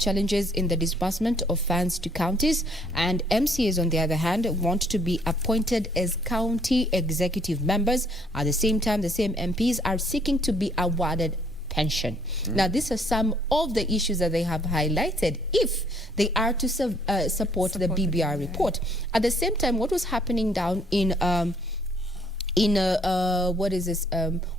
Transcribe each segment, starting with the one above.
challenges in the disbursement of funds to counties, and MCAs, on the other hand, want to be appointed as county executive members. At the same time, the same MPs are seeking to be awarded pension. Now, these are some of the issues that they have highlighted if they are to support the BBI report. At the same time, what was happening down in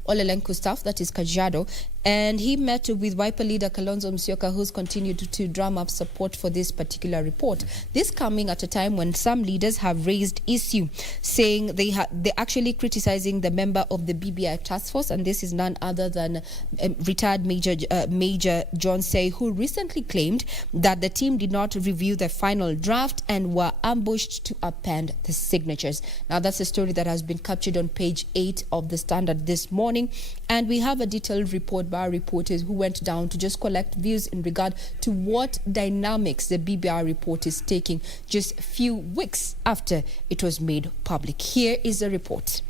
Olelenku staff, that is Kajiado, and he met with Wiper leader Kalonzo Musyoka, who's continued to drum up support for this particular report. This coming at a time when some leaders have raised issue, saying they're actually criticizing the member of the BBI task force, and this is none other than retired Major John Say, who recently claimed that the team did not review the final draft and were ambushed to append the signatures. Now, that's a story that has been captured on page 8 of the Standard this morning, and we have a detailed report by our reporters who went down to just collect views in regard to what dynamics the BBI report is taking just a few weeks after it was made public. Here is the report.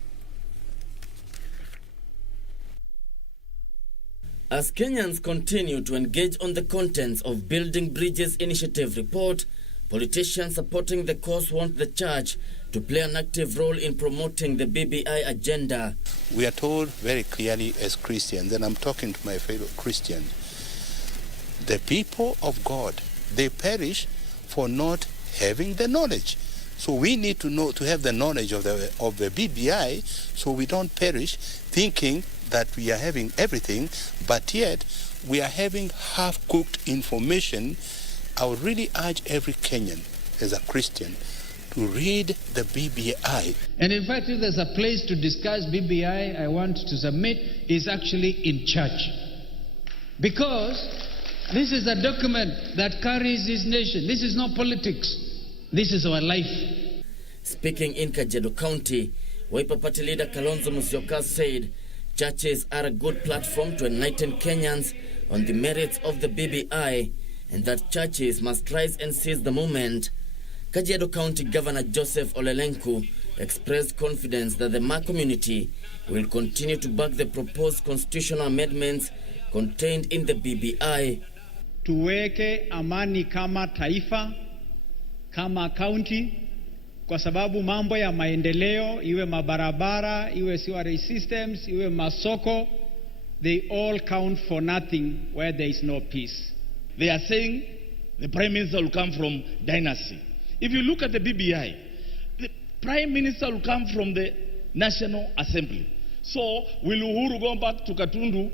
As Kenyans continue to engage on the contents of Building Bridges Initiative report, politicians supporting the cause want the church to play an active role in promoting the BBI agenda. We are told very clearly as Christians, and I'm talking to my fellow Christians, the people of God, they perish for not having the knowledge. So we need to know, to have the knowledge of the BBI, so we don't perish thinking that we are having everything, but yet we are having half-cooked information. I would really urge every Kenyan as a Christian to read the BBI. And in fact, if there's a place to discuss BBI, I want to submit, is actually in church. Because this is a document that carries this nation. This is not politics. This is our life. Speaking in Kajiado County, Wiper Party leader Kalonzo Musyoka said churches are a good platform to enlighten Kenyans on the merits of the BBI, and that churches must rise and seize the moment. Kajiado County Governor Joseph Olelenku expressed confidence that the Ma community will continue to back the proposed constitutional amendments contained in the BBI. Tuweke amani kama taifa, kama county, kwa sababu mambo ya maendeleo, iwe mabarabara, iwe sewerage systems, iwe masoko, they all count for nothing where there is no peace. They are saying the Prime Minister will come from dynasty. If you look at the BBI, the Prime Minister will come from the National Assembly. So will Uhuru go back to Katundu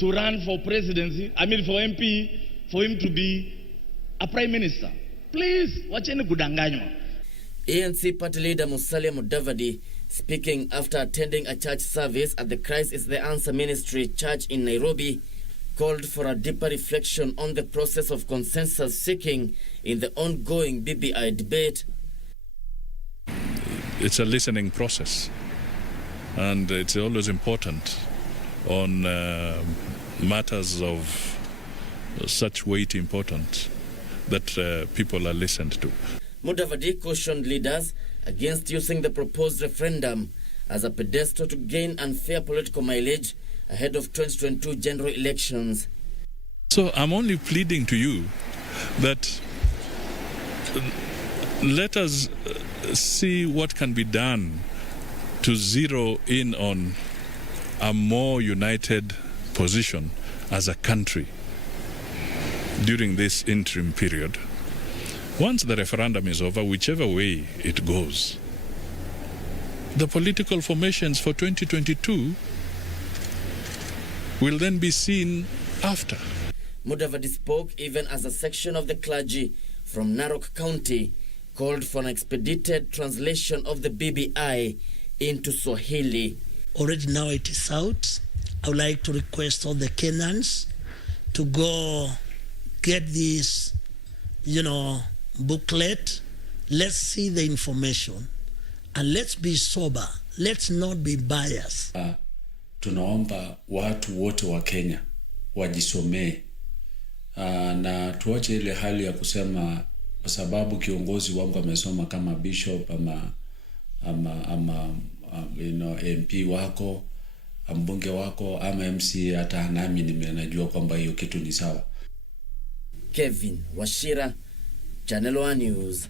to run for presidency, for MP, for him to be a Prime Minister? Please, wacheni kudanganywa. ANC party leader Musalia Mudavadi, speaking after attending a church service at the Christ is the Answer Ministry Church in Nairobi, called for a deeper reflection on the process of consensus seeking in the ongoing BBI debate. It's a listening process, and it's always important on matters of such weight importance that people are listened to. Mudavadi cautioned leaders against using the proposed referendum as a pedestal to gain unfair political mileage ahead of 2022 general elections. So I'm only pleading to you that let us see what can be done to zero in on a more united position as a country during this interim period. Once the referendum is over, whichever way it goes, the political formations for 2022 will then be seen after. Mudavadi spoke even as a section of the clergy from Narok County called for an expedited translation of the BBI into Swahili. Already now it is out. I would like to request all the Kenyans to go get this, booklet. Let's see the information and let's be sober. Let's not be biased. Tunaomba watu wote wa Kenya wajisomee na tuache ile hali ya kusema kwa sababu kiongozi wangu amesoma kama bishop ama MP wako, mbunge wako ama MC, hata nami najua kwamba hiyo kitu ni sawa. Kevin Washira, Channel 1 News.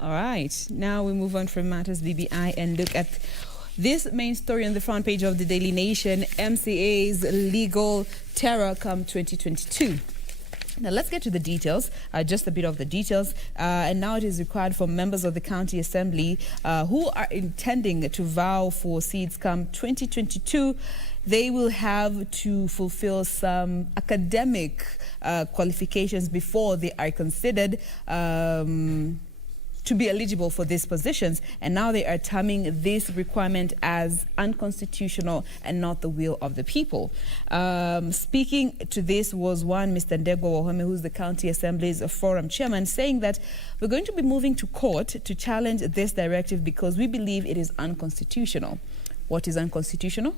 All right, now we move on from matters BBI and look at this main story on the front page of the Daily Nation: MCA's legal terror come 2022. Now let's get to the details, just a bit of the details. And now it is required for members of the County Assembly who are intending to vow for seats come 2022. They will have to fulfill some academic qualifications before they are considered to be eligible for these positions, and now they are terming this requirement as unconstitutional and not the will of the people. Speaking to this was one Mr. Ndegwa Wahome, who's the County Assembly's forum chairman, saying that we're going to be moving to court to challenge this directive because we believe it is unconstitutional. What is unconstitutional?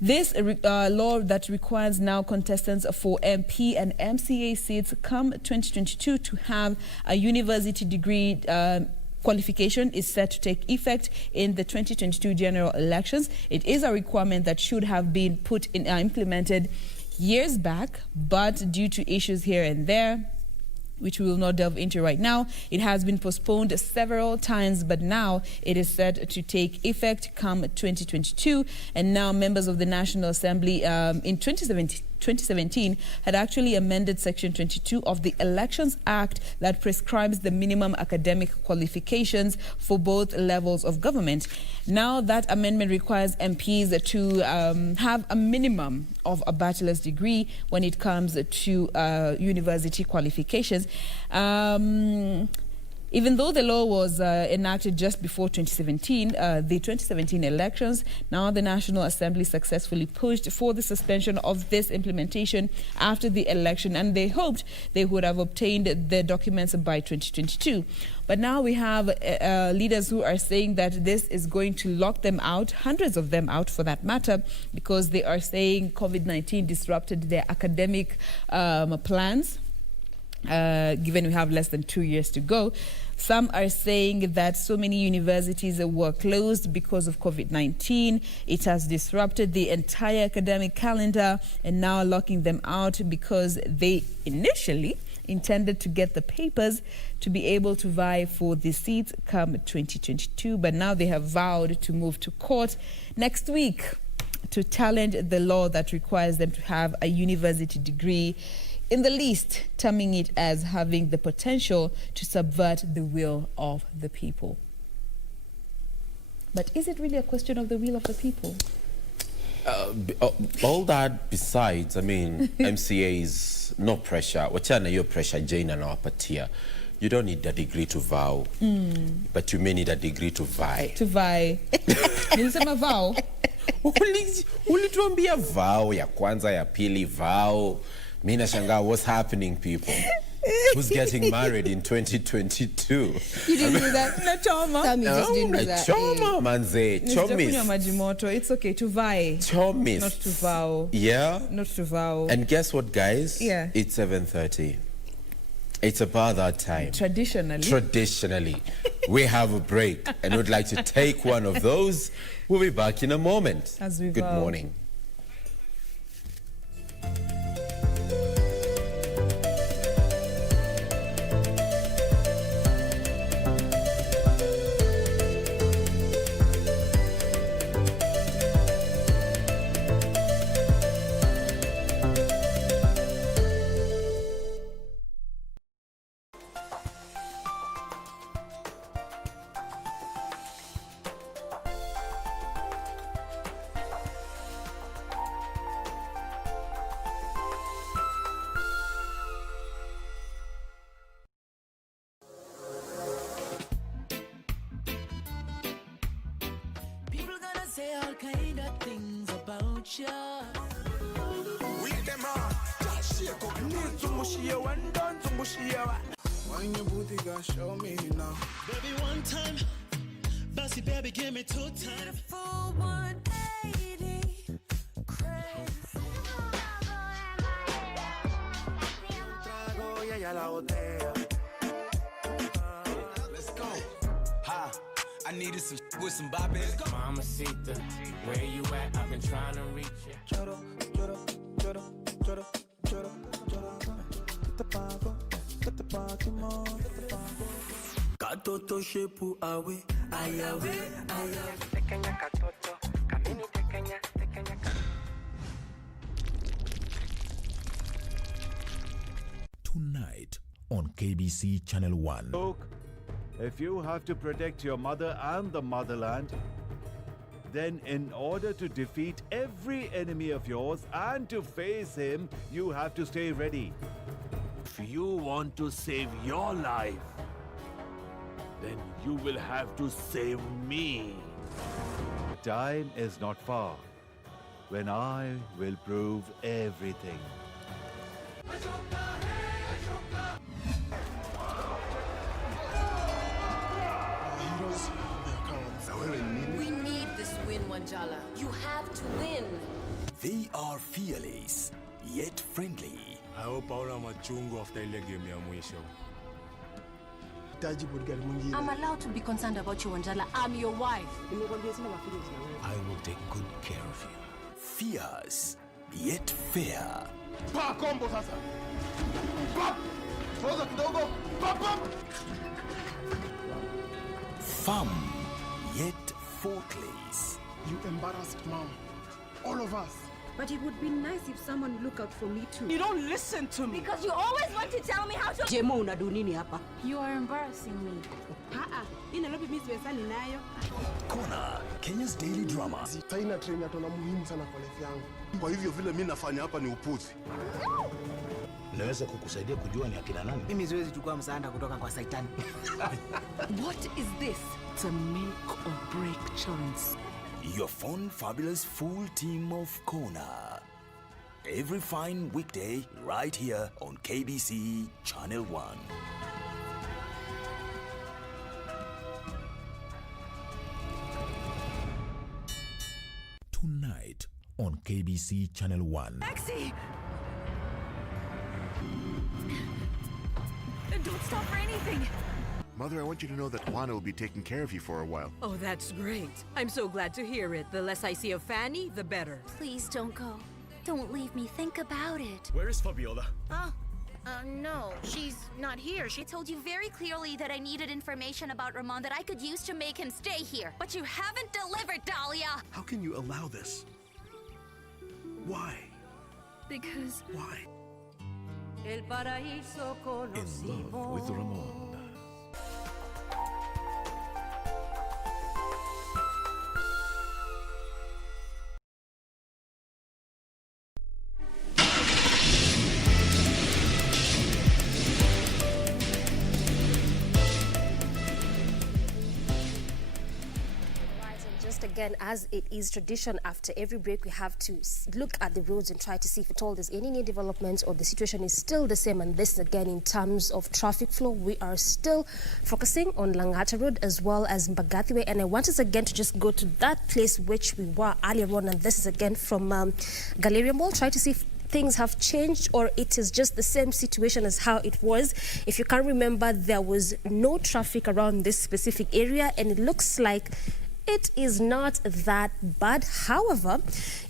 This law that requires now contestants for MP and MCA seats come 2022 to have a university degree qualification is set to take effect in the 2022 general elections. It is a requirement that should have been implemented years back, but due to issues here and there, which we will not delve into right now, it has been postponed several times, but now it is set to take effect come 2022. And now members of the National Assembly in 2017 had actually amended Section 22 of the Elections Act that prescribes the minimum academic qualifications for both levels of government. Now that amendment requires MPs to have a minimum of a bachelor's degree when it comes to university qualifications. Even though the law was enacted just before 2017, the 2017 elections, now the National Assembly successfully pushed for the suspension of this implementation after the election, and they hoped they would have obtained the documents by 2022. But now we have leaders who are saying that this is going to lock them out, hundreds of them out for that matter, because they are saying COVID-19 disrupted their academic plans. Given we have less than 2 years to go. Some are saying that so many universities were closed because of COVID-19. It has disrupted the entire academic calendar and now locking them out because they initially intended to get the papers to be able to vie for the seats come 2022. But now they have vowed to move to court next week to challenge the law that requires them to have a university degree, in the least terming it as having the potential to subvert the will of the people. But is it really a question of the will of the people? All that besides, I mean, MCA is no pressure. Wachana your pressure, Jane and Apatia. You don't need a degree to vow, but you may need a degree to vie. To vie. Nilisema vow. Ulituambia vow ya kwanza ya pili vow. Mina shanga, what's happening, people? Who's getting married in 2022? You didn't do that? No, choma. Sammy just didn't do that. Choma, manze. Chomis. Majimoto. It's okay to vie. Chomis. Not to vow. Yeah. Not to vow. And guess what, guys? Yeah. It's 7:30. It's about that time. Traditionally. We have a break and we'd like to take one of those. We'll be back in a moment. As we Good vow. morning. Say all kind of things about you. With them on, just shake up. Need to mushia one, done to mushia. When your booty got show me now. Baby, one time. Bossy baby, give me 2 times. Full 180. Crazy. Trago y ella la botella. Let's go. Ha. I needed some with some bop in it. Mamacita, where you at? I've been trying to reach you. Choro, choro, choro, choro, choro. Katoto shepu awe, ayawe, ayawe. Tonight on KBC Channel 1. Look, if you have to protect your mother and the motherland, then in order to defeat every enemy of yours and to face him, you have to stay ready. If you want to save your life, then you will have to save me. Time is not far when I will prove everything. We need this win, Wanjala. You have to win. They are fearless, yet friendly. I hope Paula machungu after ile game ya mwisho. I'm allowed to be concerned about you, Wanjala. I'm your wife. I will take good care of you. Fierce, yet fair. Pa combo sasa. Pop! Poza kidogo. Pop pop. Firm, yet faultless. You embarrassed mom. All of us. But it would be nice if someone would look out for me too. You don't listen to me. Because you always want to tell me how to... Jemo unadu nini hapa? You are embarrassing me. Kona, Kenya's daily drama. Taina train ya tona muhimu sana kwa life yangu. Kwa hivyo vile mimi nafanya hapa ni upuzi. Naweza kukusaidia kujua ni akina nani? Mimi siwezi chukua msaada kutoka kwa Saitani. What is this? It's a make or break chance. Your fun, fabulous full team of Kona. Every fine weekday right here on KBC Channel 1. Tonight on KBC Channel 1. Taxi! Don't stop for anything. Mother, I want you to know that Juana will be taking care of you for a while. Oh, that's great. I'm so glad to hear it. The less I see of Fanny, the better. Please don't go. Don't leave me. Think about it. Where is Fabiola? No, she's not here. She told you very clearly that I needed information about Ramon that I could use to make him stay here. But you haven't delivered, Dahlia! How can you allow this? Why? Because... Why? El paraíso In love with Ramon. Again, as it is tradition, after every break we have to look at the roads and try to see if at all there's any new developments or the situation is still the same. And this again in terms of traffic flow, we are still focusing on Langata Road as well as Mbagathi Way. And I want us again to just go to that place which we were earlier on, and this is again from Galleria Mall. Try to see if things have changed or it is just the same situation as how it was. If you can remember, there was no traffic around this specific area, and it looks like it is not that bad. However,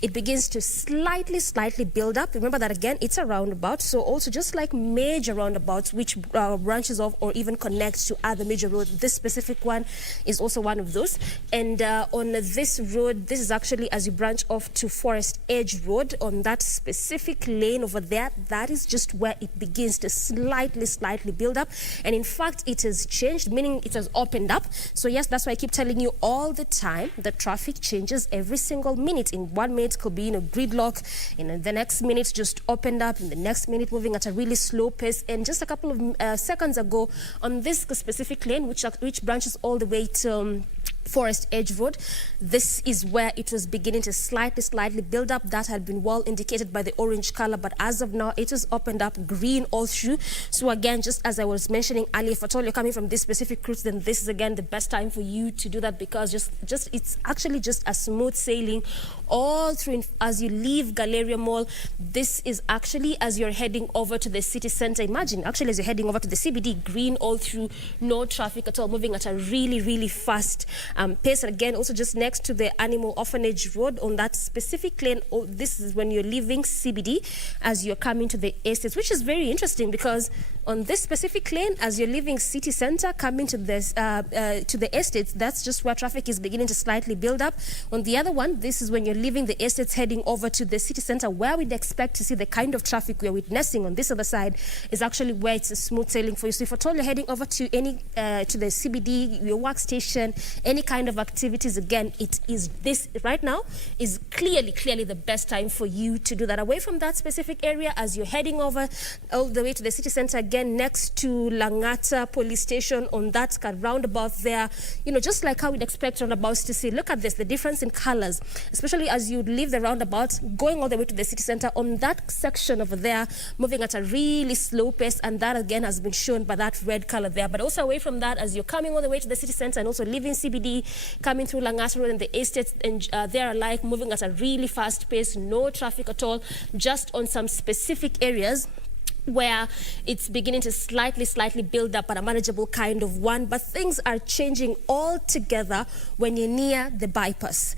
it begins to slightly build up. Remember that again, it's a roundabout. So also just like major roundabouts, which branches off or even connects to other major roads, this specific one is also one of those. And on this road, this is actually as you branch off to Forest Edge Road, on that specific lane over there, that is just where it begins to slightly build up. And in fact, it has changed, meaning it has opened up. So yes, that's why I keep telling you all the time the traffic changes every single minute. In 1 minute could be in a gridlock, in the next minute just opened up, in the next minute moving at a really slow pace. And just a couple of seconds ago on this specific lane, which branches all the way to Forest Edge Road, this is where it was beginning to slightly build up. That had been well indicated by the orange color, but as of now it has opened up green all through. So again, just as I was mentioning earlier, if at all you're coming from this specific route, then this is again the best time for you to do that, because just it's actually just a smooth sailing all through. As you leave Galleria Mall, this is actually as you're heading over to the city center. Imagine actually as you're heading over to the CBD, green all through, no traffic at all, moving at a really fast pace. And again, also just next to the Animal Orphanage Road on that specific lane, this is when you're leaving CBD as you're coming to the estates, which is very interesting because on this specific lane, as you're leaving city center, coming to this to the estates, that's just where traffic is beginning to slightly build up. On the other one, this is when you're leaving the estates heading over to the city center, where we'd expect to see the kind of traffic we're witnessing on this other side is actually where it's a smooth sailing for you. So if at all you're heading over to any to the CBD, your workstation, any kind of activities, again, it is this right now is clearly the best time for you to do that. Away from that specific area, as you're heading over all the way to the city center, again next to Langata police station on that roundabout there, you know, just like how we'd expect roundabouts to see. Look at this, the difference in colors, especially as you leave the roundabout, going all the way to the city center on that section over there, moving at a really slow pace, and that again has been shown by that red color there. But also away from that, as you're coming all the way to the city center and also leaving CBD, coming through Langata Road and the estates, and they're alike, moving at a really fast pace, no traffic at all, just on some specific areas where it's beginning to slightly build up at a manageable kind of one. But things are changing altogether when you're near the bypass,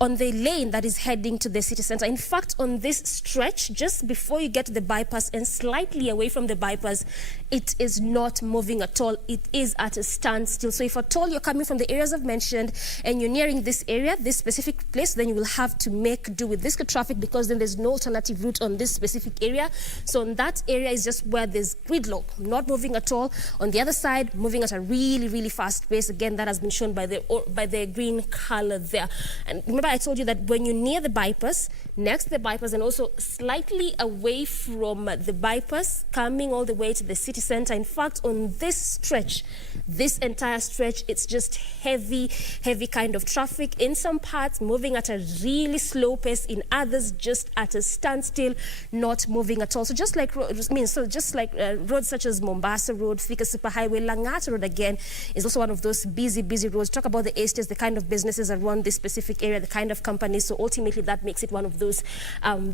on the lane that is heading to the city center. In fact, on this stretch, just before you get to the bypass and slightly away from the bypass, it is not moving at all. It is at a standstill. So if at all you're coming from the areas I've mentioned and you're nearing this area, this specific place, then you will have to make do with this traffic because then there's no alternative route on this specific area. So on that area is just where there's gridlock, not moving at all. On the other side, moving at a really fast pace. Again, that has been shown by the green color there. And remember, I told you that when you're near the bypass, next to the bypass, and also slightly away from the bypass, coming all the way to the city center. In fact, on this stretch, this entire stretch, it's just heavy kind of traffic. In some parts, moving at a really slow pace. In others, just at a standstill, not moving at all. So just like roads such as Mombasa Road, Thika Superhighway, Langata Road again is also one of those busy roads. Talk about the estates, the kind of businesses around this specific area, the kind of companies. So ultimately, that makes it one of those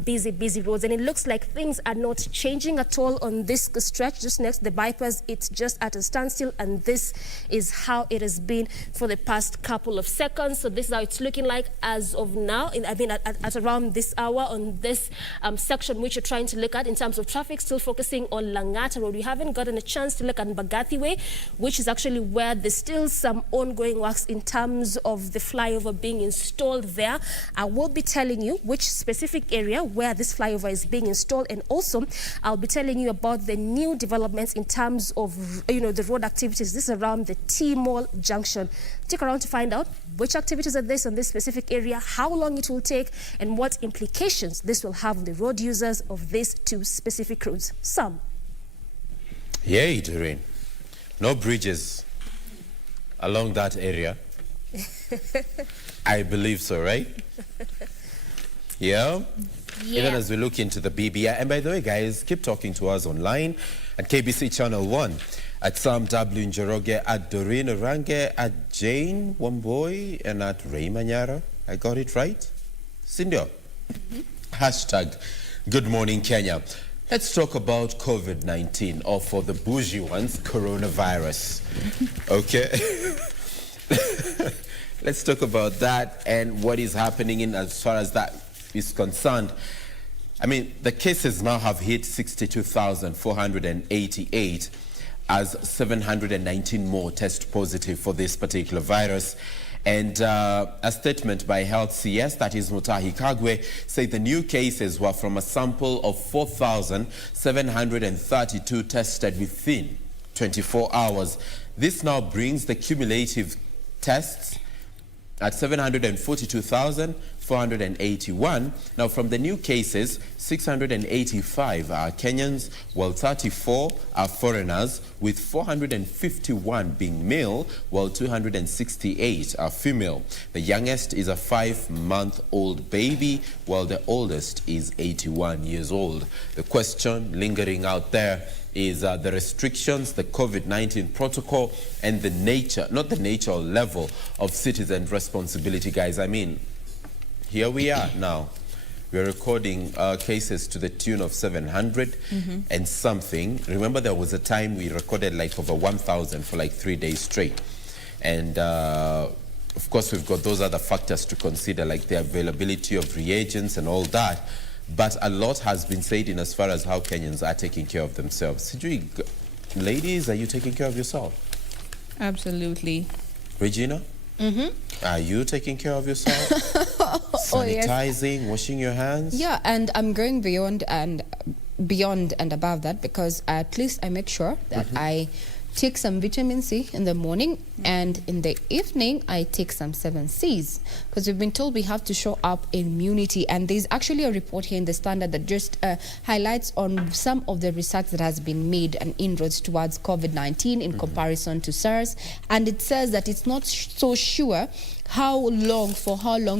busy roads. And it looks like things are not changing at all on this stretch, just next to the bypass. It's just at a standstill, and this is how it has been for the past couple of seconds. So this is how it's looking like as of now. At around this hour on this section which you're trying to look at in terms of traffic, still focusing on Langata Road. We haven't gotten a chance to look at Mbagathi Way, which is actually where there's still some ongoing works in terms of the flyover being installed there. I will be telling you which specific area where this flyover is being installed, and also I'll be telling you about the new developments in terms of the road activities. This is around the T-Mall junction. Stick around to find out which activities are this on this specific area, how long it will take, and what implications this will have on the road users of these two specific routes. Some. Yay, Doreen. No bridges along that area. I believe so, right? Yeah? Even as we look into the BBI. And by the way, guys, keep talking to us online at KBC Channel 1, at Sam W. Njoroge, at Doreen Orange, at Jane Wamboy, and at Ray Manyara. I got it right? Sindio? Hashtag Good Morning Kenya. Let's talk about COVID-19, or for the bougie ones, coronavirus. Okay? Let's talk about that and what is happening in as far as that is concerned. I mean, the cases now have hit 62,488 as 719 more test positive for this particular virus. And a statement by Health CS, that is Mutahi Kagwe, said the new cases were from a sample of 4,732 tested within 24 hours. This now brings the cumulative tests at 742,481. Now, from the new cases, 685 are Kenyans, while 34 are foreigners, with 451 being male, while 268 are female. The youngest is a 5-month-old baby, while the oldest is 81 years old. The question lingering out there is the restrictions, the COVID-19 protocol, and the nature, not the nature or level of citizen responsibility, guys. I mean, here we are now. We're recording cases to the tune of 700 and something. Remember, there was a time we recorded like over 1,000 for like 3 days straight. And of course, we've got those other factors to consider, like the availability of reagents and all that. But a lot has been said in as far as how Kenyans are taking care of themselves. Sijui, ladies, are you taking care of yourself? Absolutely. Regina? Are you taking care of yourself? Sanitizing, washing your hands? Yeah, and I'm going beyond and above that, because at least I make sure that I take some vitamin C in the morning, and in the evening I take some 7Cs, because we've been told we have to show up immunity. And there's actually a report here in the Standard that just highlights on some of the research that has been made and inroads towards COVID-19 in comparison to SARS, and it says that it's not so sure how long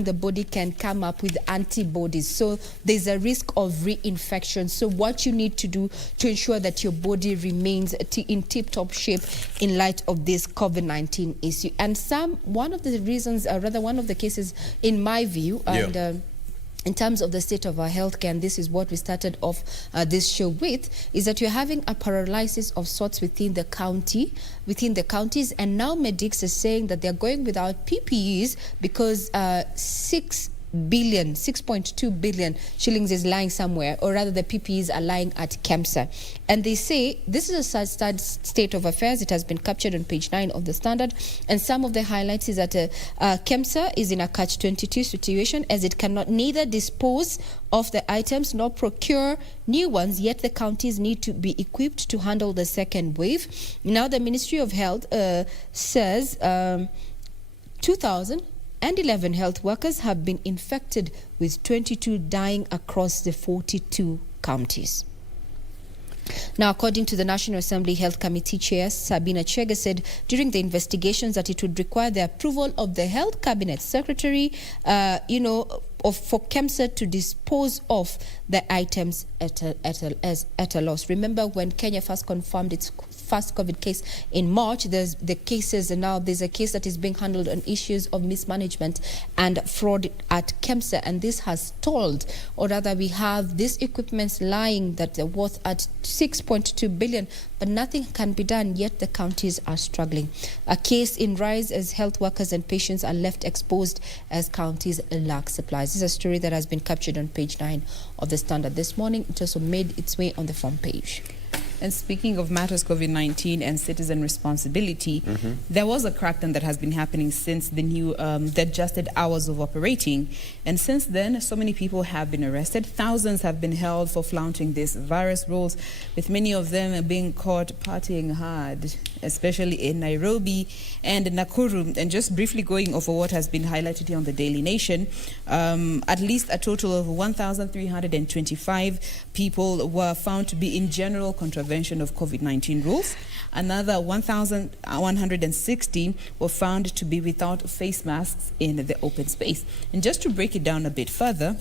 the body can come up with antibodies. So there's a risk of reinfection. So what you need to do to ensure that your body remains in tip-top shape in light of this COVID-19 issue. And one of the cases, in my view, and in terms of the state of our healthcare, and this is what we started off this show with, is that you're having a paralysis of sorts within the counties, and now medics are saying that they're going without PPEs because 6.2 billion shillings is lying somewhere, or rather the PPEs are lying at KEMSA. And they say this is a sad state of affairs. It has been captured on page 9 of the Standard. And some of the highlights is that KEMSA is in a catch-22 situation, as it cannot neither dispose of the items nor procure new ones, yet the counties need to be equipped to handle the second wave. Now the Ministry of Health says 2,011 health workers have been infected, with 22 dying across the 42 counties. Now, according to the National Assembly Health Committee Chair, Sabina Chege, said during the investigations that it would require the approval of the Health Cabinet Secretary, for KEMSA to dispose of the items at a loss. Remember when Kenya first confirmed its first COVID case in March, there's a case that is being handled on issues of mismanagement and fraud at KEMSA, and this has stalled, or rather we have these equipments lying that they're worth at 6.2 billion, but nothing can be done, yet the counties are struggling. A case in rise as health workers and patients are left exposed as counties lack supplies. This is a story that has been captured on page 9 of the Standard this morning. It also made its way on the front page. And speaking of matters COVID-19 and citizen responsibility, there was a crackdown that has been happening since the adjusted hours of operating. And since then, so many people have been arrested. Thousands have been held for flaunting these virus rules, with many of them being caught partying hard, especially in Nairobi and Nakuru. And just briefly going over what has been highlighted here on the Daily Nation, at least a total of 1,325 people were found to be in general contravention of COVID-19 rules. Another 1,160 were found to be without face masks in the open space. And just to break it down a bit further,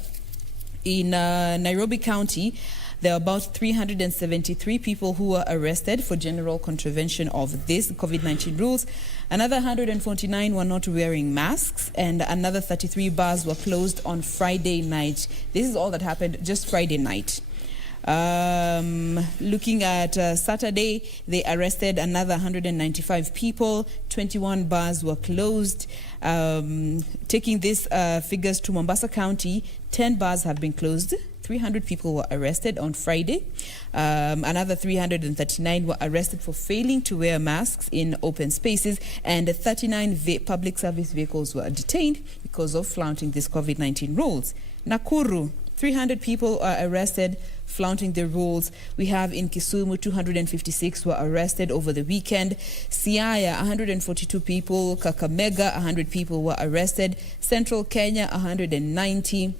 in Nairobi County, there are about 373 people who were arrested for general contravention of this COVID-19 rules. Another 149 were not wearing masks, and another 33 bars were closed on Friday night. This is all that happened just Friday night. Looking at Saturday, they arrested another 195 people. 21 bars were closed. Taking these figures to Mombasa County, 10 bars have been closed. 300 people were arrested on Friday. Another 339 were arrested for failing to wear masks in open spaces, and 39 public service vehicles were detained because of flaunting these COVID-19 rules. Nakuru, 300 people are arrested flaunting the rules. We have in Kisumu, 256 were arrested over the weekend. Siaya, 142 people. Kakamega, 100 people were arrested. Central Kenya, 190.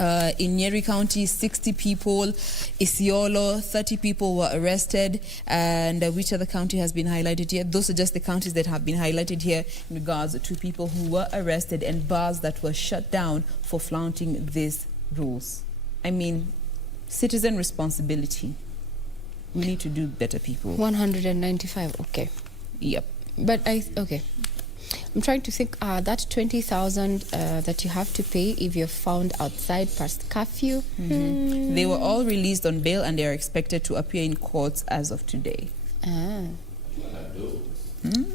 In Nyeri County, 60 people. Isiolo, 30 people were arrested. And which other county has been highlighted here? Those are just the counties that have been highlighted here in regards to people who were arrested and bars that were shut down for flaunting these rules. I mean, citizen responsibility. We need to do better, people. 195, okay. Yep. But okay. I'm trying to think, that 20,000 that you have to pay if you're found outside past curfew. They were all released on bail, and they are expected to appear in courts as of today.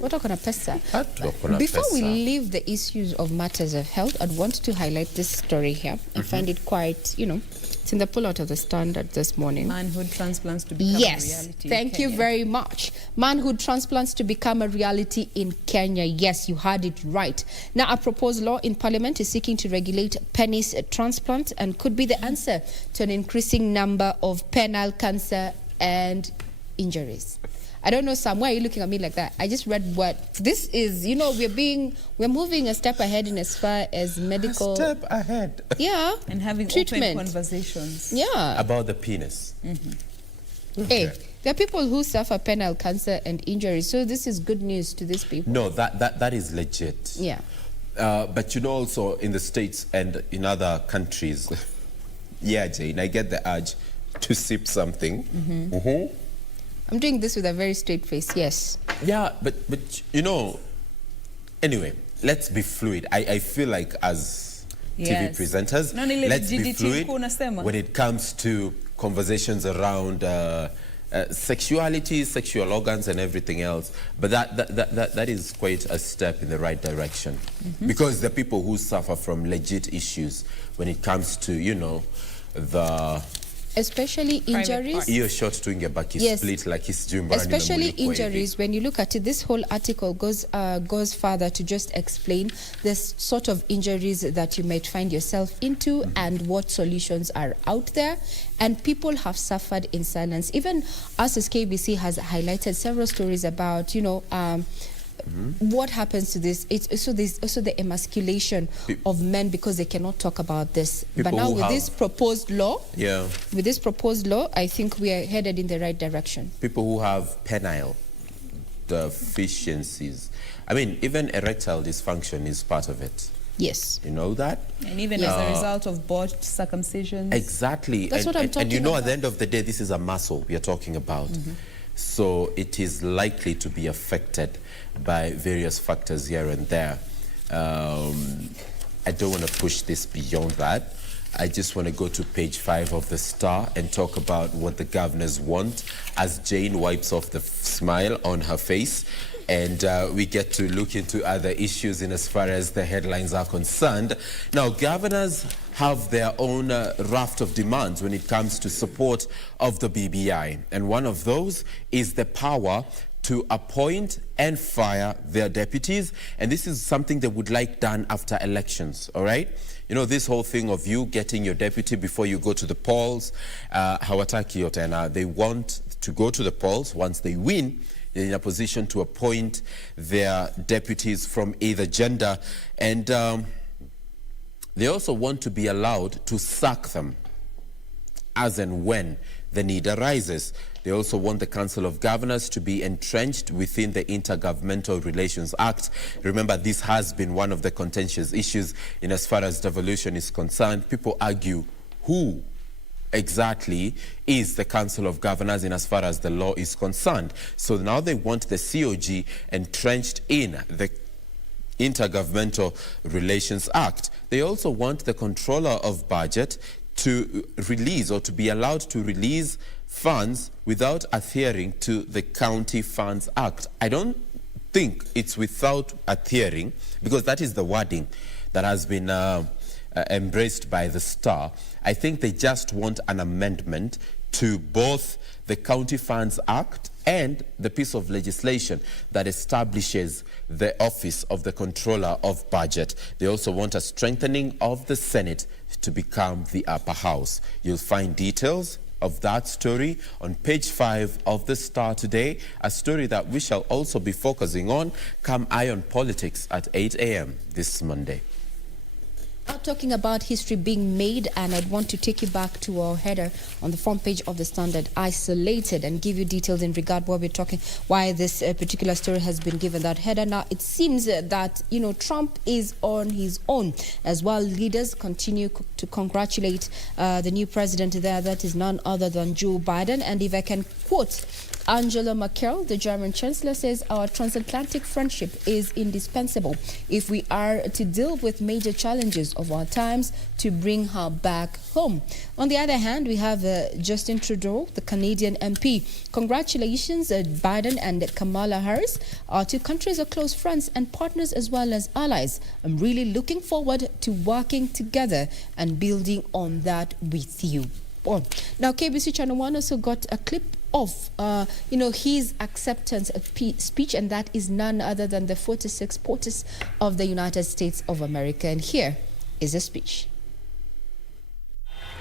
Watu wako na pesa. Watu wako na Before we pesa. leave the issues of matters of health, I'd want to highlight this story here. I find it quite, it's in the pullout of the Standard this morning. Manhood transplants to become a reality. Thank you very much. Manhood transplants to become a reality in Kenya. Yes, you heard it right. Now, a proposed law in Parliament is seeking to regulate penis transplant and could be the answer to an increasing number of penile cancer and injuries. I don't know, Sam, why are you looking at me like that? I just read what this is. We're moving a step ahead in as far as medical. A step ahead. Yeah. And having treatment. open conversations. Yeah. About the penis. Hey, there are people who suffer penile cancer and injuries, so this is good news to these people. No, that is legit. Yeah. But also in the States and in other countries, yeah, Jane, I get the urge to sip something. I'm doing this with a very straight face, yes. Yeah, but anyway, let's be fluid. I feel like as TV presenters, let's be fluid when it comes to conversations around sexuality, sexual organs and everything else. But that is quite a step in the right direction. Because the people who suffer from legit issues when it comes to, the... Especially injuries. You're short to back Yes. split like his Especially injuries. When you look at it, this whole article goes further to just explain this sort of injuries that you might find yourself into and what solutions are out there. And people have suffered in silence. Even us as KBC has highlighted several stories about, what happens to this. There's also the emasculation of men because they cannot talk about this. But now with this proposed law, I think we are headed in the right direction. People who have penile deficiencies. I mean, even erectile dysfunction is part of it. Yes. You know that? And even as a result of botched circumcisions. Exactly. That's what I'm talking about. At the end of the day, this is a muscle we are talking about. So it is likely to be affected by various factors here and there. I don't want to push this beyond that. I just want to go to page 5 of the Star and talk about what the governors want as Jane wipes off the smile on her face. And we get to look into other issues in as far as the headlines are concerned. Now, governors have their own raft of demands when it comes to support of the BBI. And one of those is the power to appoint and fire their deputies. And this is something they would like done after elections, all right? This whole thing of you getting your deputy before you go to the polls, hawataki yote, and they want to go to the polls once they win, they're in a position to appoint their deputies from either gender. And they also want to be allowed to sack them as and when the need arises. They also want the Council of Governors to be entrenched within the Intergovernmental Relations Act. Remember, this has been one of the contentious issues in as far as devolution is concerned. People argue who exactly is the Council of Governors in as far as the law is concerned. So now they want the COG entrenched in the Intergovernmental Relations Act. They also want the Controller of Budget to release or to be allowed to release funds without adhering to the County Funds Act. I don't think it's without adhering, because that is the wording that has been embraced by the Star. I think they just want an amendment to both the County Funds Act and the piece of legislation that establishes the office of the Controller of Budget. They also want a strengthening of the Senate to become the upper house. You'll find details of that story on page 5 of the Star today, a story that we shall also be focusing on come Iron Politics at 8 a.m. this Monday. Now talking about history being made, and I'd want to take you back to our header on the front page of the Standard, isolated, and give you details in regard what we're talking, why this particular story has been given that header. Now, it seems that, Trump is on his own as well. Leaders continue to congratulate the new president there. That is none other than Joe Biden. And if I can quote Angela Merkel, the German Chancellor, says our transatlantic friendship is indispensable if we are to deal with major challenges of our times to bring her back home. On the other hand, we have Justin Trudeau, the Canadian MP. Congratulations, Biden and Kamala Harris. Our two countries are close friends and partners as well as allies. I'm really looking forward to working together and building on that with you. Now, KBC Channel 1 also got a clip of, his acceptance speech, and that is none other than the 46th POTUS of the United States of America. And here is a speech.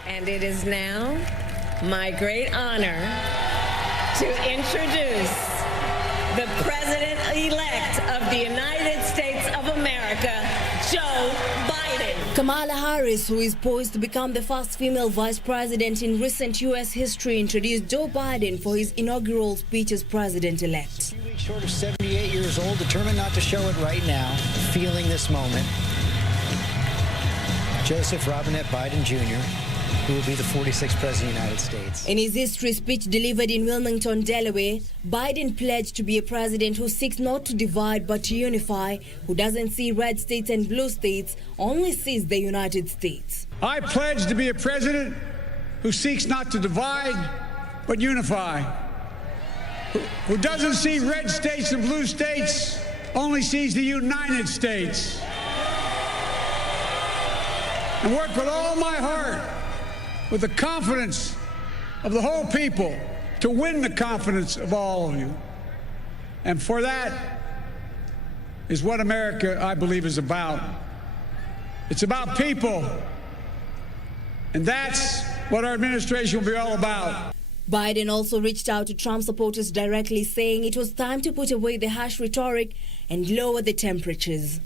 And it is now my great honor to introduce the President-elect of the United States of America, Joe Biden. Kamala Harris, who is poised to become the first female vice president in recent U.S. history, introduced Joe Biden for his inaugural speech as president-elect. 3 weeks short of 78 years old, determined not to show it right now, feeling this moment. Joseph Robinette Biden Jr., who will be the 46th President of the United States. In his history speech delivered in Wilmington, Delaware, Biden pledged to be a president who seeks not to divide but to unify, who doesn't see red states and blue states, only sees the United States. I pledge to be a president who seeks not to divide but unify, who doesn't see red states and blue states, only sees the United States, and work with all my heart, with the confidence of the whole people, to win the confidence of all of you. And for that is what America, I believe, is about. It's about people. And that's what our administration will be all about. Biden also reached out to Trump supporters directly, saying it was time to put away the harsh rhetoric and lower the temperatures.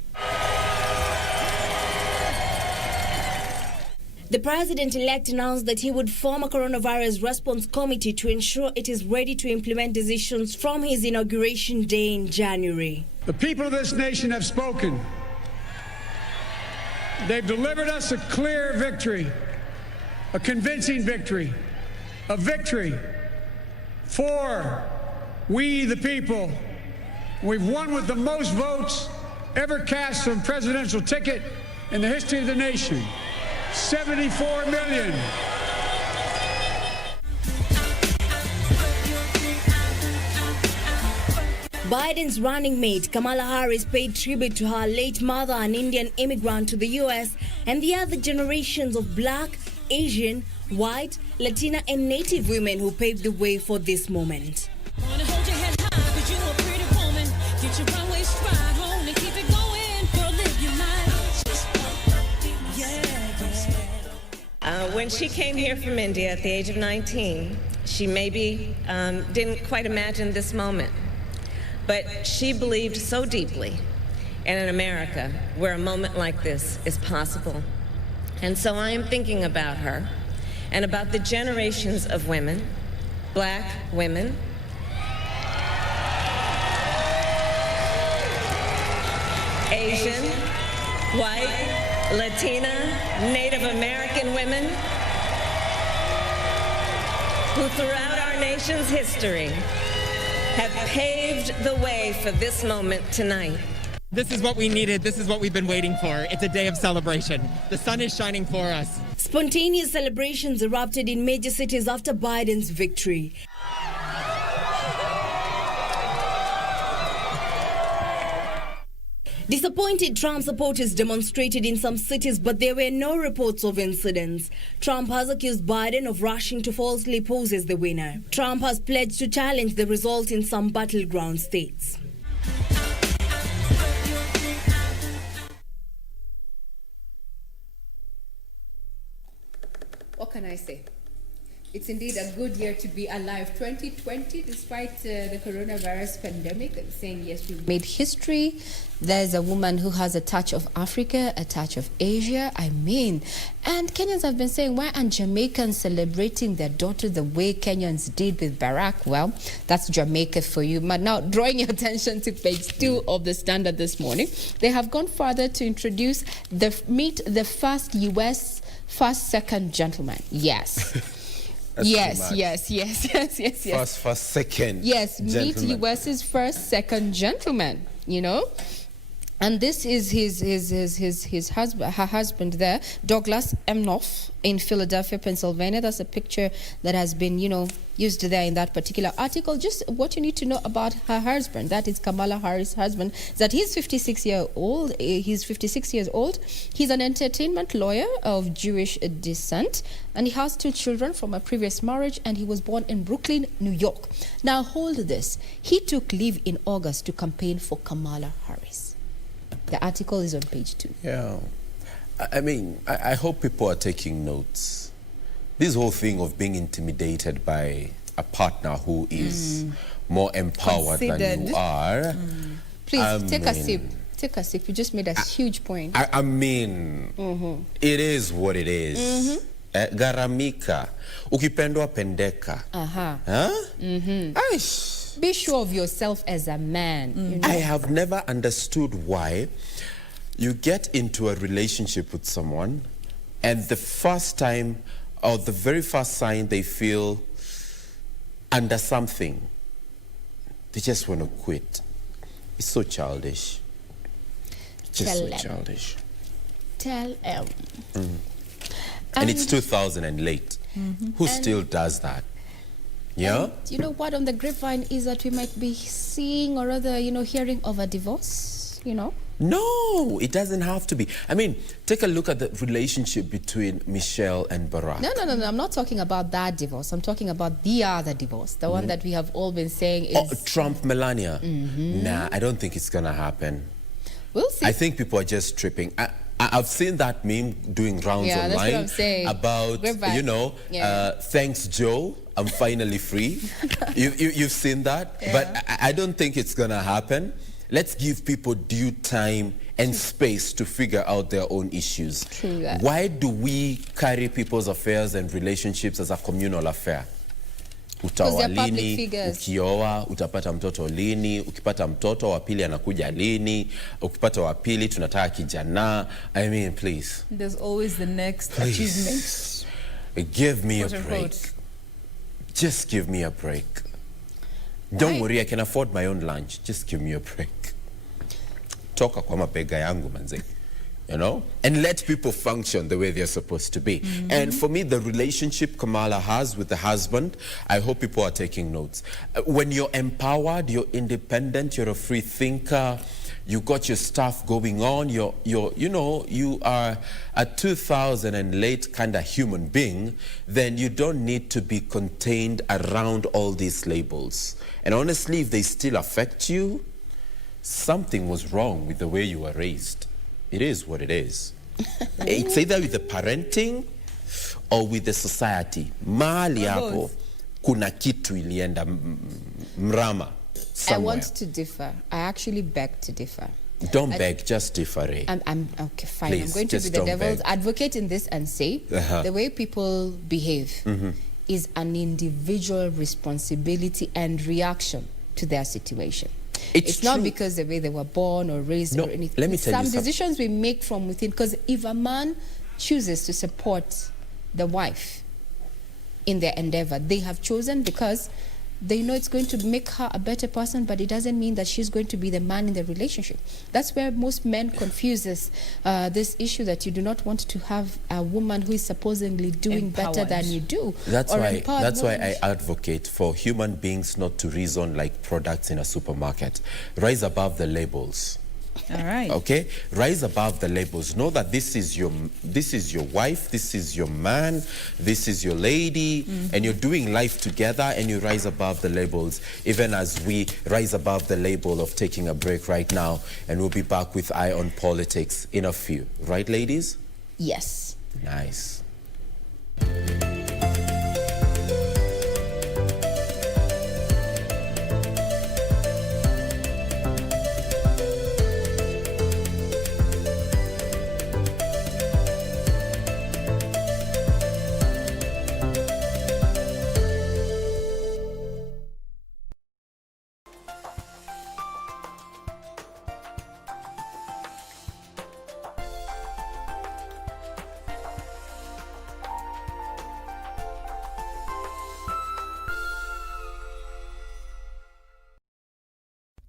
The president-elect announced that he would form a coronavirus response committee to ensure it is ready to implement decisions from his inauguration day in January. The people of this nation have spoken. They've delivered us a clear victory, a convincing victory, a victory for we the people. We've won with the most votes ever cast on a presidential ticket in the history of the nation. 74 million. Biden's running mate, Kamala Harris, paid tribute to her late mother, an Indian immigrant to the U.S., and the other generations of Black, Asian, White, Latina, and Native women who paved the way for this moment. When she came here from India at the age of 19, she maybe didn't quite imagine this moment. But she believed so deeply in an America where a moment like this is possible. And so I am thinking about her and about the generations of women, Black women, Asian, White, Latina, Native American women who throughout our nation's history have paved the way for this moment tonight. This is what we needed. This is what we've been waiting for. It's a day of celebration. The sun is shining for us. Spontaneous celebrations erupted in major cities after Biden's victory. Disappointed Trump supporters demonstrated in some cities, but there were no reports of incidents. Trump has accused Biden of rushing to falsely pose as the winner. Trump has pledged to challenge the result in some battleground states. What can I say? It's indeed a good year to be alive. 2020, despite the coronavirus pandemic, I'm saying yes, we've made history. There's a woman who has a touch of Africa, a touch of Asia. And Kenyans have been saying, why aren't Jamaicans celebrating their daughter the way Kenyans did with Barack? Well, that's Jamaica for you. But now, drawing your attention to page 2 of the Standard this morning, they have gone further to introduce meet the first U.S. second gentleman. Yes. That's yes, too much. yes. First, second. Yes, gentleman. meet US's first, second gentleman, you know. And this is his husband, her husband there, Douglas Emhoff in Philadelphia, Pennsylvania. That's a picture that has been, you know, used there in that particular article. Just what you need to know about her husband, that is Kamala Harris' husband, is that he's 56 years old. He's 56 years old. He's an entertainment lawyer of Jewish descent, and he has 2 children from a previous marriage, and he was born in Brooklyn, New York. Now hold this. He took leave in August to campaign for Kamala Harris. The article is on page 2. Yeah. I mean, I hope people are taking notes. This whole thing of being intimidated by a partner who is more empowered than you are. Please, take a sip. Take a sip. You just made a huge point. I mean, it is what it is. Garamika. Ukipendwa pendeka. Aish. Be sure of yourself as a man. You know? I have never understood why you get into a relationship with someone and the first time or the very first sign they feel under something, they just want to quit. It's so childish. Childish. Tell them. And it's 2000 and late. Who still does that? Yeah. And you know what on the grapevine is that we might be seeing or rather, you know, hearing of a divorce, you know? No, it doesn't have to be. I mean, take a look at the relationship between Michelle and Barack. No. I'm not talking about that divorce. I'm talking about the other divorce, the one that we have all been saying is... Trump, Melania. Nah, I don't think it's going to happen. We'll see. I think people are just tripping. I've seen that meme doing rounds online that's what I'm saying. about, you know, thanks, Joe, I'm finally free. You've seen that? Yeah. But I don't think it's going to happen. Let's give people due time and space to figure out their own issues. True that. Why do we carry people's affairs and relationships as a communal affair? Utaoa lini, ukioa, utapata mtoto lini, ukipata mtoto wa pili anakuja lini, ukipata wa pili tunataka kijana. I mean, please. There's always the next achievement. Give me a break. Just give me a break. Don't worry, I can afford my own lunch. Just give me a break. Toka kwa mabega yangu manze. You know, and let people function the way they're supposed to be. And for me, the relationship Kamala has with the husband, I hope people are taking notes. When you're empowered, you're independent, you're a free thinker, you got your stuff going on, you know, you are a 2000 and late kind of human being, then you don't need to be contained around all these labels. And honestly, if they still affect you, something was wrong with the way you were raised. It is what it is. It's either with the parenting or with the society. Mahali hapo kuna kitu ilienda mrama somewhere. I want to differ. I actually beg to differ. Don't beg, just differ. I'm okay, fine. Please, I'm going to be the devil's advocate in this and say the way people behave is an individual responsibility and reaction to their situation. It's not because the way they were born or raised or anything. Let me tell you some decisions we make from within. Because if a man chooses to support the wife in their endeavor, they have chosen because they know it's going to make her a better person, but it doesn't mean that she's going to be the man in the relationship. That's where most men confuse this issue that you do not want to have a woman who is supposedly doing better than you do. That's why I advocate for human beings not to reason like products in a supermarket. Rise above the labels. All right. Okay? Rise above the labels. Know that this is your wife, this is your man, this is your lady, and you're doing life together, and you rise above the labels, even as we rise above the label of taking a break right now, and we'll be back with Eye on Politics in a few. Right, ladies? Yes. Nice.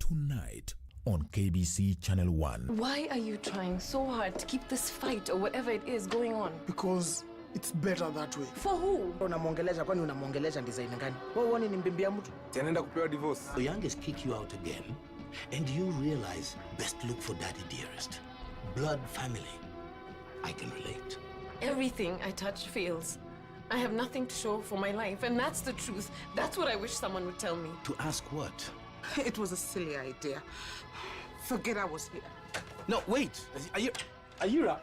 tonight on KBC Channel 1. Why are you trying so hard to keep this fight or whatever it is going on? Because it's better that way. For who? Unamwongelesha kwani unamwongelesha design gani? Wewe uone ni mbimbia mtu. Tanaenda kupewa divorce. The youngest kick you out again and you realize best look for daddy dearest. Blood family. I can relate. Everything I touch fails. I have nothing to show for my life, and that's the truth. That's what I wish someone would tell me. To ask what? It was a silly idea. Forget I was here. No, wait. Are you right?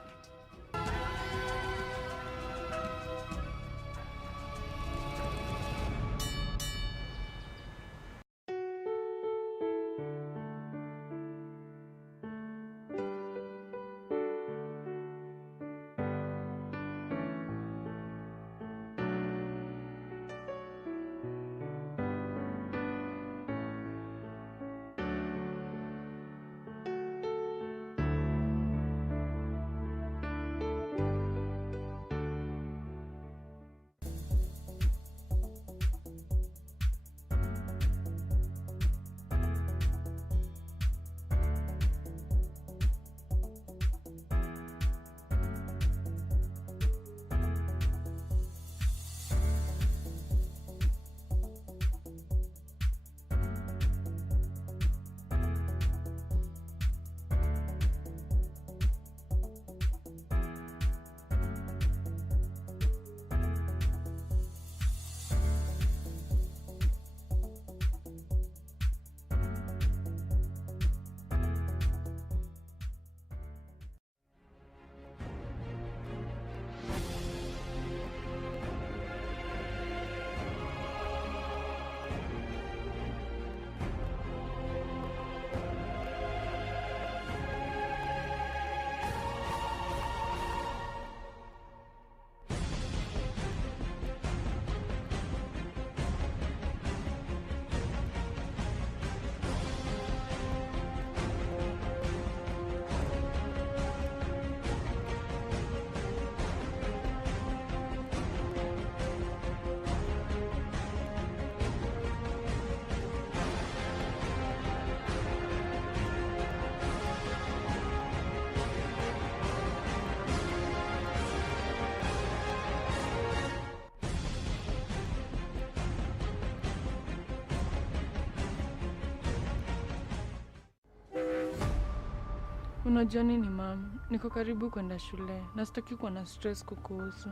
Unajua nini mam? Niko karibu kwenda shule na sitaki kuwa na stress kukuhusu.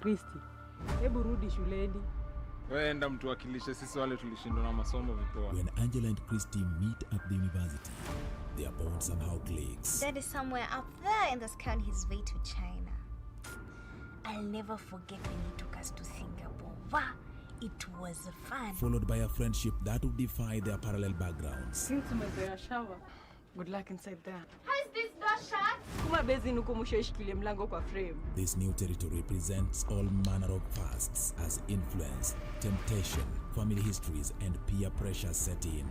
Kristi, hebu rudi shuleni. Wewe enda mtuwakilishe sisi wale tulishindwa na masomo vipoa. When Angela and Christy meet at the university, their bond somehow clicks. That is somewhere up there in the sky on his way to China. I'll never forget when he took us to Singapore. Wow, it was fun. Followed by a friendship that would defy their parallel backgrounds. Since umezoea shower, good luck inside there. How's this door shut? Kuma bezi nuko mushishikilie mlango kwa frame. This new territory presents all manner of fasts as influence, temptation, family histories, and peer pressure set in.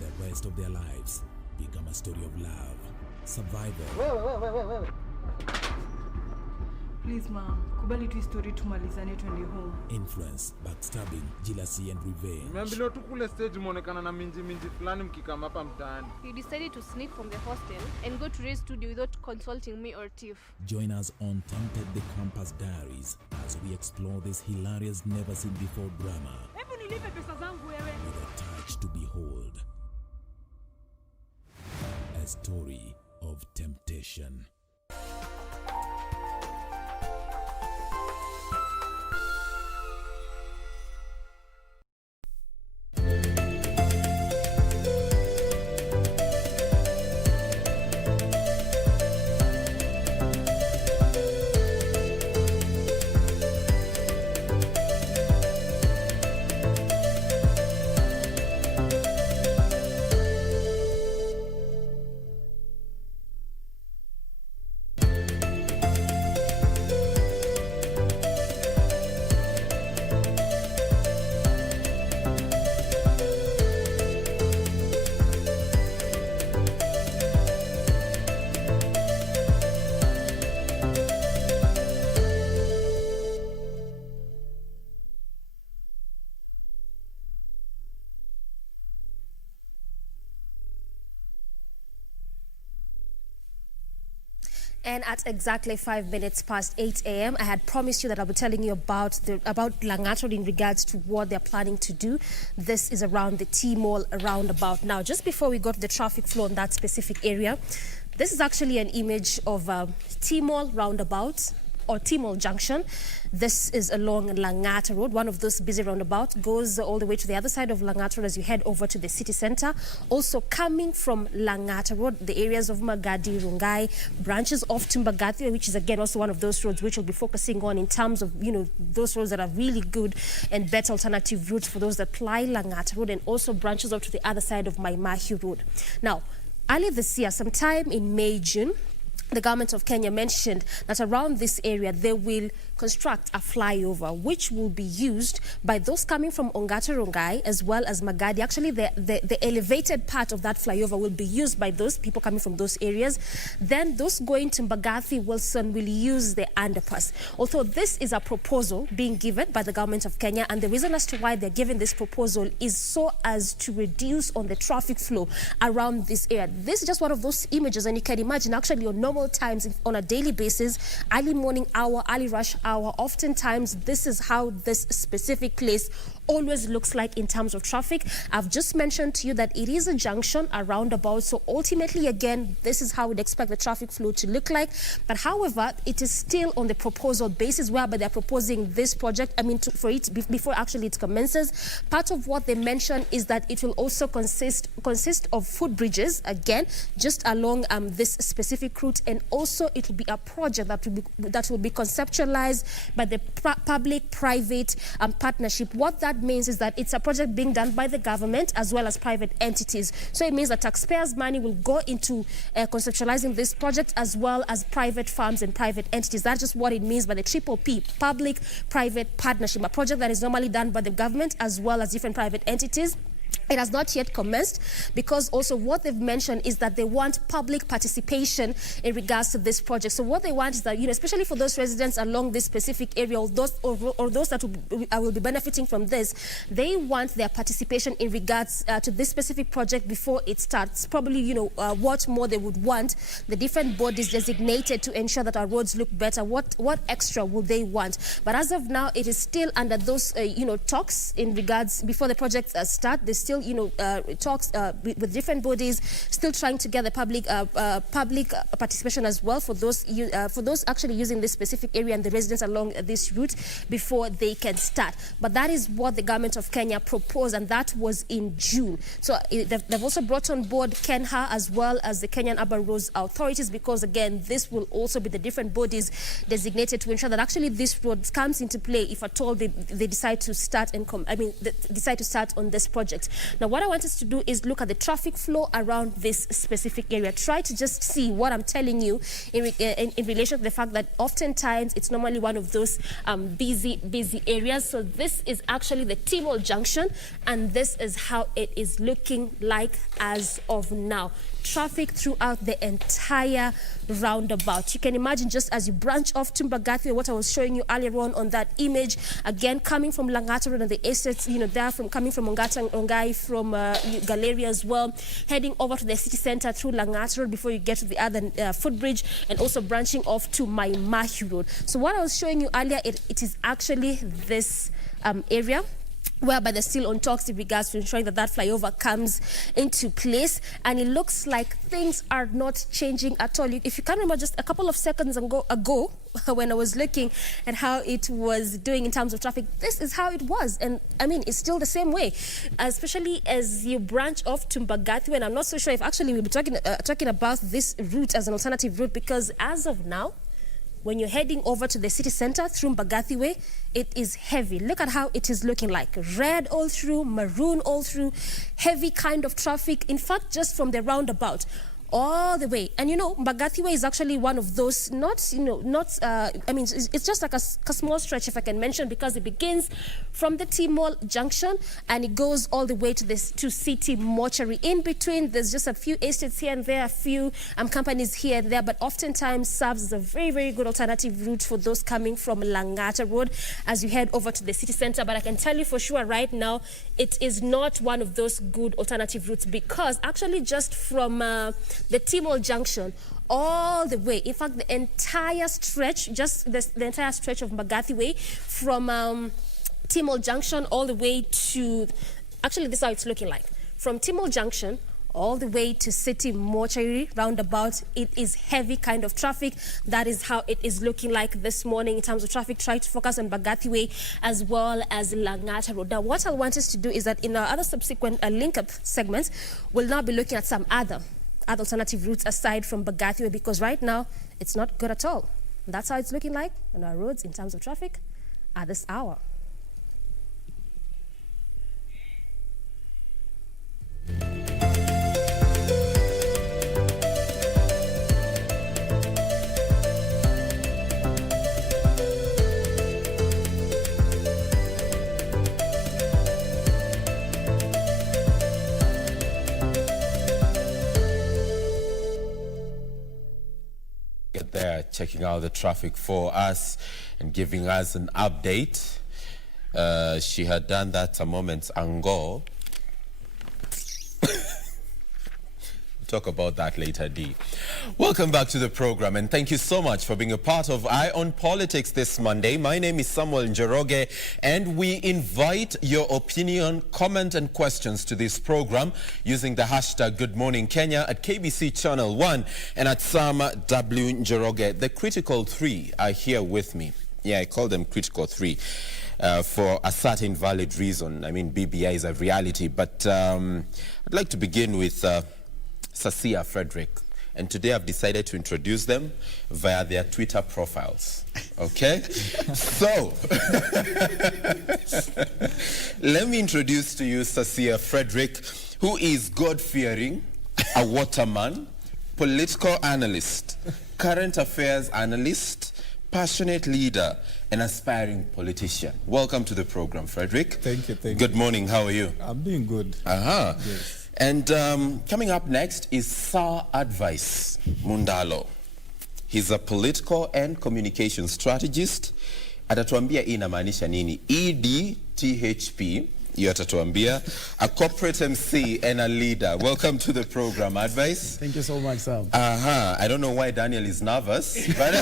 The rest of their lives become a story of love, survival. Wait. Please mom, kubali tu story tumalizane twende home. Influence, backstabbing, jealousy, and revenge. Nimeambiwa tu kule stage muonekana na minji fulani mkikama hapa mtaani. He decided to sneak from the hostel and go to Ray's studio without consulting me or Tiff. Join us on Tempted the Campus Diaries as we explore this hilarious never-seen-before drama. Hebu nilipe pesa zangu wewe. With a touch to behold. A story of temptation. And at exactly 5 minutes past 8 a.m., I had promised you that I'll be telling you about Lang'at in regards to what they're planning to do. This is around the T-Mall roundabout. Now, just before we go to the traffic flow in that specific area, this is actually an image of T-Mall roundabout or T-Mall Junction. This is along Lang'at Road, one of those busy roundabouts, goes all the way to the other side of Lang'at Road as you head over to the city center. Also coming from Lang'at Road, the areas of Magadi, Rungai, branches off to Mbagathi, which is again also one of those roads which we'll be focusing on in terms of, those roads that are really good and better alternative routes for those that ply Lang'at Road, and also branches off to the other side of Maimahi Road. Now, earlier this year, sometime in May, June, the government of Kenya mentioned that around this area they will construct a flyover which will be used by those coming from Ongata Rongai as well as Magadi. Actually, the elevated part of that flyover will be used by those people coming from those areas. Then those going to Mbagathi, Wilson will use the underpass. Although this is a proposal being given by the government of Kenya, and the reason as to why they're giving this proposal is so as to reduce on the traffic flow around this area. This is just one of those images, and you can imagine actually on normal times on a daily basis, early morning hour, early rush hour, oftentimes this is how this specific place always looks like in terms of traffic. I've just mentioned to you that it is a junction, a roundabout, so ultimately again this is how we'd expect the traffic flow to look like. But however, it is still on the proposal basis whereby they're proposing this project, for it before actually it commences. Part of what they mentioned is that it will also consist of footbridges, again just along this specific route, and also it will be a project that will be conceptualized by the public-private partnership. What that means is that it's a project being done by the government as well as private entities. So it means that taxpayers' money will go into conceptualizing this project as well as private firms and private entities. That's just what it means by the PPP, public-private partnership, a project that is normally done by the government as well as different private entities. It has not yet commenced because also what they've mentioned is that they want public participation in regards to this project. So what they want is that, especially for those residents along this specific area or those that will be benefiting from this, they want their participation in regards to this specific project before it starts. Probably, what more they would want, the different bodies designated to ensure that our roads look better. What extra would they want? But as of now, it is still under those, talks in regards before the project start. There's still talks with different bodies, still trying to get the public participation as well for those actually using this specific area and the residents along this route before they can start. But that is what the government of Kenya proposed, and that was in June. So they've also brought on board KENHA as well as the Kenyan Urban Roads Authorities, because again this will also be the different bodies designated to ensure that actually this road comes into play if at all they decide to start decide to start on this project. Now, what I want us to do is look at the traffic flow around this specific area. Try to just see what I'm telling you in relation to the fact that oftentimes it's normally one of those busy areas. So this is actually the T-Mall Junction, and this is how it is looking like as of now. Traffic throughout the entire roundabout. You can imagine just as you branch off to Mbagathi, what I was showing you earlier on that image, again coming from Lang'at Road and the estates, coming from Ongata Ongai, from Galleria as well, heading over to the city center through Lang'at Road before you get to the other footbridge, and also branching off to Maimahi Road. So what I was showing you earlier, it is actually this area, whereby they're still on talks in regards to ensuring that flyover comes into place. And it looks like things are not changing at all. If you can remember just a couple of seconds ago when I was looking at how it was doing in terms of traffic, this is how it was. And it's still the same way, especially as you branch off to Mbagathi. And I'm not so sure if actually we'll be talking about this route as an alternative route, because as of now, when you're heading over to the city center through Mbagathi Way, it is heavy. Look at how it is looking like. Red all through, maroon all through, heavy kind of traffic. In fact, just from the roundabout all the way. And Mbagathi Way is actually one of those, it's just like a small stretch, if I can mention, because it begins from the T-Mall Junction and it goes all the way to City Mortuary. In between, there's just a few estates here and there, a few companies here and there, but oftentimes serves as a very, very good alternative route for those coming from Lang'at Road as you head over to the city center. But I can tell you for sure right now, it is not one of those good alternative routes, because actually just from the Timol Junction, all the way. In fact, the entire stretch, just the entire stretch of Mbagathi Way, from Timol Junction all the way to, actually this is how it's looking like. From Timol Junction all the way to City Mortuary roundabout, it is heavy kind of traffic. That is how it is looking like this morning in terms of traffic. Try to focus on Mbagathi Way as well as Langata Road. Now, what I want us to do is that in our other subsequent link-up segments, we'll now be looking at some other alternative routes aside from Mbagathi Way, because right now, it's not good at all. That's how it's looking like on our roads in terms of traffic at this hour. There checking out the traffic for us and giving us an update. She had done that a moment ago. Talk about that later, Dee. Welcome back to the program, and thank you so much for being a part of Eye on Politics this Monday. My name is Samuel Njoroge, and we invite your opinion, comment, and questions to this program using the hashtag Good Morning Kenya at KBC Channel 1 and at Sam W. Njoroge. The critical three are here with me. Yeah, I call them critical three for a certain valid reason. I mean, BBI is a reality, but I'd like to begin with Sasia Frederick, and today I've decided to introduce them via their Twitter profiles. Okay? So, let me introduce to you Sasia Frederick, who is God-fearing, a waterman, political analyst, current affairs analyst, passionate leader, and aspiring politician. Welcome to the program, Frederick. Thank you. Good morning. How are you? I'm doing good. Yes. And coming up next is Sir Advice Mundalo. He's a political and communication strategist. Atatuambia inamaanisha nini? EDTHP, hiyo atatuambia. A corporate MC and a leader. Welcome to the program, Advice. Thank you so much, Sam. I don't know why Daniel is nervous, but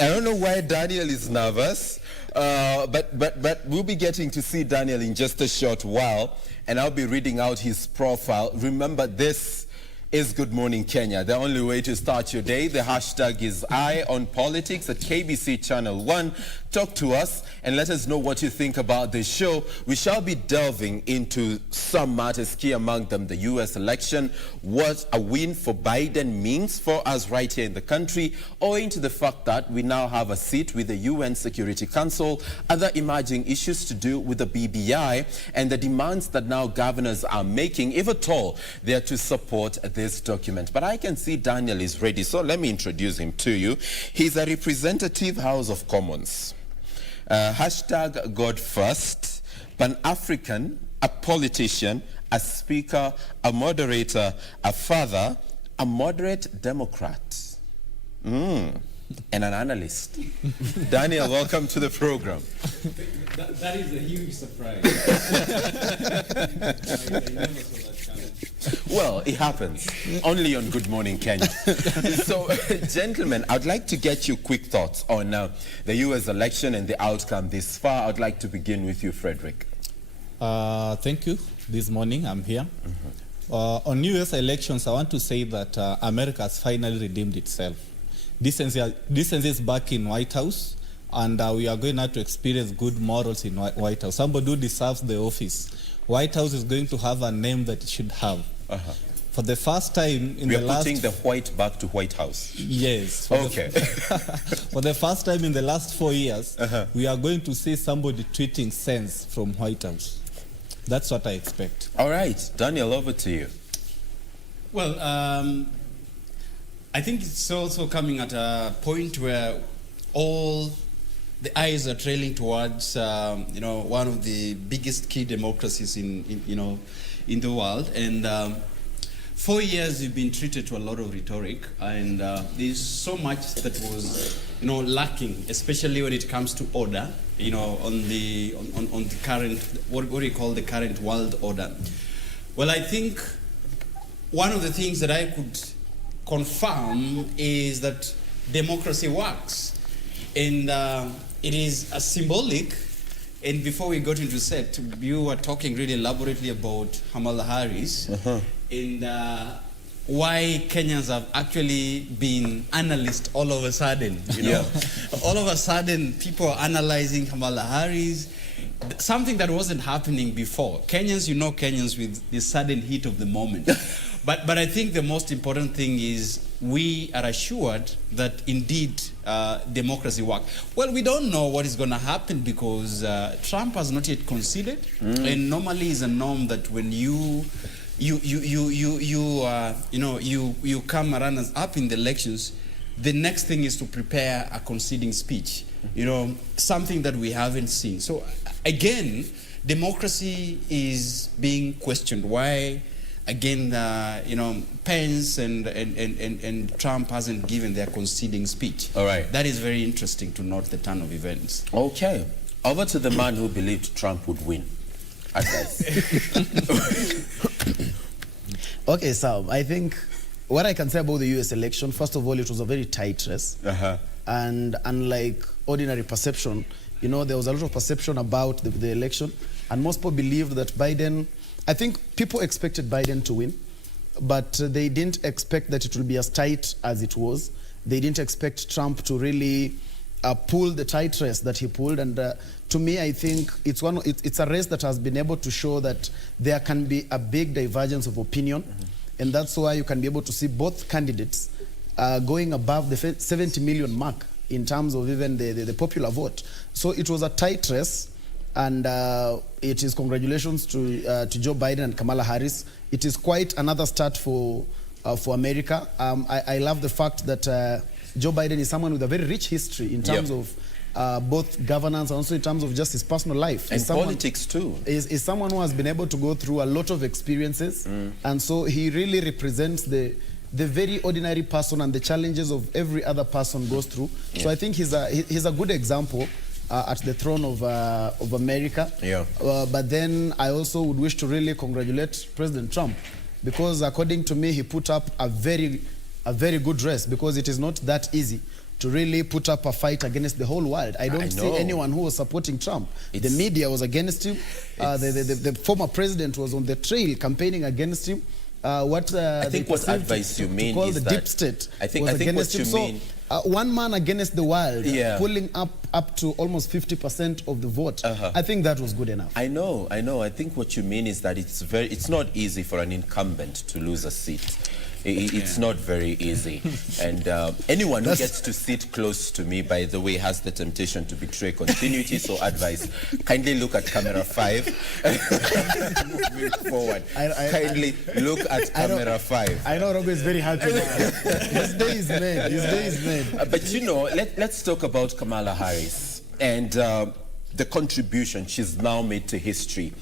I don't know why Daniel is nervous. But we'll be getting to see Daniel in just a short while, and I'll be reading out his profile. Remember, this is Good Morning Kenya. The only way to start your day. The hashtag is Eye on Politics at KBC Channel 1. Talk to us and let us know what you think about the show. We shall be delving into some matters, key among them the U.S. election, what a win for Biden means for us right here in the country, owing to the fact that we now have a seat with the UN Security Council, other emerging issues to do with the BBI, and the demands that now governors are making, if at all, they are to support this document. But I can see Daniel is ready, so let me introduce him to you. He's a representative House of Commons. Hashtag God First, Pan-African, a politician, a speaker, a moderator, a father, a moderate Democrat, and an analyst. Daniel, welcome to the program. That is a huge surprise. I never saw that coming. Well, it happens. Only on Good Morning Kenya. So, gentlemen, I'd like to get your quick thoughts on the U.S. election and the outcome this far. I'd like to begin with you, Frederick. Thank you. This morning, I'm here. On U.S. elections, I want to say that America has finally redeemed itself. Decency is back in White House, and we are going to experience good morals in White House. Somebody who deserves the office. White House is going to have a name that it should have. For the first time in we the are last... putting the white back to White House. Yes. Okay. For the first time in the last 4 years, we are going to see somebody tweeting sense from White House. That's what I expect. All right. Daniel, over to you. Well, I think it's also coming at a point where all the eyes are trailing towards, one of the biggest key democracies in the world. And 4 years you've been treated to a lot of rhetoric, and there's so much that was lacking, especially when it comes to order, on the current, what do you call the current world order? Well, I think one of the things that I could confirm is that democracy works, and it is symbolic. And before we got into set, you were talking really elaborately about Kamala Harris and why Kenyans have actually been analyzed all of a sudden. All of a sudden, people are analyzing Kamala Harris, something that wasn't happening before. Kenyans, Kenyans with the sudden heat of the moment. But I think the most important thing is we are assured that indeed democracy works. Well, we don't know what is going to happen because Trump has not yet conceded, and normally is a norm that when you come runners up in the elections, the next thing is to prepare a conceding speech. Something that we haven't seen. So again, democracy is being questioned. Why? Again, Pence and Trump hasn't given their conceding speech. All right. That is very interesting to note the turn of events. Okay. Over to the man who believed Trump would win. Okay, so I think what I can say about the US election, first of all, it was a very tight race. And unlike ordinary perception, there was a lot of perception about the election. And most people believed that Biden, I think people expected Biden to win, but they didn't expect that it will be as tight as it was. They didn't expect Trump to really pull the tight race that he pulled. And to me, I think it's a race that has been able to show that there can be a big divergence of opinion. And that's why you can be able to see both candidates going above the 70 million mark in terms of even the popular vote. So it was a tight race. And it is congratulations to Joe Biden and Kamala Harris. It is quite another start for America. I love the fact that Joe Biden is someone with a very rich history in terms of both governance and also in terms of just his personal life. And politics too. Is someone who has been able to go through a lot of experiences. And so he really represents the very ordinary person and the challenges of every other person goes through. So I think he's a good example at the throne of America. But then I also would wish to really congratulate President Trump, because according to me, he put up a very good race, because it is not that easy to really put up a fight against the whole world. I don't see anyone who was supporting Trump. The media was against him. The former president was on the trail campaigning against him. I think what advice you mean is that the deep state I think what you mean. So one man against the world, pulling up to almost 50% of the vote. I think that was good enough. I know. I think what you mean is that it's not easy for an incumbent to lose a seat. It's not very easy. And anyone who gets to sit close to me, by the way, has the temptation to betray continuity. So advice, kindly look at camera 5. Moving forward. Kindly look at camera 5. I know Robo is very happy now. His day is made. His day is made. But let's talk about Kamala Harris and the contribution she's now made to history.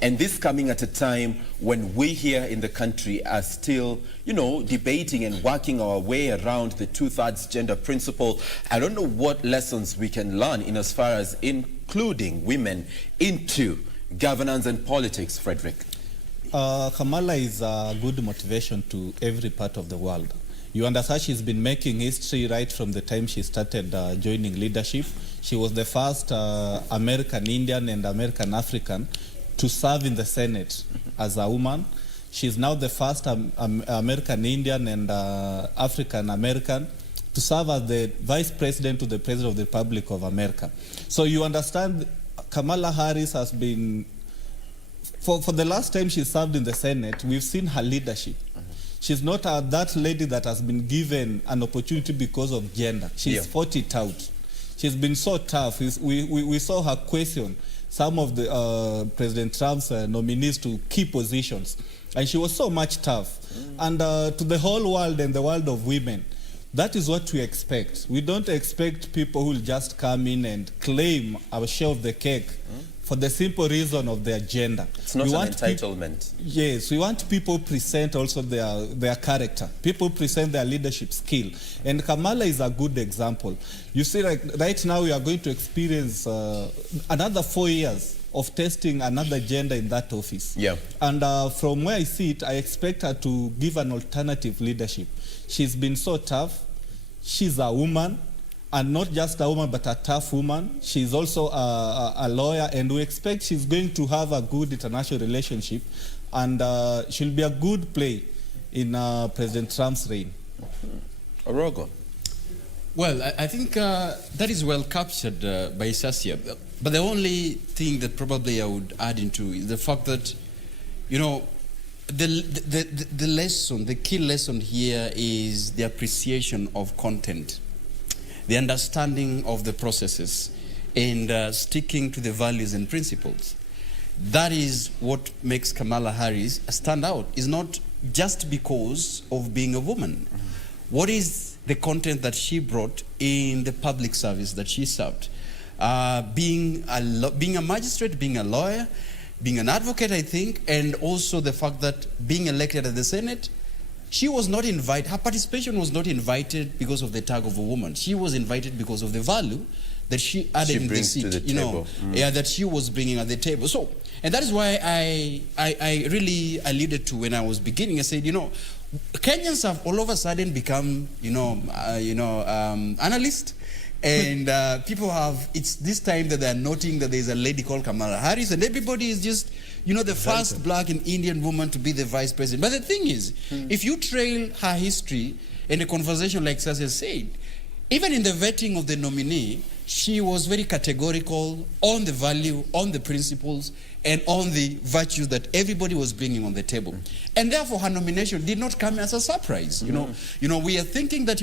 And this coming at a time when we here in the country are still, debating and working our way around the 2/3 gender principle. I don't know what lessons we can learn in as far as including women into governance and politics, Frederick. Kamala is a good motivation to every part of the world. You understand she's been making history right from the time she started joining leadership. She was the first American Indian and American African to serve in the Senate as a woman. She's now the first American Indian and African American to serve as the Vice President to the President of the Republic of America. So you understand, Kamala Harris has been, for the last time she served in the Senate, we've seen her leadership. She's not that lady that has been given an opportunity because of gender. She's fought it out. She's been so tough. We saw her question some of the President Trump's nominees to key positions. And she was so much tough. And to the whole world and the world of women, That is what we expect. We don't expect people who will just come in and claim our share of the cake for the simple reason of their gender. It's not an entitlement. Yes, we want people present also their character. People present their leadership skill. And Kamala is a good example. You see, like right now we are going to experience another 4 years of testing another gender in that office. Yeah. And from where I see it, I expect her to give an alternative leadership. She's been so tough. She's a woman, and not just a woman, but a tough woman. She's also a lawyer, and we expect she's going to have a good international relationship, and she'll be a good play in President Trump's reign. Orogo. Well, I think that is well captured by Sasia. But the only thing that probably I would add into is the fact that, you know, the lesson, the key lesson here is the appreciation of content, the understanding of the processes, and sticking to the values and principles. That is what makes Kamala Harris stand out. It's not just because of being a woman. What is the content that she brought in the public service that she served? Being a magistrate, being a lawyer, being an advocate, I think, and also the fact that being elected at the Senate, she was not invited, her participation was not invited because of the tag of a woman. She was invited because of the value that she added in the seat, that she was bringing at the table. So, and that is why I really alluded to when I was beginning. I said, Kenyans have all of a sudden become, analysts. And people have, it's this time that they're noting that there's a lady called Kamala Harris, and everybody is just, the first black and Indian woman to be the vice president. But the thing is, if you trail her history in a conversation like Sasha said, even in the vetting of the nominee, she was very categorical on the value, on the principles, and on the virtues that everybody was bringing on the table. And therefore, her nomination did not come as a surprise. We are thinking that,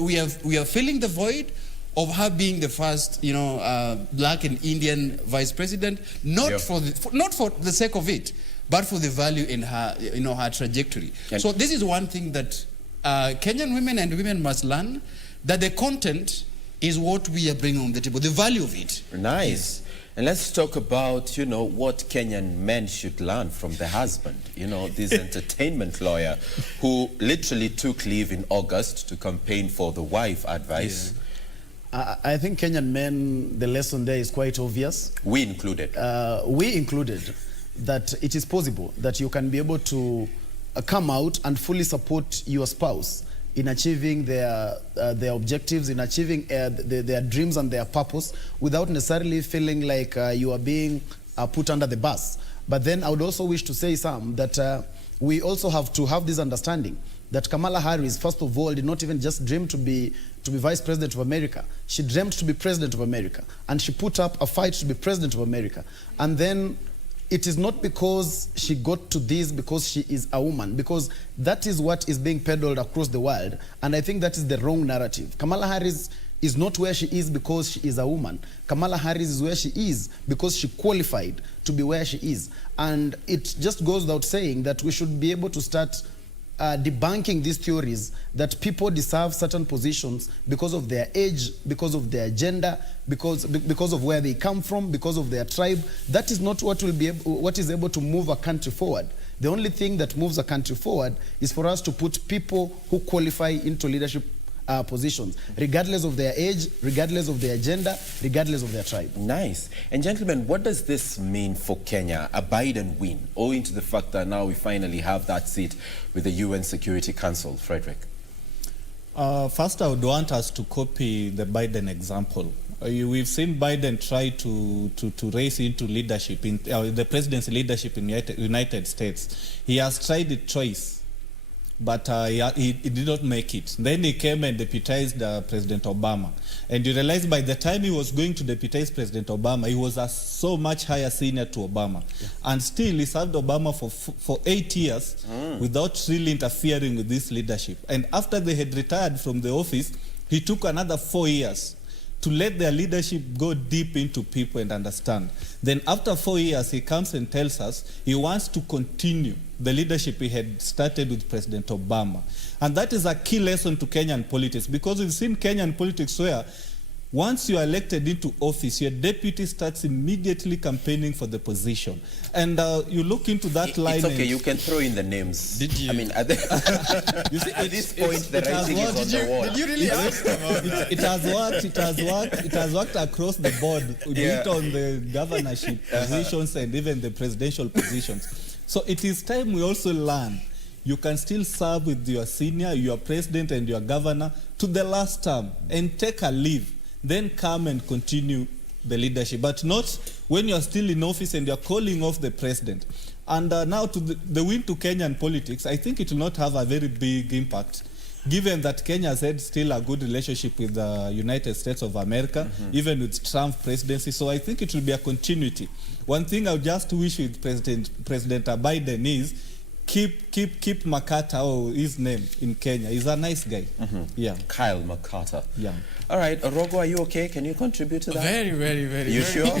we are filling the void of her being the first, black and Indian vice president, not for the sake of it, but for the value in her, her trajectory. So this is one thing that Kenyan women and women must learn, that the content is what we are bringing on the table, the value of it. Nice. And let's talk about, what Kenyan men should learn from the husband. This entertainment lawyer who literally took leave in August to campaign for the wife advice. Yeah. I think Kenyan men, the lesson there is quite obvious. We included. We included that it is possible that you can be able to come out and fully support your spouse in achieving their objectives, in achieving their dreams and their purpose, without necessarily feeling like you are being put under the bus. But then I would also wish to say, Sam, that we also have to have this understanding that Kamala Harris, first of all, did not even just dream to be vice president of America. She dreamed to be president of America, and she put up a fight to be president of America. And then it is not because she got to this because she is a woman, because that is what is being peddled across the world, and I think that is the wrong narrative. Kamala Harris is not where she is because she is a woman. Kamala Harris is where she is because she qualified to be where she is. And it just goes without saying that we should be able to start debunking these theories that people deserve certain positions because of their age, because of their gender, because of where they come from, because of their tribe. That is not what is able to move a country forward. The only thing that moves a country forward is for us to put people who qualify into leadership positions, regardless of their age, regardless of their gender, regardless of their tribe. Nice. And gentlemen, what does this mean for Kenya, a Biden win, owing to the fact that now we finally have that seat with the UN Security Council? Frederick? First, I would want us to copy the Biden example. We've seen Biden try to race into leadership, in the presidency leadership in the United States. He has tried it twice, but he did not make it. Then he came and deputized President Obama. And you realize by the time he was going to deputize President Obama, he was a so much higher senior to Obama. Yeah. And still, he served Obama for 8 years without really interfering with this leadership. And after they had retired from the office, he took another 4 years to let their leadership go deep into people and understand. Then after 4 years, he comes and tells us he wants to continue the leadership he had started with President Obama. And that is a key lesson to Kenyan politics, because we've seen Kenyan politics where once you are elected into office, your deputy starts immediately campaigning for the position. And you look into that line. It's okay, you can throw in the names. Did you? I mean, at, you see, at this point, the writing is on the wall. Did you really ask about that? It has worked. It has worked across the board. We do it on the governorship positions and even the presidential positions. So it is time we also learn. You can still serve with your senior, your president and your governor to the last term and take a leave. Then come and continue the leadership, but not when you're still in office and you're calling off the president. And now to the win to Kenyan politics, I think it will not have a very big impact, given that Kenya has had still a good relationship with the United States of America, even with Trump presidency. So I think it will be a continuity. One thing I would just wish with President Biden is keep McCarter, or his name, in Kenya. He's a nice guy. Yeah. Kyle McCarter. Yeah. All right, Orogo, are you okay? Can you contribute to that? Very, very, very. You very, sure?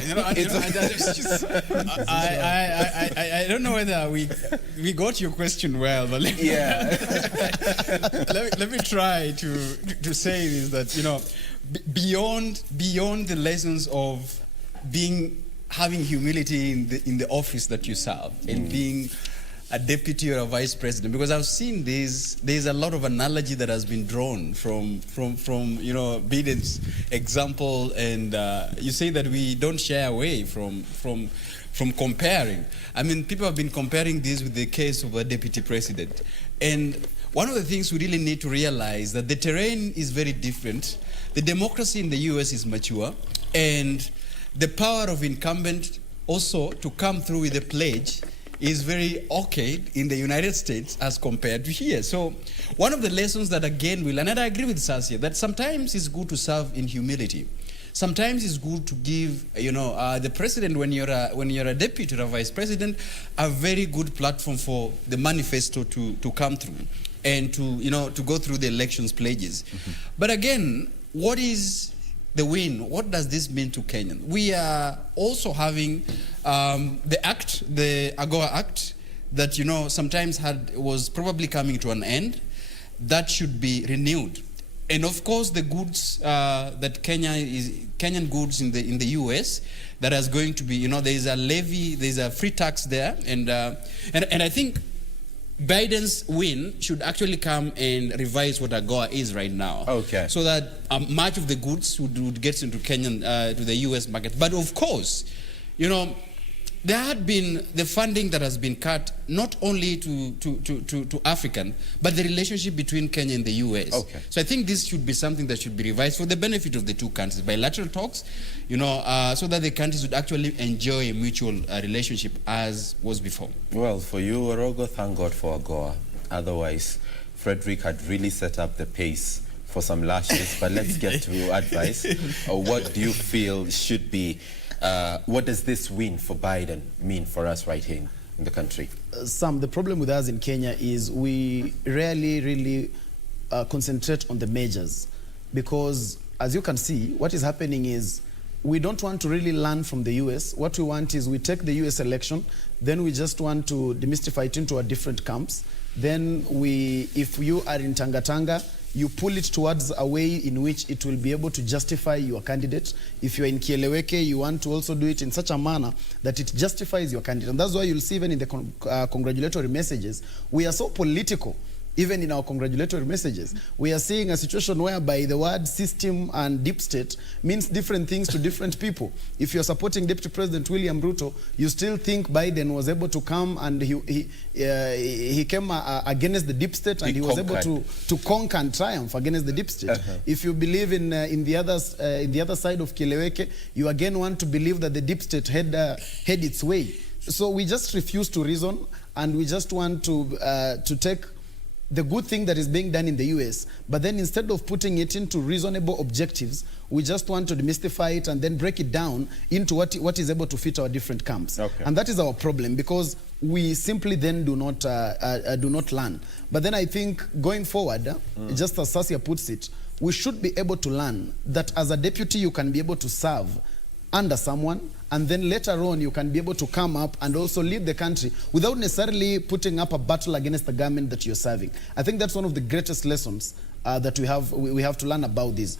I don't know whether we got your question well, but let me try to say this, that beyond the lessons of having humility in the office that you serve and being a deputy or a vice president, because I've seen there's a lot of analogy that has been drawn from Biden's example, and you say that we don't shy away from comparing. I mean, people have been comparing this with the case of a deputy president, and one of the things we really need to realize that the terrain is very different. The democracy in the US is mature, and the power of incumbent also to come through with a pledge is very okay in the United States as compared to here. So one of the lessons that again and I agree with Saskia, that sometimes it's good to serve in humility. Sometimes it's good to give, the president, when you're a deputy or a vice president, a very good platform for the manifesto to come through and to go through the elections pledges. But again, what is the win? What does this mean to Kenyans? We are also having the AGOA Act, that sometimes was probably coming to an end. That should be renewed. And of course, the goods that Kenyan goods in the US, that is going to be, there is a levy, there is a free tax there, and I think Biden's win should actually come and revise what AGOA is right now. Okay. So that much of the goods would get into Kenyan, to the US market. But of course, there had been the funding that has been cut, not only to African, but the relationship between Kenya and the US. Okay. So I think this should be something that should be revised for the benefit of the two countries. Bilateral talks, so that the countries would actually enjoy a mutual relationship as was before. Well, for you, Orogo, thank God for AGOA. Otherwise, Frederick had really set up the pace for some lashes. But let's get to advice. What do you feel should be, what does this win for Biden mean for us right here in the country? Sam, the problem with us in Kenya is we rarely really concentrate on the measures, because as you can see, what is happening is we don't want to really learn from the US. What we want is we take the US election, then we just want to demystify it into our different camps. Then if you are in Tanga, you pull it towards a way in which it will be able to justify your candidate. If you're in Kieleweke, you want to also do it in such a manner that it justifies your candidate. And that's why you'll see even in the congratulatory messages, we are so political. Even in our congratulatory messages, we are seeing a situation whereby the word system and deep state means different things to different people. If you're supporting Deputy President William Ruto, you still think Biden was able to come and he came against the deep state, and he was able to conquer and triumph against the deep state. If you believe in the other side of Kileweke, you again want to believe that the deep state had its way. So we just refuse to reason, and we just want to take the good thing that is being done in the US, but then instead of putting it into reasonable objectives, we just want to demystify it and then break it down into what is able to fit our different camps. Okay. And that is our problem, because we simply then do not learn. But then I think going forward, just as Saskia puts it, we should be able to learn that as a deputy you can be able to serve under someone, and then later on you can be able to come up and also lead the country without necessarily putting up a battle against the government that you're serving. I think that's one of the greatest lessons that we have to learn about this.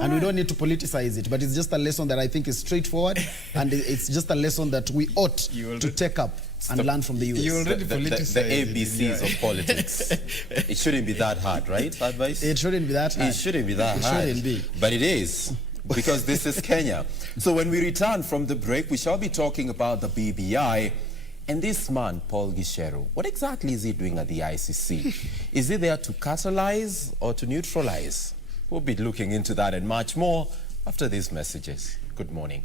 And we don't need to politicize it, but it's just a lesson that I think is straightforward, and it's just a lesson that we ought to take up and learn from the US. You already the ABCs of politics. It shouldn't be that hard, right? Advice? It shouldn't be that hard. It shouldn't be that hard. It shouldn't be. But it is, because this is Kenya. So when we return from the break, we shall be talking about the BBI. And this man, Paul Gicheru, what exactly is he doing at the ICC? Is he there to catalyze or to neutralize? We'll be looking into that and much more after these messages. Good morning.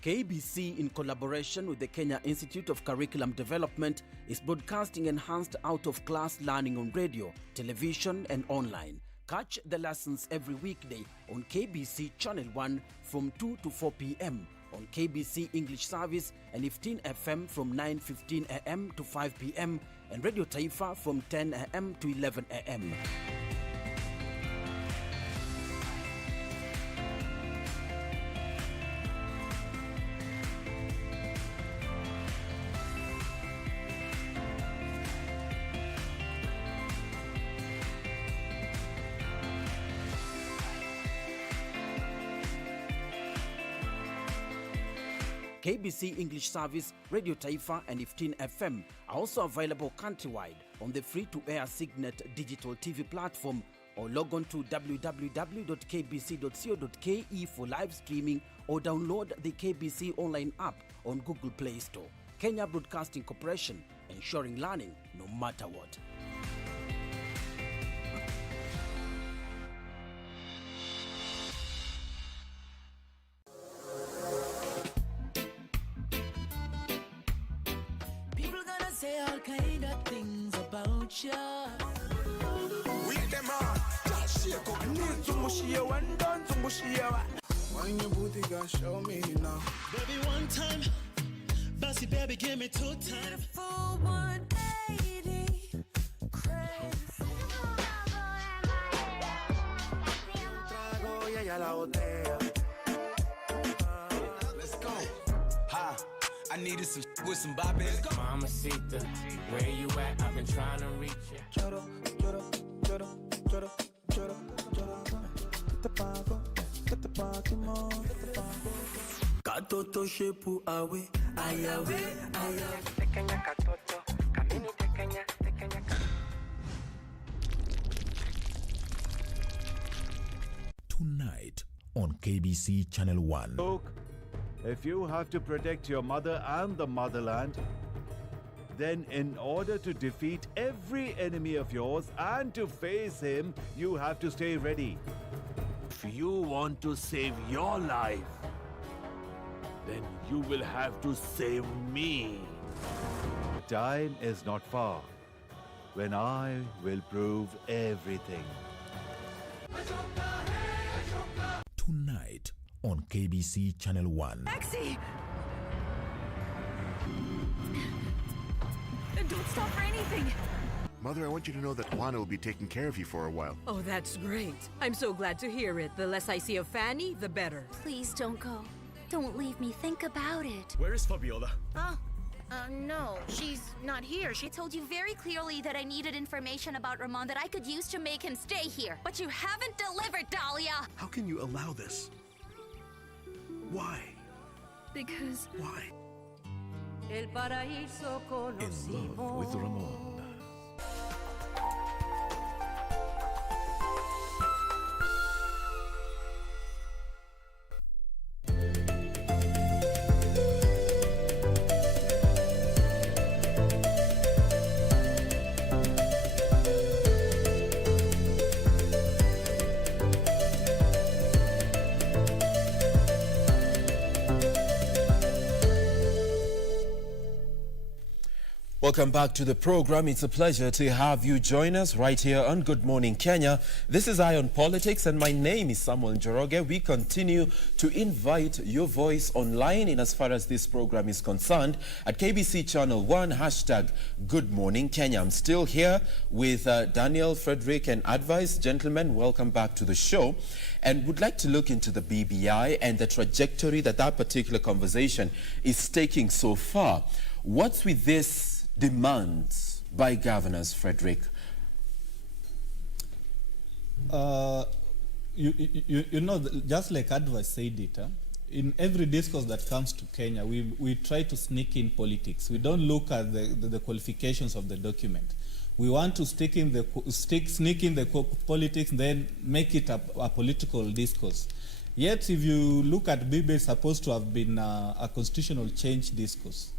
KBC, in collaboration with the Kenya Institute of Curriculum Development, is broadcasting enhanced out-of-class learning on radio, television, and online. Catch the lessons every weekday on KBC Channel 1 from 2 to 4 p.m., on KBC English Service and 15 FM from 9:15 a.m. to 5 p.m., and Radio Taifa from 10 a.m. to 11 a.m. KBC English Service, Radio Taifa, and 15 FM are also available countrywide on the free-to-air Signet digital TV platform, or log on to www.kbc.co.ke for live streaming, or download the KBC Online app on Google Play Store. Kenya Broadcasting Corporation, ensuring learning no matter what. Say all kind of things about you. With them on, just shake up. Need to mush you and done to mush you. When your booty got show me now. Baby, one time, bossy baby, give me 2 times. Full 180, crazy. Let's go. Ha. I needed some with some bop in it. Mamacita, where you at? I've been trying to reach you. Katoto shepu awe, ayawe, ayawe. Tonight on KBC Channel 1. Look, if you have to protect your mother and the motherland, then in order to defeat every enemy of yours and to face him, you have to stay ready. If you want to save your life, then you will have to save me. Time is not far when I will prove everything. Tonight on KBC Channel 1. Taxi! Don't stop for anything. Mother, I want you to know that Juana will be taking care of you for a while. Oh, that's great. I'm so glad to hear it. The less I see of Fanny, the better. Please don't go. Don't leave me. Think about it. Where is Fabiola? No, she's not here. She told you very clearly that I needed information about Ramon that I could use to make him stay here. But you haven't delivered, Dahlia! How can you allow this? Why? Because... Why? In love with Ramon. Welcome back to the program. It's a pleasure to have you join us right here on Good Morning Kenya. This is Eye on Politics, and my name is Samuel Njoroge. We continue to invite your voice online in as far as this program is concerned at KBC Channel 1, hashtag Good Morning Kenya. I'm still here with Daniel, Frederick, and Advice. Gentlemen, welcome back to the show. And would like to look into the BBI and the trajectory that particular conversation is taking so far. What's with this demands by governors, Frederick? You know, just like Advice said it, in every discourse that comes to Kenya, we try to sneak in politics. We don't look at the qualifications of the document. We want to sneak in the politics, then make it a political discourse. Yet, if you look at BBI, it's supposed to have been a constitutional change discourse.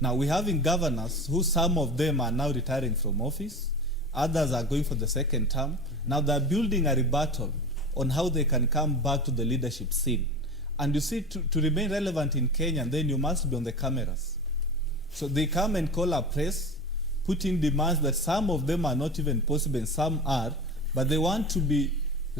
Now, we're having governors who some of them are now retiring from office, others are going for the second term. Now they're building a rebuttal on how they can come back to the leadership scene. And you see, to remain relevant in Kenya, then you must be on the cameras. So they come and call our press, put in demands that some of them are not even possible and some are, but they want to be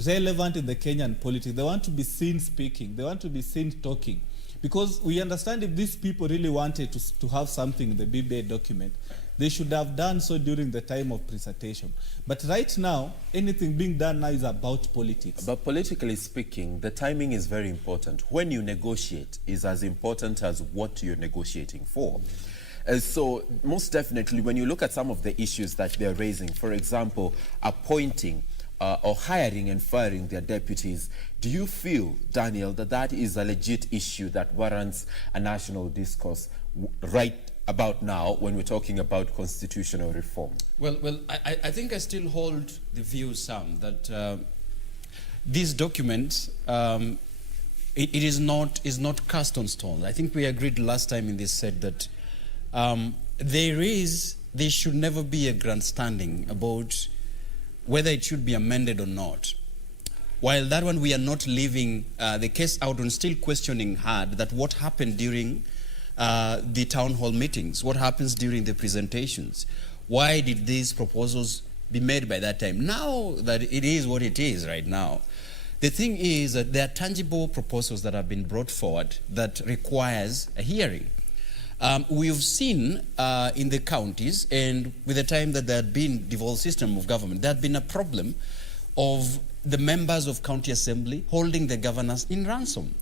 relevant in the Kenyan politics. They want to be seen speaking. They want to be seen talking. Because we understand if these people really wanted to have something in the BBI document, they should have done so during the time of presentation. But right now, anything being done now is about politics. But politically speaking, the timing is very important. When you negotiate is as important as what you're negotiating for. So most definitely, when you look at some of the issues that they're raising, for example, appointing or hiring and firing their deputies, do you feel, Daniel, that is a legit issue that warrants a national discourse right about now when we're talking about constitutional reform? Well, I think I still hold the view, Sam, that these documents, it is not cast on stone. I think we agreed last time in this set that there should never be a grandstanding about whether it should be amended or not. While that one we are not leaving the case out and still questioning hard that what happened during the town hall meetings, what happens during the presentations, why did these proposals be made by that time? Now that it is what it is right now, the thing is that there are tangible proposals that have been brought forward that requires a hearing. We've seen in the counties, and with the time that there had been devolved system of government, there had been a problem of the members of county assembly holding the governors in ransom.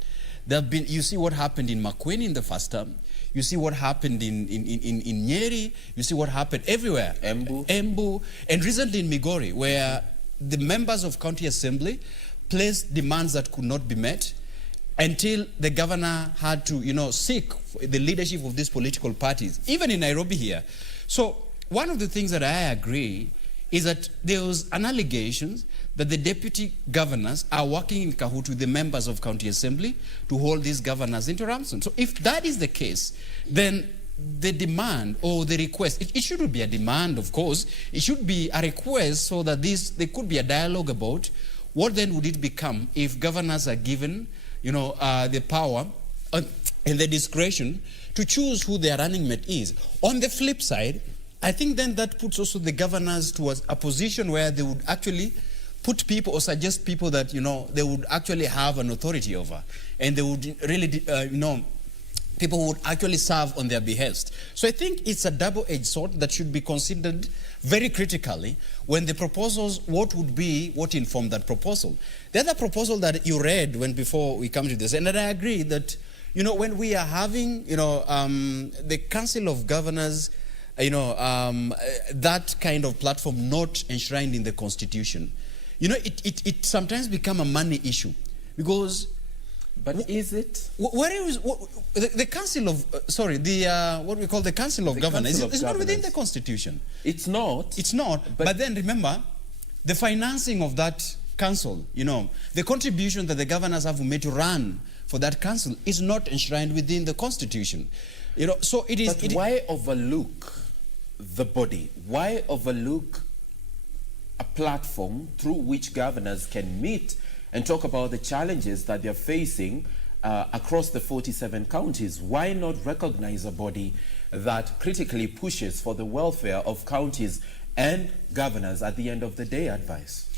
There have been, you see what happened in Makueni in the first term, you see what happened in Nyeri, you see what happened everywhere. Embu, and recently in Migori, where the members of county assembly placed demands that could not be met, until the governor had to, seek the leadership of these political parties, even in Nairobi here. So one of the things that I agree is that there was an allegation that the deputy governors are working in cahoots with the members of county assembly to hold these governors into ransom. So if that is the case, then the demand or the request, it shouldn't be a demand, of course, it should be a request so that there could be a dialogue about what then would it become if governors are given the power and the discretion to choose who their running mate is. On the flip side, I think then that puts also the governors towards a position where they would actually put people or suggest people that, they would actually have an authority over. And they would really, people would actually serve on their behest. So I think it's a double-edged sword that should be considered very critically when the proposals, what informed that proposal. The other proposal that you read before we come to this, and that I agree that, when we are having, the Council of Governors, that kind of platform not enshrined in the Constitution, it sometimes become a money issue because. But is it? Where is the Council of what we call the Council of Governors? It's not within the Constitution. It's not. It's not. But then remember, the financing of that council, the contribution that the governors have made to run for that council is not enshrined within the Constitution. So it is. But why overlook the body? Why overlook a platform through which governors can meet and talk about the challenges that they're facing across the 47 counties? Why not recognize a body that critically pushes for the welfare of counties and governors at the end of the day? Advice?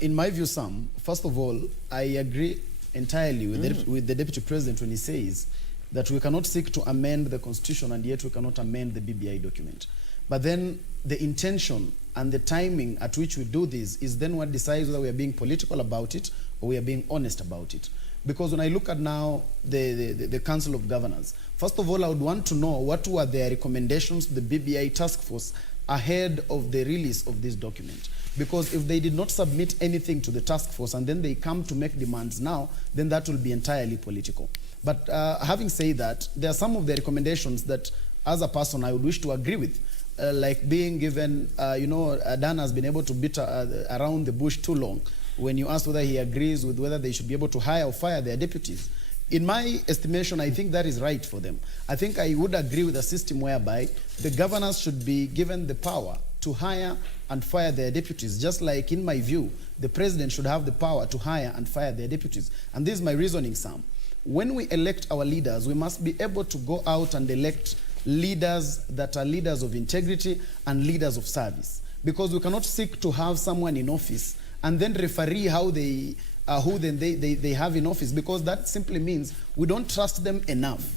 In my view, Sam, first of all, I agree entirely with the Deputy President when he says that we cannot seek to amend the Constitution and yet we cannot amend the BBI document. But then the intention and the timing at which we do this is then what decides whether we are being political about it or we are being honest about it. Because when I look at now the Council of Governors, first of all, I would want to know what were their recommendations to the BBI task force ahead of the release of this document. Because if they did not submit anything to the task force and then they come to make demands now, then that will be entirely political. But having said that, there are some of the recommendations that as a person I would wish to agree with. Like being given, Dan has been able to beat around the bush too long when you ask whether he agrees with whether they should be able to hire or fire their deputies. In my estimation, I think that is right for them. I think I would agree with a system whereby the governors should be given the power to hire and fire their deputies, just like, in my view, the president should have the power to hire and fire their deputies. And this is my reasoning, Sam. When we elect our leaders, we must be able to go out and elect leaders that are leaders of integrity and leaders of service. Because we cannot seek to have someone in office and then referee how they, who then they have in office, because that simply means we don't trust them enough.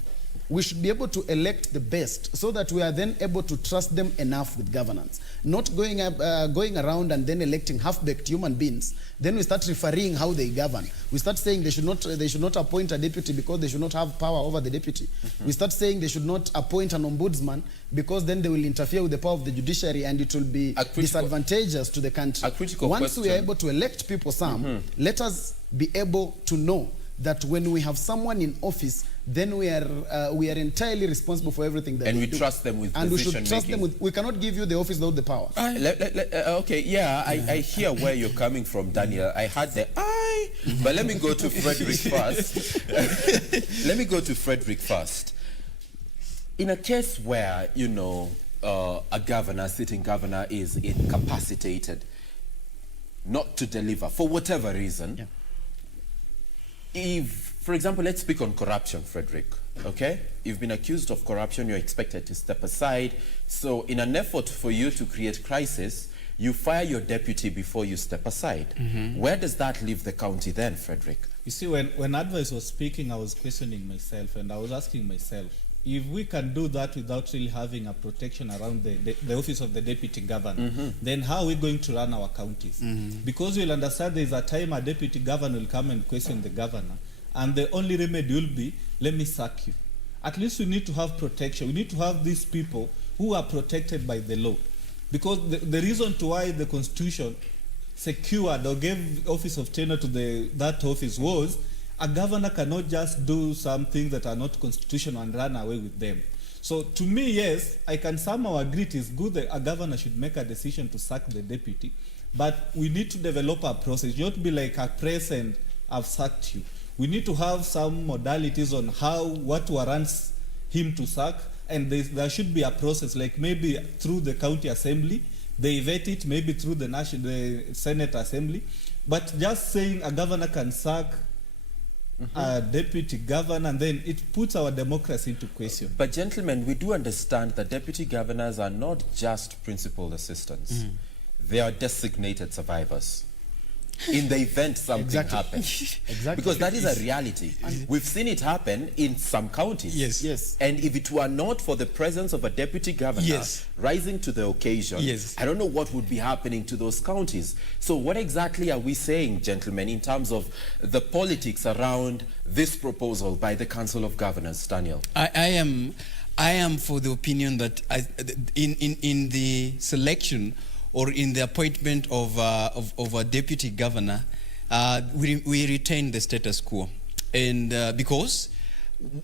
We should be able to elect the best so that we are then able to trust them enough with governance. Not going around and then electing half-baked human beings. Then we start refereeing how they govern. We start saying they should not appoint a deputy because they should not have power over the deputy. We start saying they should not appoint an ombudsman because then they will interfere with the power of the judiciary and it will be disadvantageous to the country. Once we are able to elect people, Sam, let us be able to know that when we have someone in office, then we are entirely responsible for everything that they do. And we trust them with and decision we should trust making. them with, we cannot give you the office without the power. Okay, yeah, I hear where you're coming from, Daniel. I had the I, but let me go to Frederick first. Let me go to Frederick first. In a case where, a governor, sitting governor, is incapacitated not to deliver for whatever reason, if, for example, let's speak on corruption, Frederick, okay? You've been accused of corruption, you're expected to step aside. So in an effort for you to create crisis, you fire your deputy before you step aside. Where does that leave the county then, Frederick? You see, when Advice was speaking, I was questioning myself and I was asking myself, if we can do that without really having a protection around the office of the deputy governor, then how are we going to run our counties? Because you'll understand there's a time a deputy governor will come and question the governor, and the only remedy will be, let me sack you. At least we need to have protection. We need to have these people who are protected by the law. Because the reason to why the Constitution secured or gave office of tenure to that office was a governor cannot just do some things that are not constitutional and run away with them. So to me, yes, I can somehow agree it is good that a governor should make a decision to sack the deputy, but we need to develop a process. You not be like a press and I've sacked you. We need to have some modalities on what warrants him to sack, and there should be a process, like maybe through the county assembly, they vet it, maybe through the Senate assembly, but just saying a governor can sack a deputy governor, and then it puts our democracy into question. But gentlemen, we do understand that deputy governors are not just principal assistants. They are designated survivors. In the event something happens. Because that is a reality. We've seen it happen in some counties. Yes. And if it were not for the presence of a deputy governor rising to the occasion, I don't know what would be happening to those counties. So what exactly are we saying, gentlemen, in terms of the politics around this proposal by the Council of Governors? Daniel? I am for the opinion that in the selection or in the appointment of a deputy governor, we retain the status quo. And because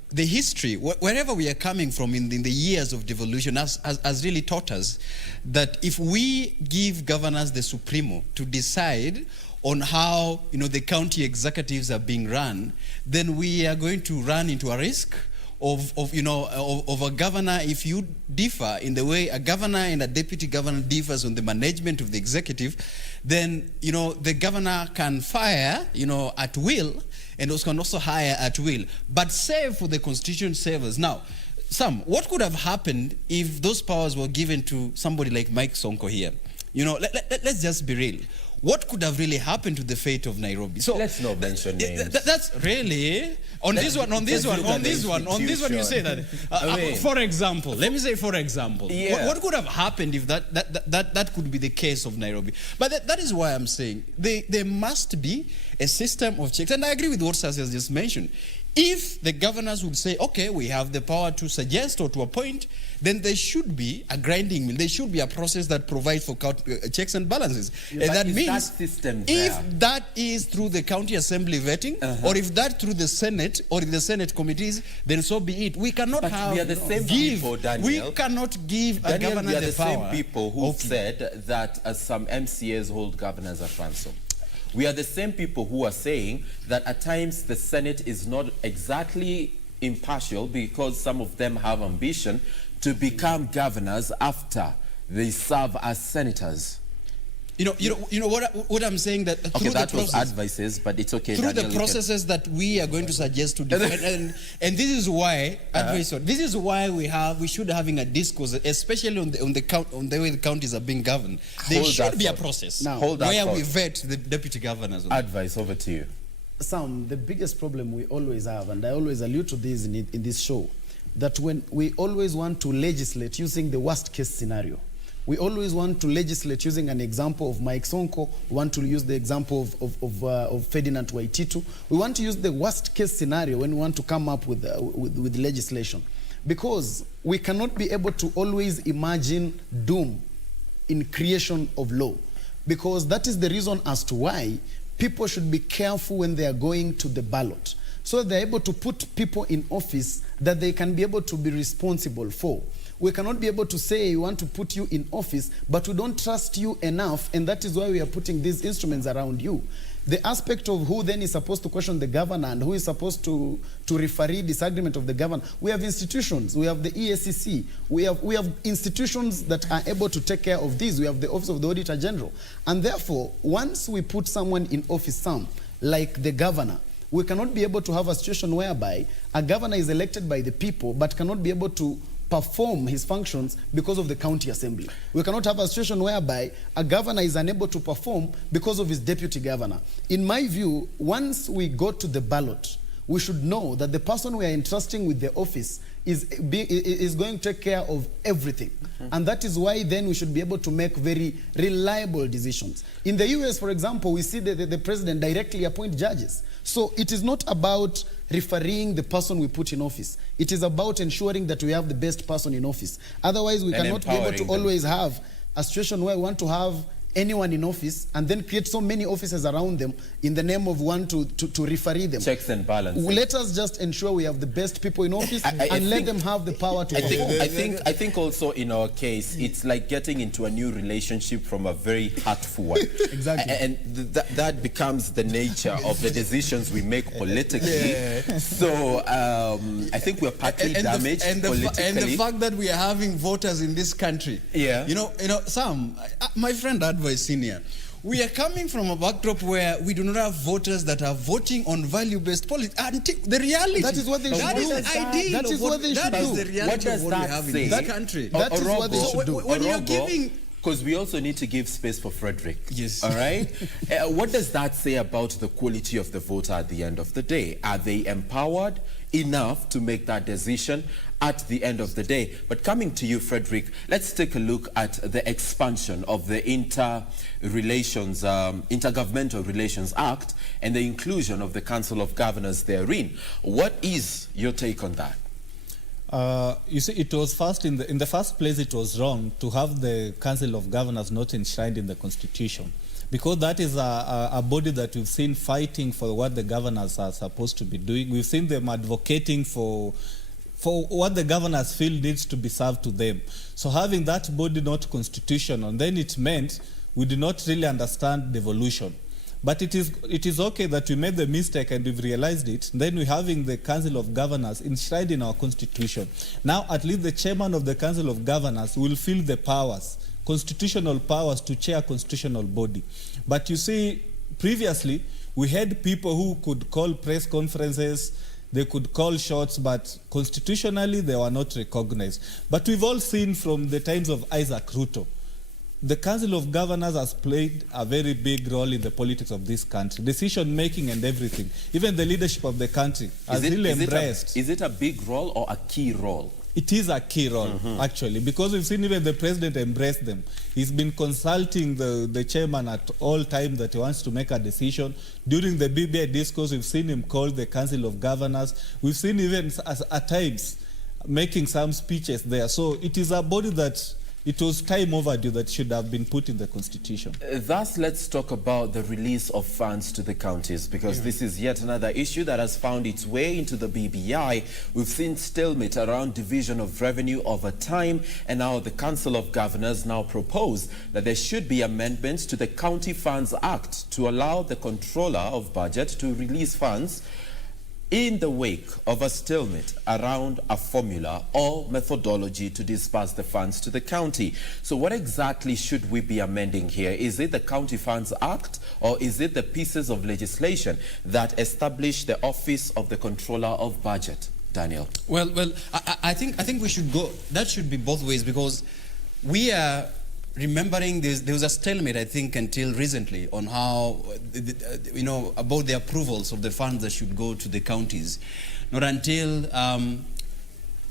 the history, wherever we are coming from in the years of devolution, has really taught us that if we give governors the supremo to decide on how the county executives are being run, then we are going to run into a risk of a governor. If you differ in the way a governor and a deputy governor differs on the management of the executive, then the governor can fire at will, and also can also hire at will, but save for the constituent savers. Now, Sam, what could have happened if those powers were given to somebody like Mike Sonko here? You know, let's just be real. What could have really happened to the fate of Nairobi? So let's not mention names. That's really on this one. You say that. For example, let me say, for example, what could have happened if that could be the case of Nairobi? But that is why I'm saying there must be a system of checks, and I agree with what Sasi has just mentioned. If the governors would say, okay, we have the power to suggest or to appoint, then there should be a grinding mill. There should be a process that provides for checks and balances. And that means that system if that is through the county assembly vetting, or if that through the Senate or the Senate committees, then so be it. We cannot we are the same people, Daniel. We cannot give a governor we are the power. same people who said that some MCAs hold governors at ransom. We are the same people who are saying that at times the Senate is not exactly impartial because some of them have ambition to become governors after they serve as senators. You know what I'm saying, that through that the process, was advices, but it's okay. Through Daniel, the processes that we are going to suggest to defend, and this is why this is why we should having a discourse, especially on the way the counties are being governed. There should be a process where we vet the deputy governors. Advice, over to you. Sam, the biggest problem we always have, and I always allude to this in this show, that when we always want to legislate using the worst case scenario. We always want to legislate using an example of Mike Sonko. We want to use the example of Ferdinand Waititu. We want to use the worst case scenario when we want to come up with legislation. Because we cannot be able to always imagine doom in creation of law. Because that is the reason as to why people should be careful when they are going to the ballot. So they're able to put people in office that they can be able to be responsible for. We cannot be able to say we want to put you in office, but we don't trust you enough, and that is why we are putting these instruments around you. The aspect of who then is supposed to question the governor and who is supposed to referee disagreement of the governor. We have institutions. We have the EACC. We have institutions that are able to take care of these. We have the Office of the Auditor General. And therefore, once we put someone in office, like the governor, we cannot be able to have a situation whereby a governor is elected by the people but cannot be able to perform his functions because of the county assembly. We cannot have a situation whereby a governor is unable to perform because of his deputy governor. In my view, once we go to the ballot, we should know that the person we are entrusting with the office is going to take care of everything. And that is why then we should be able to make very reliable decisions. In the US, for example, we see the president directly appoint judges. So it is not about refereeing the person we put in office. It is about ensuring that we have the best person in office. Otherwise, we cannot be able to always have a situation where we want to have anyone in office and then create so many offices around them in the name of one to referee them. Checks and balances. Let us just ensure we have the best people in office and let them have the power to perform. I think also in our case, it's like getting into a new relationship from a very hurtful one. Exactly. And that becomes the nature of the decisions we make politically. So I think we're partly damaged politically. And the fact that we are having voters in this country. Yeah. You know, Sam, my friend Advice Senior, we are coming from a backdrop where we do not have voters that are voting on value-based politics. The reality. That is what they should do. That is the ideal. That is what they should do. That is the reality of what we have in this country. That is what they should do. When you're giving... Because we also need to give space for Frederick. Yes. All right? What does that say about the quality of the voter at the end of the day? Are they empowered enough to make that decision at the end of the day? But coming to you, Frederick, let's take a look at the expansion of the Intergovernmental Relations Act and the inclusion of the Council of Governors therein. What is your take on that? You see, it was first in the first place, it was wrong to have the Council of Governors not enshrined in the Constitution, because that is a body that we've seen fighting for what the governors are supposed to be doing. We've seen them advocating for what the governors feel needs to be served to them. So having that body not constitutional, then it meant we did not really understand devolution. But it is okay that we made the mistake and we've realized it. Then we're having the Council of Governors enshrined in our Constitution. Now at least the chairman of the Council of Governors will feel the powers, constitutional powers to chair a constitutional body. But you see, previously we had people who could call press conferences, They could call shots, but constitutionally they were not recognized. But we've all seen from the times of Isaac Ruto, the Council of Governors has played a very big role in the politics of this country, decision-making and everything. Even the leadership of the country has really embraced. Is it a big role or a key role? It is a key role, actually, because we've seen even the president embrace them. He's been consulting the chairman at all times that he wants to make a decision. During the BBI discourse, we've seen him call the Council of Governors. We've seen even at times making some speeches there. So it is a body that it was time overdue that should have been put in the Constitution. Thus, let's talk about the release of funds to the counties, because this is yet another issue that has found its way into the BBI. We've seen stalemate around division of revenue over time, and now the Council of Governors now propose that there should be amendments to the County Funds Act to allow the Controller of Budget to release funds in the wake of a stalemate around a formula or methodology to disperse the funds to the county. So what exactly should we be amending here? Is it the County Funds Act, or is it the pieces of legislation that establish the Office of the Controller of Budget? Daniel. Well, I think we should go, that should be both ways, because we are remembering there was a stalemate, I think, until recently on how, about the approvals of the funds that should go to the counties. Not until,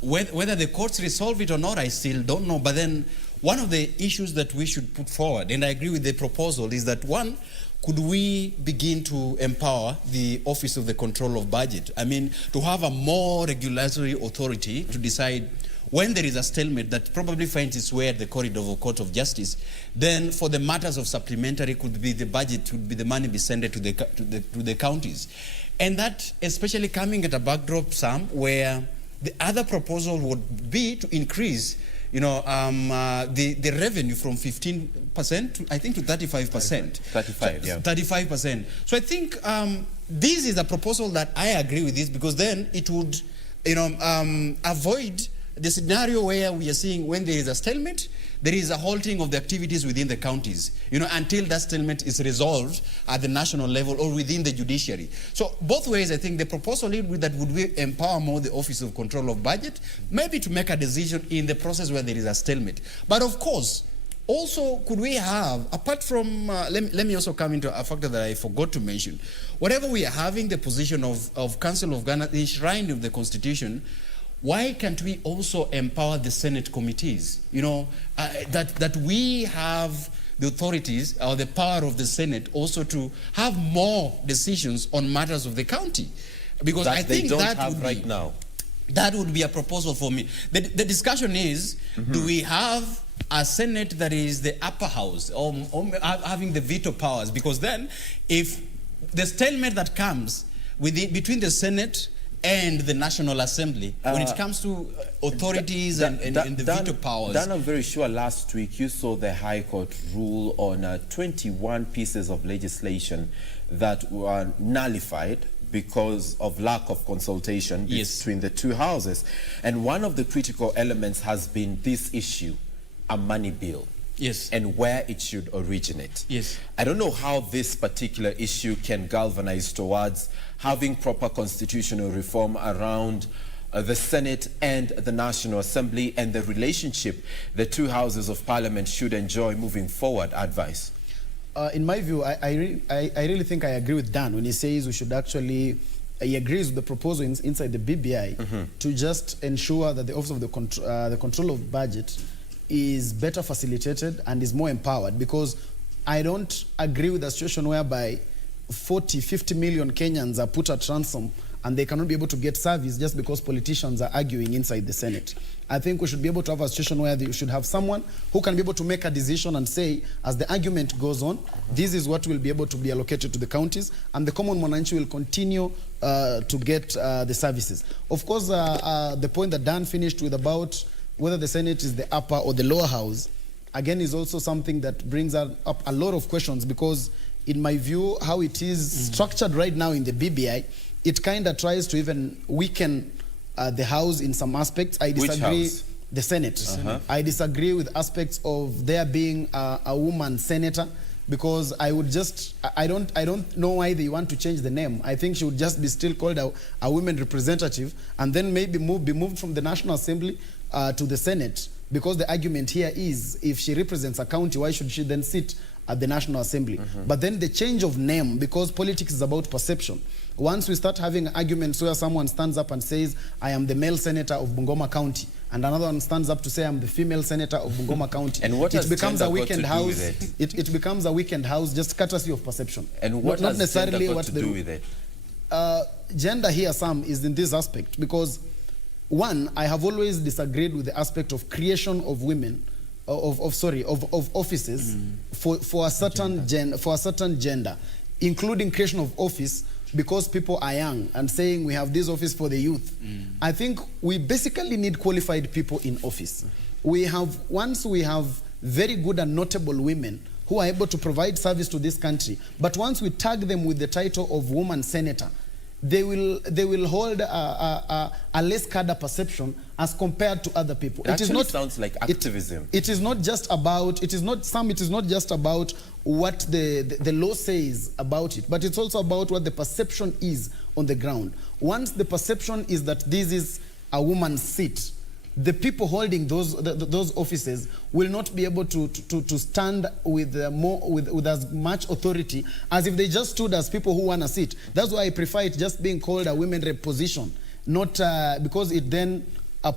whether the courts resolve it or not, I still don't know. But then one of the issues that we should put forward, and I agree with the proposal, is that one, could we begin to empower the Office of the Control of Budget? I mean, to have a more regulatory authority to decide when there is a stalemate that probably finds its way at the corridor of a court of justice, then for the matters of supplementary could be the budget, would be the money be sent to the counties. And that especially coming at a backdrop, Sam, where the other proposal would be to increase the revenue from 15% to, I think, to 35%. 35%. So I think this is a proposal that I agree with this, because then it would, avoid the scenario where we are seeing when there is a stalemate, there is a halting of the activities within the counties, until that stalemate is resolved at the national level or within the judiciary. So both ways, I think the proposal that would empower more the Office of Control of Budget, maybe to make a decision in the process where there is a stalemate. But of course, also, could we have, apart from, let me also come into a factor that I forgot to mention. Whatever we are having the position of Council of Ghana, the enshrined of the Constitution, why can't we also empower the Senate committees? That we have the authorities or the power of the Senate also to have more decisions on matters of the county, because that I think they don't that have would right now. That would be a proposal for me. The discussion is: do we have a Senate that is the upper house, or having the veto powers? Because then, if the stalemate that comes between the Senate and the National Assembly, when it comes to authorities and the veto powers. Dan, I'm very sure last week you saw the High Court rule on 21 pieces of legislation that were nullified because of lack of consultation between the two houses. And one of the critical elements has been this issue, a money bill. Yes. And where it should originate. Yes. I don't know how this particular issue can galvanize towards having proper constitutional reform around the Senate and the National Assembly, and the relationship the two houses of Parliament should enjoy moving forward. Advice? In my view, I really think I agree with Dan when he says we should actually, he agrees with the proposal inside the BBI to just ensure that the Office of the Control of Budget is better facilitated and is more empowered, because I don't agree with a situation whereby 40, 50 million Kenyans are put at ransom and they cannot be able to get service just because politicians are arguing inside the Senate. I think we should be able to have a situation where you should have someone who can be able to make a decision and say, as the argument goes on, this is what will be able to be allocated to the counties, and the common mwananchi will continue to get the services. Of course, the point that Dan finished with about whether the Senate is the upper or the lower house, again, is also something that brings up a lot of questions, because in my view, how it is structured right now in the BBI, it kind of tries to even weaken the House in some aspects. I disagree. Which house? The Senate. I disagree with aspects of there being a woman senator. because I don't know why they want to change the name. I think she would just be still called a women representative, and then maybe be moved from the National Assembly to the Senate, because the argument here is, if she represents a county, why should she then sit at the National Assembly? But then the change of name, because politics is about perception. Once we start having arguments where someone stands up and says, I am the male senator of Bungoma County, and another one stands up to say, I'm the female senator of Bungoma County, and what it becomes a weekend house. It becomes a weekend house, just courtesy of perception. And what not has necessarily gender got what to do with it? Gender here, Sam, is in this aspect, because one, I have always disagreed with the aspect of creation of women, of offices for a certain gender, including creation of office because people are young, and saying we have this office for the youth. I think we basically need qualified people in office. Once we have very good and notable women who are able to provide service to this country, but once we tag them with the title of woman senator, they will hold a less cadre perception as compared to other people. It actually sounds like activism. It is not just about, it is not just about what the law says about it, but it's also about what the perception is on the ground. Once the perception is that this is a woman's seat, the people holding those offices will not be able to stand with as much authority as if they just stood as people who want a seat. That's why I prefer it just being called a women rep position, not because it then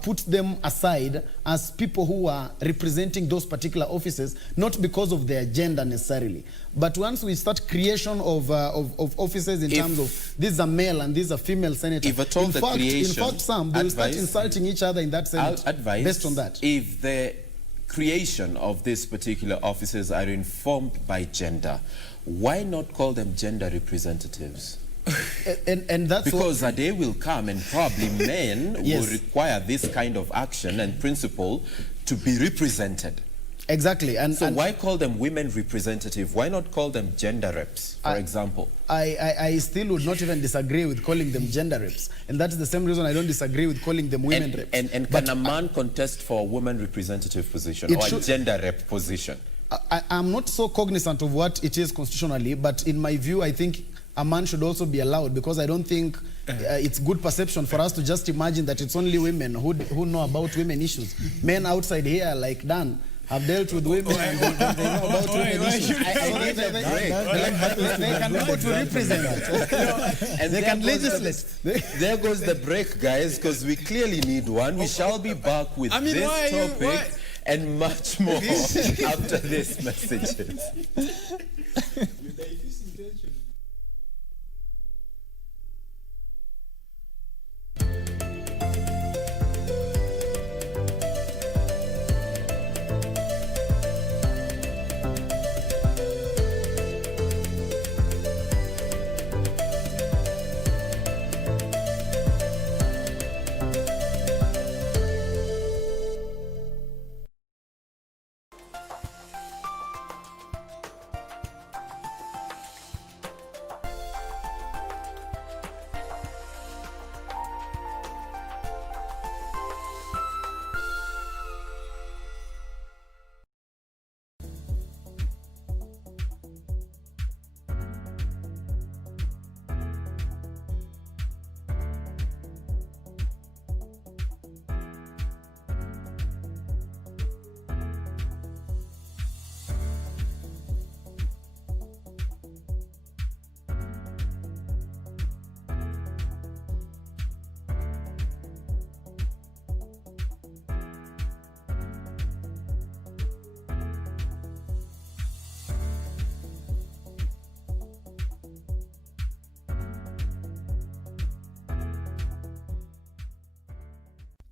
puts them aside as people who are representing those particular offices, not because of their gender necessarily. But once we start creation of offices in terms of this is a male and this is a female senator, if at all in fact, some they will start insulting each other in that Senate based on that. If the creation of these particular offices are informed by gender, why not call them gender representatives? and that's because a day will come and probably men Yes. will require this kind of action and principle to be represented. Exactly. So why call them women representative? Why not call them gender reps, for example? I still would not even disagree with calling them gender reps. And that's the same reason I don't disagree with calling them women reps. And can a man contest for a woman representative position or a gender rep position? I'm not so cognizant of what it is constitutionally, but in my view, I think a man should also be allowed, because I don't think it's good perception for us to just imagine that it's only women who know about women issues. Men outside here, like Dan, have dealt with women and they know about women issues. They can be able to represent it. And they can legislate. There goes the break, guys, because we clearly need one. We shall be back with this topic and much more after these messages.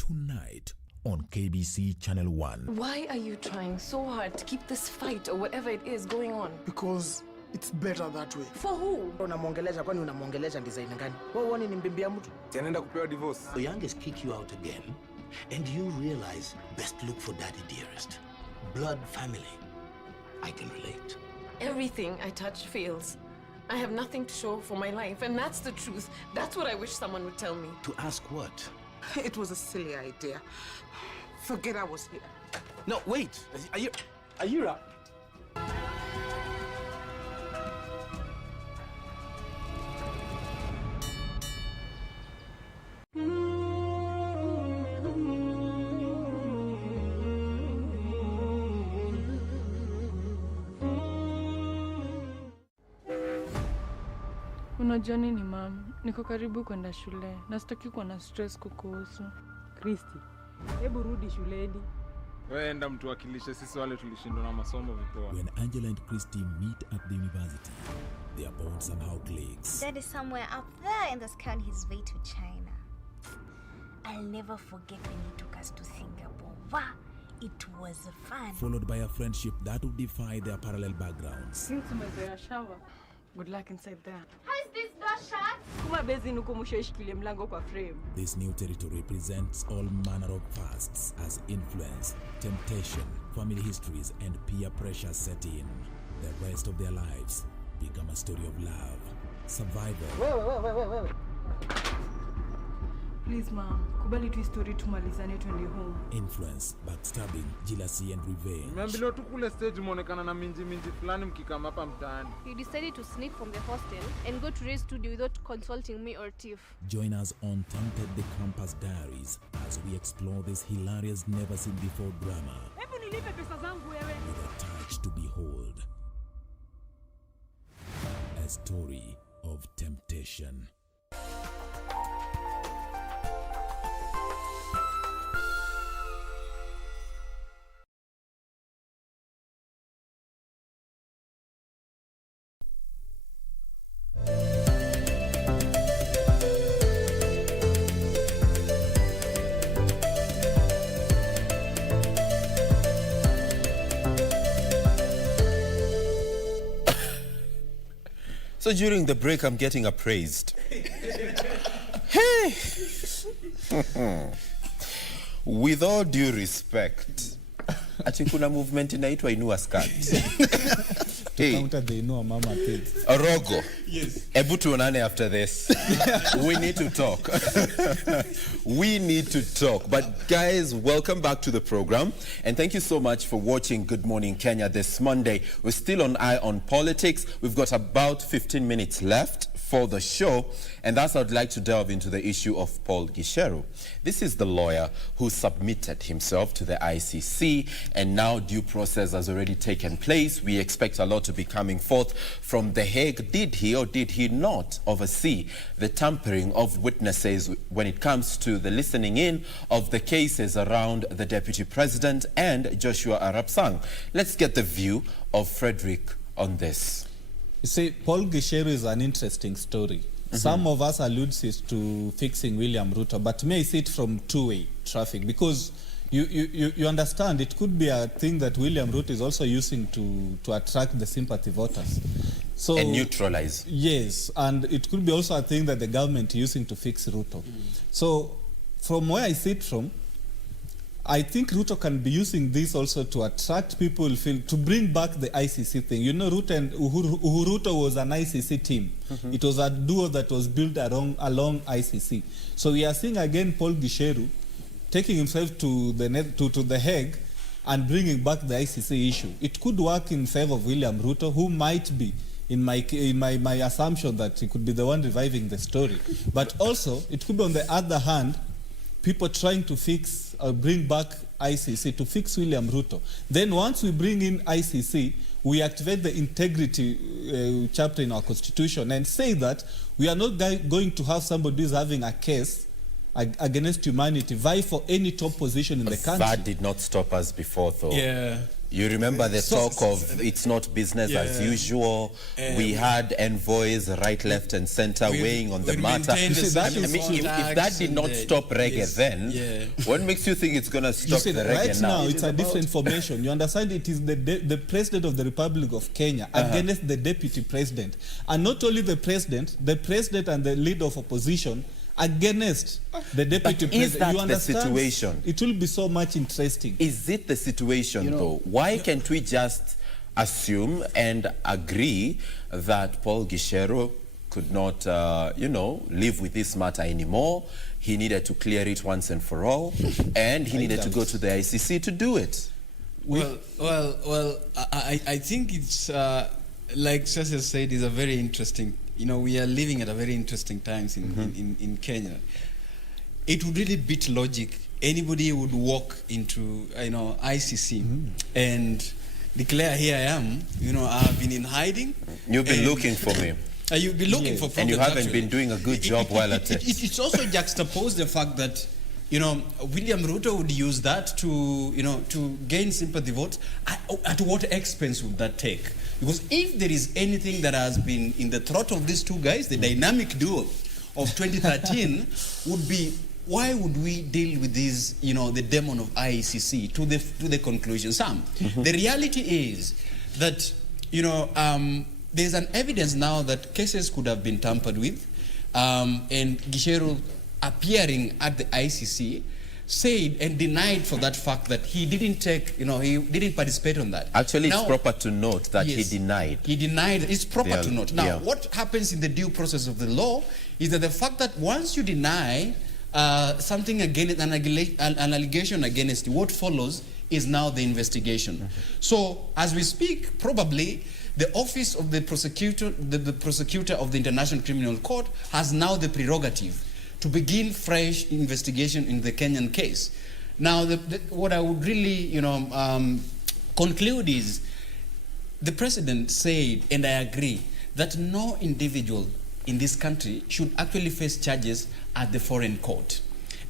Tonight on KBC Channel 1. Why are you trying so hard to keep this fight or whatever it is going on? Because it's better that way. For who? Unamwongelesha kwani unamwongelesha design gani? Wewe uone ni mbimbia mtu. Tianaenda kupewa divorce. The youngest kick you out again and you realize best look for daddy dearest. Blood family. I can relate. Everything I touch fails. I have nothing to show for my life, and that's the truth. That's what I wish someone would tell me. To ask what? It was a silly idea. Forget I was here. No, wait. Are you right? Unajua nini mam? Niko karibu kwenda shule. Na sitaki kuwa na stress kukuhusu. Kristi, hebu rudi shuleni. Wewe enda mtuwakilishe sisi wale tulishindwa na masomo vipoa. When Angela and Christy meet at the university, their bond somehow clicks. Dad is somewhere up there in the sky on his way to China. I'll never forget when he took us to Singapore. Wow, it was fun. Followed by a friendship that would defy their parallel backgrounds. Since umezoea shower, good luck inside there. How is this door shut? Kuma bezi nuko mshoishikilie mlango kwa frame. This new territory presents all manner of fasts as influence, temptation, family histories, and peer pressure set in. The rest of their lives become a story of love, survival. Wait. Please mom, kubali tu story tumalizane twende home. Influence, backstabbing, jealousy, and revenge. Nimeambiwa tu kule stage muonekana na minji fulani mkikama hapa mtaani. You decided to sneak from the hostel and go to Ray's studio without consulting me or Tiff. Join us on Tempted the Campus Diaries as we explore this hilarious never-seen-before drama. Hebu nilipe pesa zangu wewe. With a touch to behold. A story of temptation. So during the break, I'm getting appraised. Hey! With all due respect, ati kuna movement inaitwa inua skirt. To counter the Inua Mama thing. Orogo. Yes. Ebu tuonane after this. We need to talk. We need to talk. But guys, welcome back to the program. And thank you so much for watching Good Morning Kenya this Monday. We're still on Eye on Politics. We've got about 15 minutes left for the show. And thus I'd like to delve into the issue of Paul Gicheru. This is the lawyer who submitted himself to the ICC, and now due process has already taken place. We expect a lot to be coming forth from The Hague. Did he or did he not oversee the tampering of witnesses when it comes to the listening in of the cases around the Deputy President and Joshua Arap Sang? Let's get the view of Frederick on this. You see, Paul Gicheru is an interesting story. Some of us allude to fixing William Ruto, but may I see it from two-way traffic, because you understand it could be a thing that William Ruto is also using to attract the sympathy voters. So, and neutralize. Yes, and it could be also a thing that the government is using to fix Ruto. So from where I see it from, I think Ruto can be using this also to attract people, to bring back the ICC thing. You know, Ruto and Ruto was an ICC team. It was a duo that was built along ICC. So we are seeing again Paul Gicheru taking himself to the Hague and bringing back the ICC issue. It could work in favor of William Ruto, who might be, in my assumption, that he could be the one reviving the story. But also, it could be on the other hand, people trying to fix or bring back ICC to fix William Ruto. Then once we bring in ICC, we activate the integrity chapter in our constitution and say that we are not going to have somebody who's having a case against humanity vie for any top position in the country. That did not stop us before, though. Yeah. You remember the talk of it's not business as usual. We had envoys right, left, and center weighing on the matter. If that did not stop reggae then, what makes you think it's going to stop the reggae right now? It's a different formation. You understand? It is the President of the Republic of Kenya against the Deputy President. And not only the President and the leader of opposition against the Deputy President. Is that the situation? It will be so much interesting. Is it the situation, though? Why can't we just assume and agree that Paul Gicheru could not, live with this matter anymore? He needed to clear it once and for all, and he needed to go to the ICC to do it. I think it's, like Cecil said, is a very interesting. We are living at a very interesting times in Kenya. It would really beat logic. Anybody would walk into, ICC and declare, here I am. I've been in hiding. You've been looking for me. You'll be looking for problems. And you haven't actually. been doing a good job while at it. It's also juxtaposed the fact that, William Ruto would use that to, to gain sympathy votes. At what expense would that take? Because if there is anything that has been in the throat of these two guys, the dynamic duo of 2013 would be, why would we deal with this, the demon of IECC to the conclusion? Sam, the reality is that, there's an evidence now that cases could have been tampered with, and Gicheru appearing at the ICC said and denied for that fact that he didn't he didn't participate on that. Actually, now, it's proper to note that yes, he denied. He denied. It's proper to note. Now, yeah. What happens in the due process of the law is that the fact that once you deny something against an allegation against you, what follows is now the investigation. So, as we speak, probably the office of the prosecutor, the prosecutor of the International Criminal Court, has now the prerogative to begin fresh investigation in the Kenyan case. Now, what I would really, conclude is the president said, and I agree, that no individual in this country should actually face charges at the foreign court.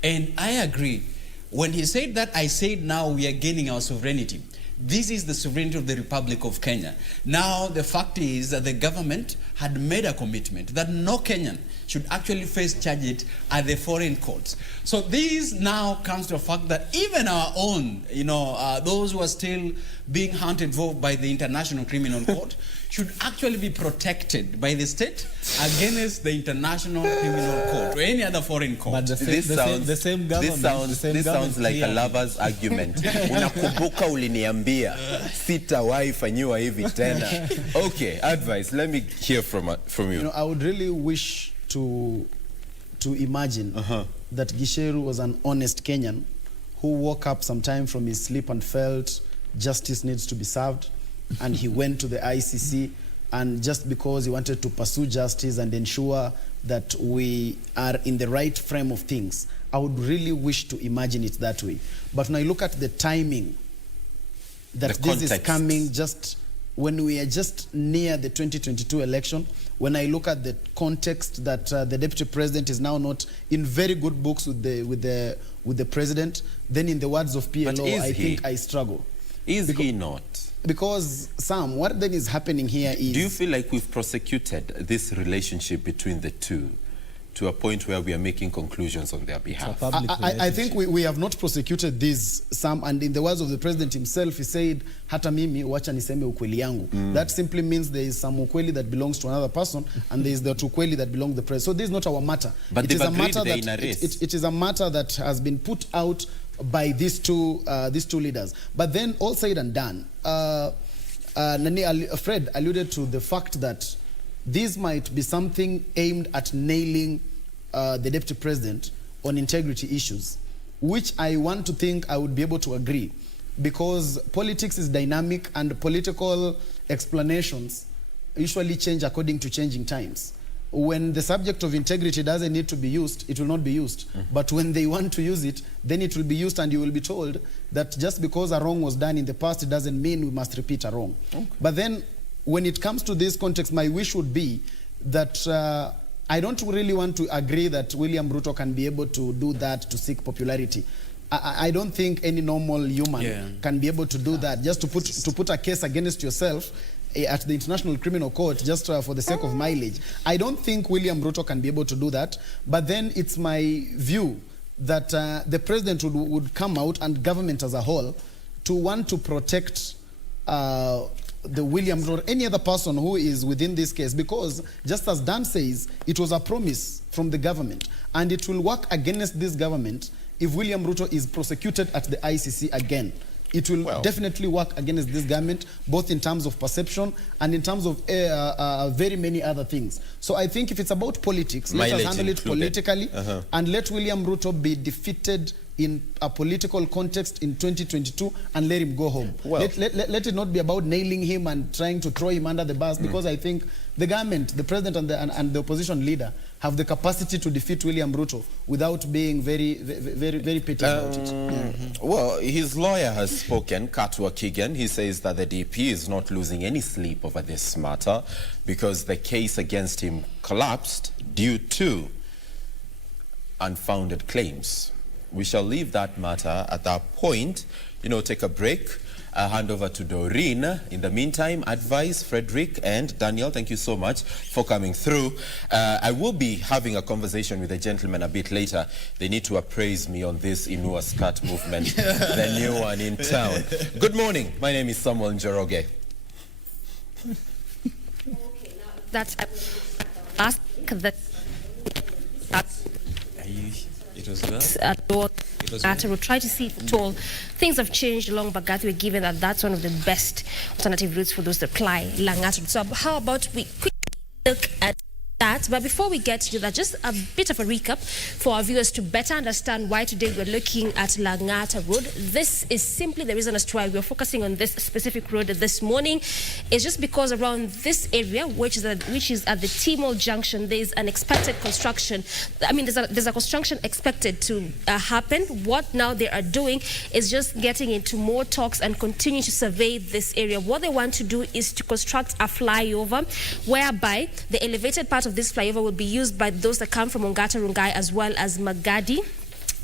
And I agree. When he said that, I said now we are gaining our sovereignty. This is the sovereignty of the Republic of Kenya. Now, the fact is that the government had made a commitment that no Kenyan should actually face charges at the foreign courts. So this now comes to the fact that even our own, those who are still being hunted for by the International Criminal Court should actually be protected by the state against the International Criminal Court or any other foreign court. But the same government. This sounds like a lover's argument. Unakumbuka uliniambia sitawahi fanyiwa hivi tena. Okay, advice. Let me hear from you. I would really wish to imagine that Gicheru was an honest Kenyan who woke up sometime from his sleep and felt justice needs to be served, and he went to the ICC, and just because he wanted to pursue justice and ensure that we are in the right frame of things, I would really wish to imagine it that way. But when I look at the timing that this is coming just when we are just near the 2022 election, when I look at the context that the deputy president is now not in very good books with the president, then in the words of PLO, I think I struggle. Is he not? Because, Sam, what then is happening here is... Do you feel like we've prosecuted this relationship between the two to a point where we are making conclusions on their behalf? I think we have not prosecuted this, Sam, and in the words of the president himself, he said, hata mimi, wacha niseme ukweli yangu. That simply means there is some ukweli that belongs to another person, and there is the ukweli that belongs to the president. So this is not our matter. But it is a matter that has been put out by these two leaders. But then, all said and done, Fred alluded to the fact that this might be something aimed at nailing the deputy president on integrity issues, which I want to think I would be able to agree, because politics is dynamic and political explanations usually change according to changing times. When the subject of integrity doesn't need to be used, it will not be used. But when they want to use it, then it will be used, and you will be told that just because a wrong was done in the past, it doesn't mean we must repeat a wrong. But then, when it comes to this context, my wish would be that I don't really want to agree that William Ruto can be able to do that to seek popularity. I don't think any normal human can be able to do that, just to put a case against yourself at the International Criminal Court just for the sake of mileage. I don't think William Ruto can be able to do that, but then it's my view that the president would come out, and government as a whole, to want to protect the William Ruto or any other person who is within this case, because just as Dan says, it was a promise from the government, and it will work against this government if William Ruto is prosecuted at the ICC again. It will definitely work against this government, both in terms of perception and in terms of very many other things. So I think if it's about politics, let us handle it politically, and let William Ruto be defeated in a political context in 2022 and let him go home. Well, let it not be about nailing him and trying to throw him under the bus, because I think the government, the president and the opposition leader have the capacity to defeat William Ruto without being very petty about it. Well, his lawyer has spoken, Katwa Kigen. He says that the DP is not losing any sleep over this matter because the case against him collapsed due to unfounded claims. We shall leave that matter at that point. Take a break. I'll hand over to Doreen. In the meantime, Advice, Frederick and Daniel, thank you so much for coming through. I will be having a conversation with a gentleman a bit later. They need to appraise me on this Inua Skirt movement, the new one in town. Good morning. My name is Samuel Njoroge. That's ask that. We'll try to see if at all things have changed along Bagathwe, given that that's one of the best alternative routes for those that apply Langata. So how about we quickly look at that? But before we get to that, just a bit of a recap for our viewers to better understand why today we're looking at Langata Road. This is simply the reason as to why we're focusing on this specific road this morning. It's just because around this area, which is at the T-Mall Junction, there's an expected construction. I mean, there's a construction expected to happen. What now they are doing is just getting into more talks and continue to survey this area. What they want to do is to construct a flyover whereby the elevated part of this flyover will be used by those that come from Ongata Rongai as well as Magadi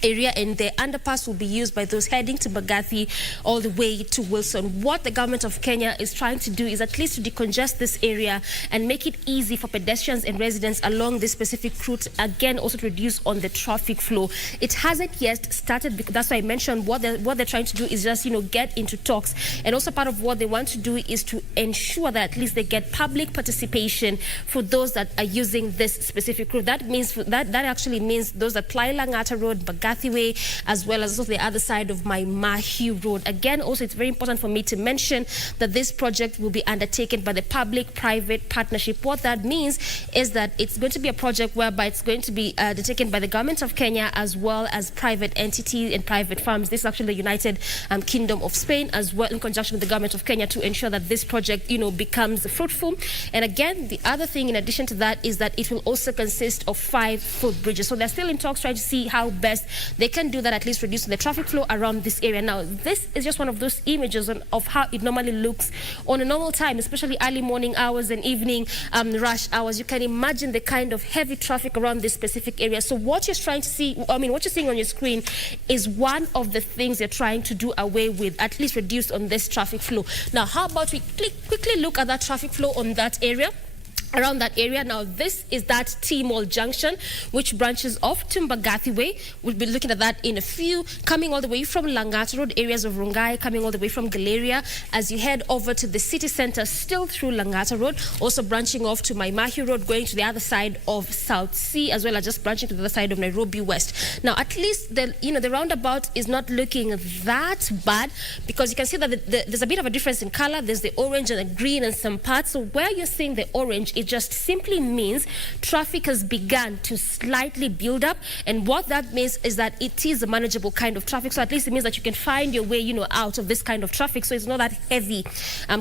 area, and the underpass will be used by those heading to Bagathi all the way to Wilson. What the government of Kenya is trying to do is at least to decongest this area and make it easy for pedestrians and residents along this specific route, again also to reduce on the traffic flow. It hasn't yet started, because that's why I mentioned what they're trying to do is just get into talks, and also part of what they want to do is to ensure that at least they get public participation for those that are using this specific route. That means that actually means those that apply Langata Road, Bagathi Way, as well as also the other side of my Mahi Road. Again, also it's very important for me to mention that this project will be undertaken by the public-private partnership. What that means is that it's going to be a project whereby it's going to be undertaken by the government of Kenya as well as private entities and private firms. This is actually the United Kingdom of Spain as well, in conjunction with the government of Kenya, to ensure that this project becomes fruitful. And again, the other thing in addition to that is that it will also consist of 5 footbridges. So they're still in talks trying to see how best they can do that, at least reducing the traffic flow around this area. Now, this is just one of those images of how it normally looks on a normal time, especially early morning hours and evening rush hours. You can imagine the kind of heavy traffic around this specific area. So what you're trying to see, what you're seeing on your screen is one of the things they're trying to do away with, at least reduce on this traffic flow. Now, how about we quickly look at that traffic flow on that area? Around that area. Now, this is that T-Mall Junction, which branches off to Mbagathi Way. We'll be looking at that in a few, coming all the way from Langata Road, areas of Rongai, coming all the way from Galeria, as you head over to the city center, still through Langata Road, also branching off to Maimahi Road, going to the other side of South Sea, as well as just branching to the other side of Nairobi West. Now, at least the roundabout is not looking that bad, because you can see that there's a bit of a difference in color. There's the orange and the green in some parts. So where you're seeing the orange, it just simply means traffic has begun to slightly build up, and what that means is that it is a manageable kind of traffic. So at least it means that you can find your way out of this kind of traffic, so it's not that heavy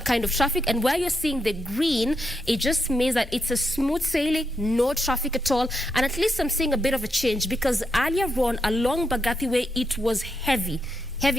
kind of traffic. And where you're seeing the green, it just means that it's a smooth sailing, no traffic at all. And at least I'm seeing a bit of a change, because earlier on along Bagathi Way it was heavy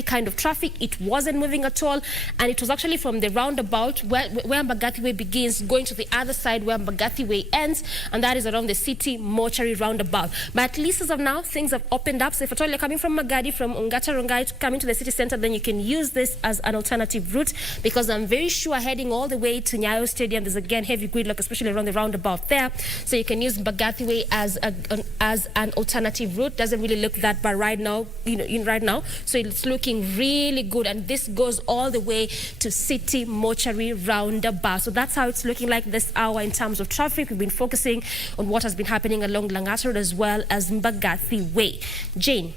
kind of traffic. It wasn't moving at all, and it was actually from the roundabout where Mbagathi Way begins, going to the other side where Mbagathi Way ends, and that is around the city mortuary roundabout. But at least as of now, things have opened up. So if at all you're coming from Magadi, from Ongata Rongai, coming to the city center, then you can use this as an alternative route, because I'm very sure heading all the way to Nyayo Stadium, there's again heavy gridlock, especially around the roundabout there. So you can use Mbagathi Way as an alternative route. Doesn't really look that bad right now, right now. So it's looking really good, and this goes all the way to City Mortuary roundabout. So that's how it's looking like this hour in terms of traffic. We've been focusing on what has been happening along Langata Road as well as Mbagathi Way. Jane.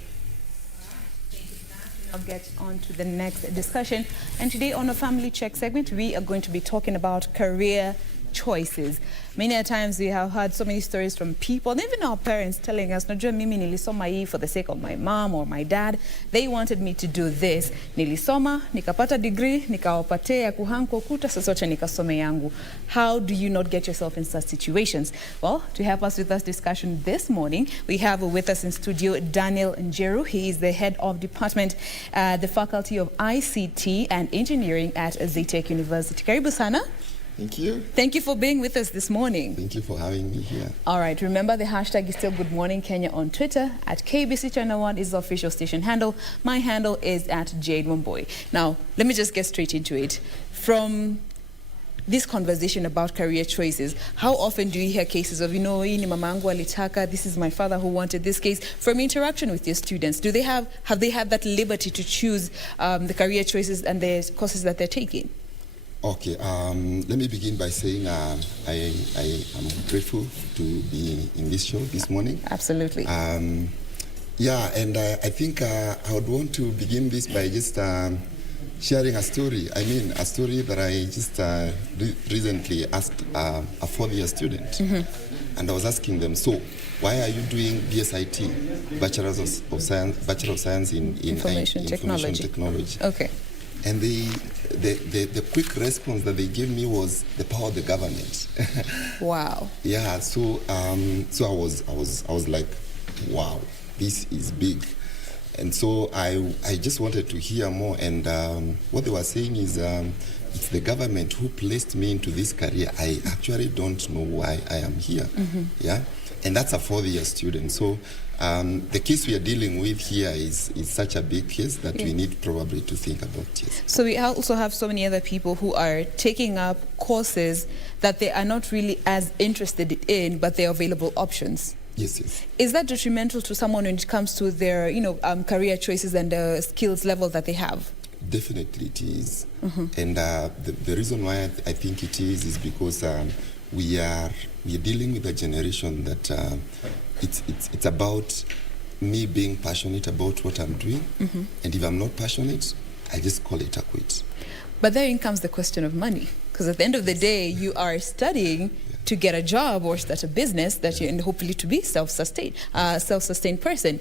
I'll get on to the next discussion, and today on a Family Check segment we are going to be talking about career choices. Many times we have heard so many stories from people, and even our parents telling us, najua mimi nilisoma hii for the sake of my mom or my dad. They wanted me to do this. Nilisoma, nikapata degree, nikawapatia kuhanko kuta, sasa wacha nikasome yangu. How do you not get yourself in such situations? Well, to help us with this discussion this morning, we have with us in studio Daniel Njeru. He is the head of department, the Faculty of ICT and Engineering at Zitech University. Karibu sana. Thank you. Thank you for being with us this morning. Thank you for having me here. All right, remember the hashtag is still Good Morning Kenya on Twitter. At KBC Channel 1 is the official station handle. My handle is at Jade Momboy. Now, let me just get straight into it. From this conversation about career choices, how often do you hear cases of, hii ni mamangu alitaka, this is my father who wanted this case? From interaction with your students, do they have they had that liberty to choose the career choices and the courses that they're taking? Okay, let me begin by saying I am grateful to be in this show this morning. Absolutely. Yeah, and I think I would want to begin this by just sharing a story. I mean, a story that I just recently asked a fourth-year student. And I was asking them, so why are you doing BSIT, Bachelor of Science in Information Technology? Okay. And the quick response that they gave me was the power of the government. Wow. Yeah. So I was like, wow, this is big. And so I just wanted to hear more. And what they were saying is it's the government who placed me into this career. I actually don't know why I am here. Yeah. And that's a fourth-year student. So the case we are dealing with here is such a big case that we need probably to think about. Yes. So we also have so many other people who are taking up courses that they are not really as interested in, but they're available options. Yes, yes. Is that detrimental to someone when it comes to their, career choices and the skills level that they have? Definitely it is. And the reason why I think it is because we are dealing with a generation that it's about me being passionate about what I'm doing. And if I'm not passionate, I just call it a quit. But therein comes the question of money. Because at the end of the day, you are studying to get a job or start a business that you and hopefully to be self-sustained person.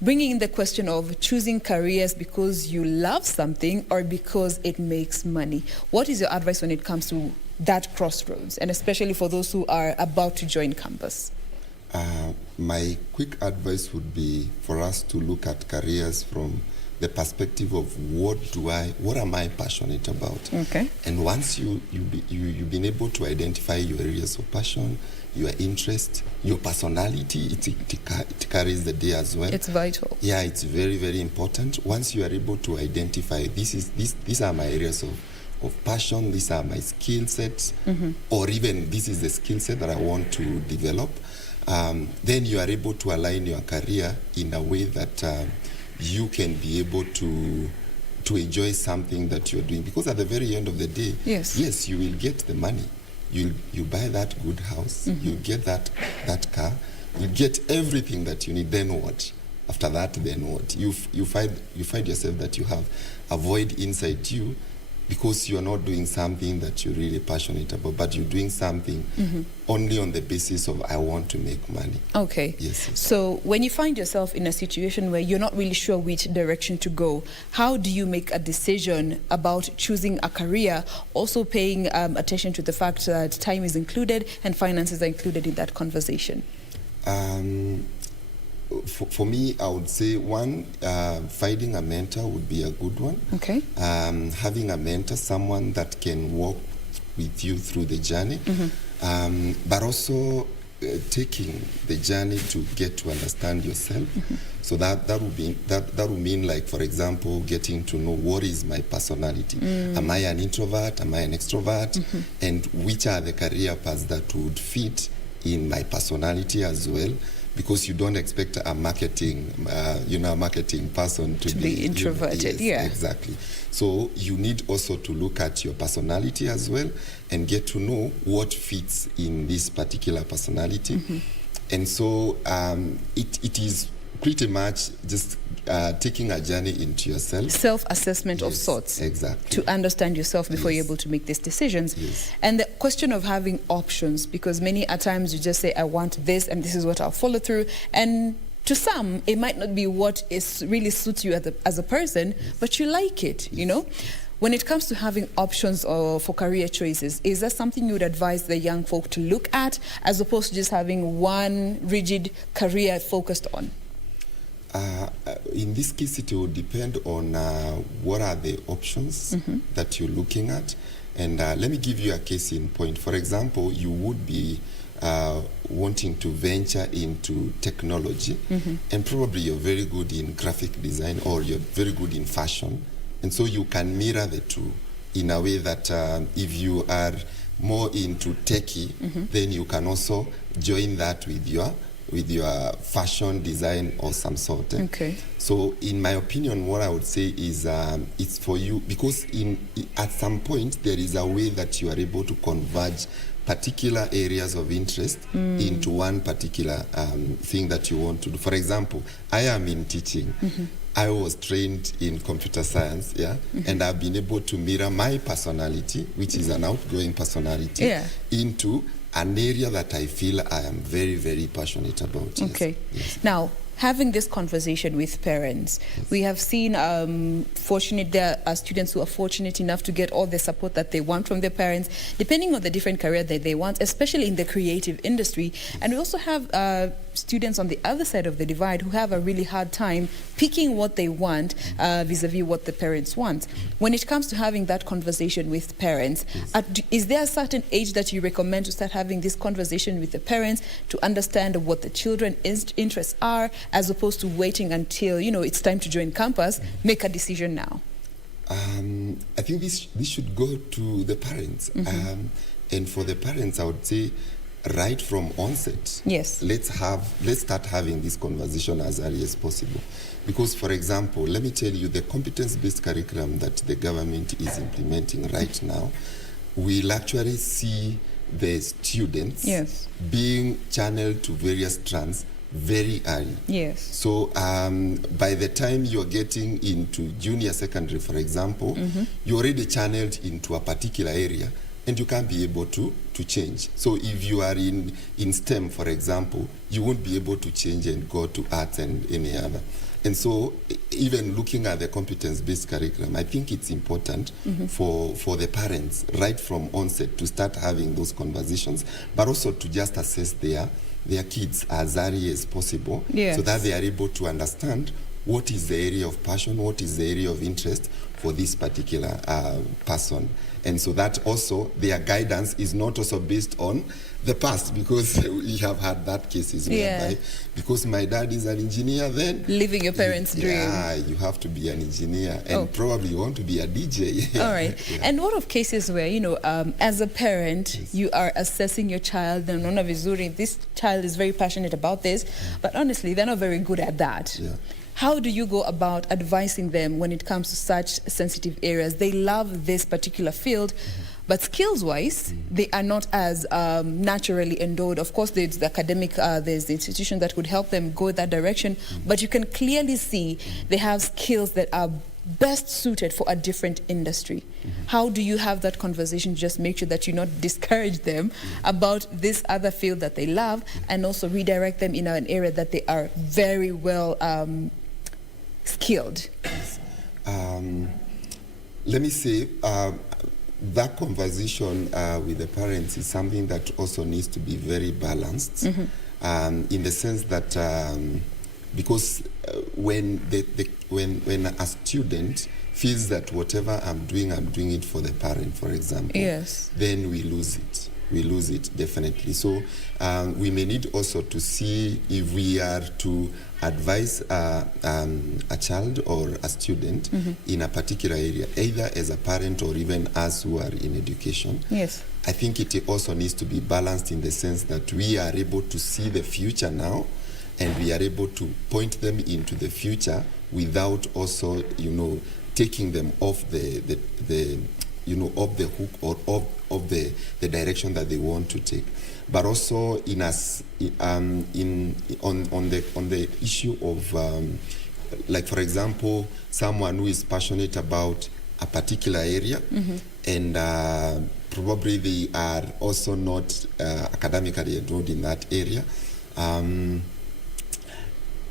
Bringing in the question of choosing careers because you love something or because it makes money. What is your advice when it comes to that crossroads, and especially for those who are about to join campus? My quick advice would be for us to look at careers from the perspective of what am I passionate about? Okay. And once you've been able to identify your areas of passion, your interest, your personality, it carries the day as well. It's vital. Yeah, it's very, very important. Once you are able to identify these are my areas of passion, these are my skill sets, or even this is the skill set that I want to develop, then you are able to align your career in a way that you can be able to enjoy something that you're doing. Because at the very end of the day, yes, you will get the money. You buy that good house, you get that car, you get everything that you need. Then what? After that, then what? You find yourself that you have a void inside you because you are not doing something that you're really passionate about, but you're doing something only on the basis of I want to make money. Okay. Yes. So when you find yourself in a situation where you're not really sure which direction to go, how do you make a decision about choosing a career, also paying attention to the fact that time is included and finances are included in that conversation? For me, I would say one, finding a mentor would be a good one. Okay. Having a mentor, someone that can walk with you through the journey, but also taking the journey to get to understand yourself. So that would mean, like, for example, getting to know what is my personality. Am I an introvert? Am I an extrovert? And which are the career paths that would fit in my personality as well? Because you don't expect a marketing person to be introverted. Yes, exactly. So you need also to look at your personality as well and get to know what fits in this particular personality. And so it is pretty much just taking a journey into yourself. Self-assessment of sorts. Exactly. To understand yourself before you're able to make these decisions. And the question of having options, because many a times you just say, I want this and this is what I'll follow through. And to some, it might not be what is really suits you as a person, but you like it, you know? When it comes to having options for career choices, is that something you would advise the young folk to look at, as opposed to just having one rigid career focused on? In this case, it will depend on what are the options that you're looking at. And let me give you a case in point. For example, you would be wanting to venture into technology, and probably you're very good in graphic design or you're very good in fashion. And so you can mirror the two in a way that if you are more into techie, then you can also join that with your fashion design or some sort. Okay. So in my opinion, what I would say is it's for you, because at some point there is a way that you are able to converge particular areas of interest into one particular thing that you want to do. For example, I am in teaching. I was trained in computer science, and I've been able to mirror my personality, which is an outgoing personality, into an area that I feel I am very, very passionate about. Okay. Now, having this conversation with parents, we have seen there are students who are fortunate enough to get all the support that they want from their parents, depending on the different career that they want, especially in the creative industry. And we also have students on the other side of the divide who have a really hard time picking what they want vis-a-vis what the parents want. When it comes to having that conversation with parents, is there a certain age that you recommend to start having this conversation with the parents to understand what the children's interests are, as opposed to waiting until, you know, it's time to join campus, make a decision now? I think this should go to the parents. And for the parents, I would say, right from onset, let's start having this conversation as early as possible. Because, for example, let me tell you, the competence-based curriculum that the government is implementing right now will actually see the students being channeled to various strands very early. So by the time you're getting into junior secondary, for example, you're already channeled into a particular area, and you can't be able to change. So if you are in STEM, for example, you won't be able to change and go to arts and any other. And so even looking at the competence-based curriculum, I think it's important for the parents right from onset to start having those conversations, but also to just assess their kids as early as possible, so that they are able to understand what is the area of passion, what is the area of interest for this particular person. And so that also their guidance is not also based on the past, because we have had that cases whereby, because my dad is an engineer, then living your parents' dream. Yeah, you have to be an engineer, and probably you want to be a DJ. All right. And what of cases where, you know, as a parent, you are assessing your child, and unaona vizuri, this child is very passionate about this, but honestly, they're not very good at that. How do you go about advising them when it comes to such sensitive areas? They love this particular field, but skills-wise, they are not as naturally endowed. Of course, there's the academic, there's the institution that could help them go that direction, but you can clearly see they have skills that are best suited for a different industry. How do you have that conversation to just make sure that you not discourage them about this other field that they love, and also redirect them in an area that they are very well skilled? Let me say, that conversation with the parents is something that also needs to be very balanced, in the sense that because when a student feels that whatever I'm doing it for the parent, for example, then we lose it. We lose it, definitely. So we may need also to see if we are to advise a child or a student in a particular area, either as a parent or even us who are in education. I think it also needs to be balanced in the sense that we are able to see the future now, and we are able to point them into the future without also, you know, taking them off the hook or of the direction that they want to take. But also on the issue of like, for example, someone who is passionate about a particular area, and probably they are also not academically enrolled in that area.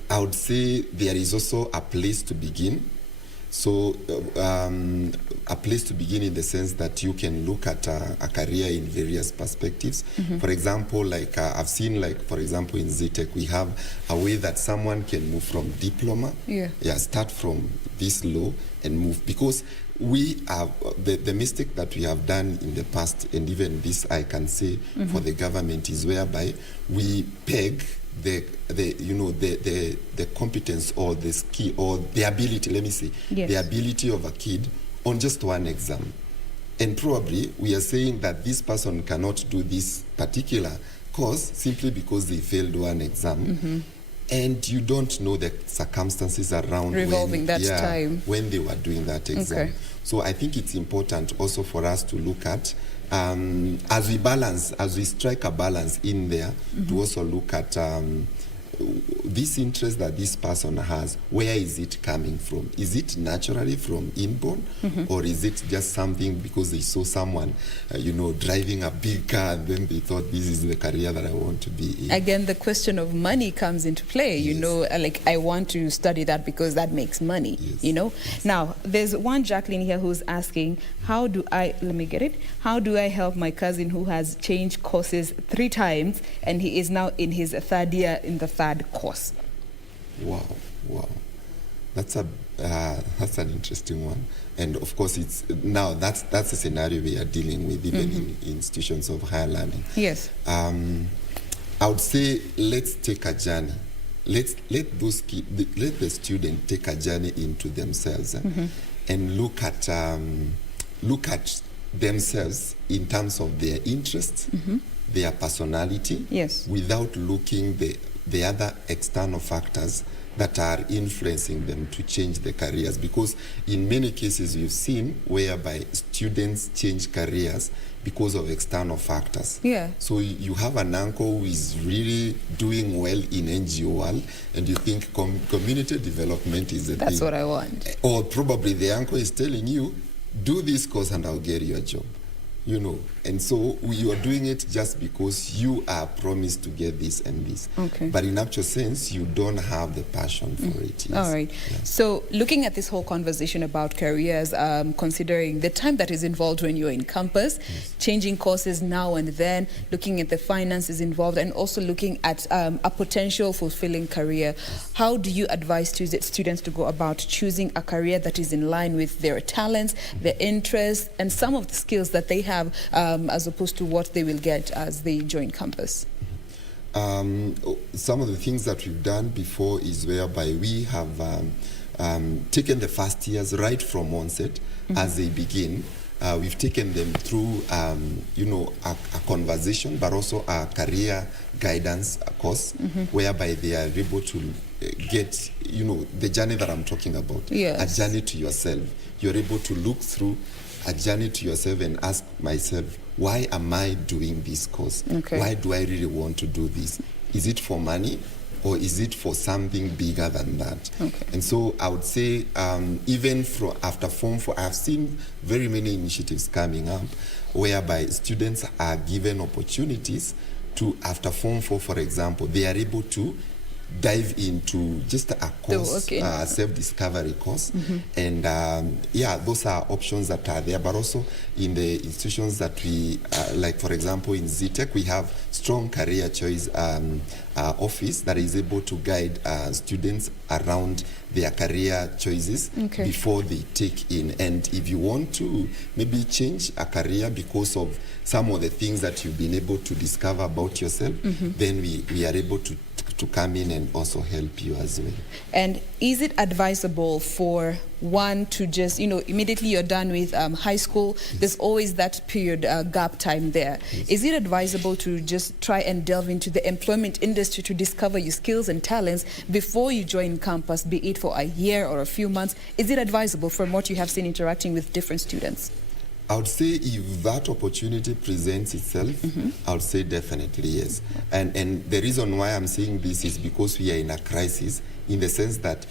I would say there is also a place to begin. So a place to begin in the sense that you can look at a career in various perspectives. For example, like I've seen, like, for example, in ZTech, we have a way that someone can move from diploma, start from this low and move, because we have the mistake that we have done in the past, and even this I can say for the government, is whereby we peg the competence or the skill or the ability, let me say, the ability of a kid on just one exam. And probably we are saying that this person cannot do this particular course simply because they failed one exam. And you don't know the circumstances around revolving that time when they were doing that exam. So I think it's important also for us to look at, as we strike a balance in there, to also look at this interest that this person has, where is it coming from? Is it naturally from inborn, or is it just something because they saw someone, driving a big car, and then they thought this is the career that I want to be in? Again, the question of money comes into play. Like, I want to study that because that makes money. Now, there's one Jacqueline here who's asking, how do I help my cousin who has changed courses 3 times and he is now in his 3rd year in the 3rd course? Wow, that's an interesting one. And of course, that's a scenario we are dealing with even in institutions of higher learning. Yes. I would say, let's take a journey. Let the student take a journey into themselves and look at themselves in terms of their interests, their personality, without looking the other external factors that are influencing them to change their careers. Because in many cases we've seen whereby students change careers because of external factors. So you have an uncle who is really doing well in NGO world, and you think community development is the thing. That's what I want. Or probably the uncle is telling you, do this course and I'll get you a job. And so you are doing it just because you are promised to get this and this. But in actual sense, you don't have the passion for it. All right. So looking at this whole conversation about careers, considering the time that is involved when you're in campus, changing courses now and then, looking at the finances involved, and also looking at a potential fulfilling career, how do you advise students to go about choosing a career that is in line with their talents, their interests, and some of the skills that they have, as opposed to what they will get as they join campus? Some of the things that we've done before is whereby we have taken the first years right from onset as they begin. We've taken them through, a conversation, but also a career guidance course, whereby they are able to get, the journey that I'm talking about, a journey to yourself. You're able to look through a journey to yourself and ask myself, why am I doing this course? Why do I really want to do this? Is it for money, or is it for something bigger than that? And so I would say, even after Form 4, I've seen very many initiatives coming up whereby students are given opportunities to, after Form 4, for example, they are able to dive into just a course, self-discovery course. And those are options that are there. But also in the institutions that we, like for example in ZTech, we have strong career choice office that is able to guide students around their career choices before they take in. And if you want to maybe change a career because of some of the things that you've been able to discover about yourself, then we are able to come in and also help you as well. And is it advisable for one to just, immediately you're done with high school, there's always that period gap time there. Is it advisable to just try and delve into the employment industry to discover your skills and talents before you join campus, be it for a year or a few months? Is it advisable from what you have seen interacting with different students? I would say if that opportunity presents itself, I would say definitely yes. And the reason why I'm saying this is because we are in a crisis, in the sense that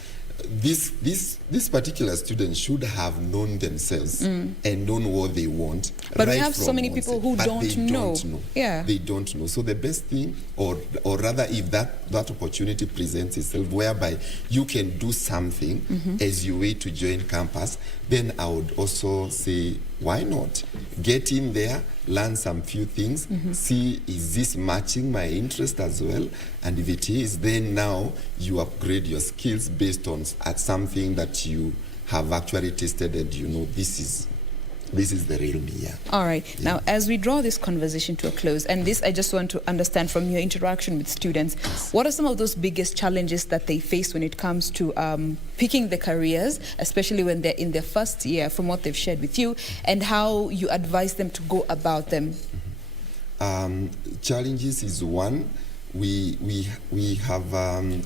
this particular student should have known themselves and known what they want. But right we have so many from people onset. who But don't know. Yeah. They don't know. So the best thing, or rather if that opportunity presents itself, whereby you can do something as you wait to join campus, then I would also say, why not? Get in there, learn some few things, see is this matching my interest as well, and if it is, then now you upgrade your skills based on at something that you have actually tested and you know this is the real me. Yeah. All right. Yeah. Now, as we draw this conversation to a close, and this I just want to understand from your interaction with students, what are some of those biggest challenges that they face when it comes to picking the careers, especially when they're in their first year, from what they've shared with you, and how you advise them to go about them? Challenges is one. We have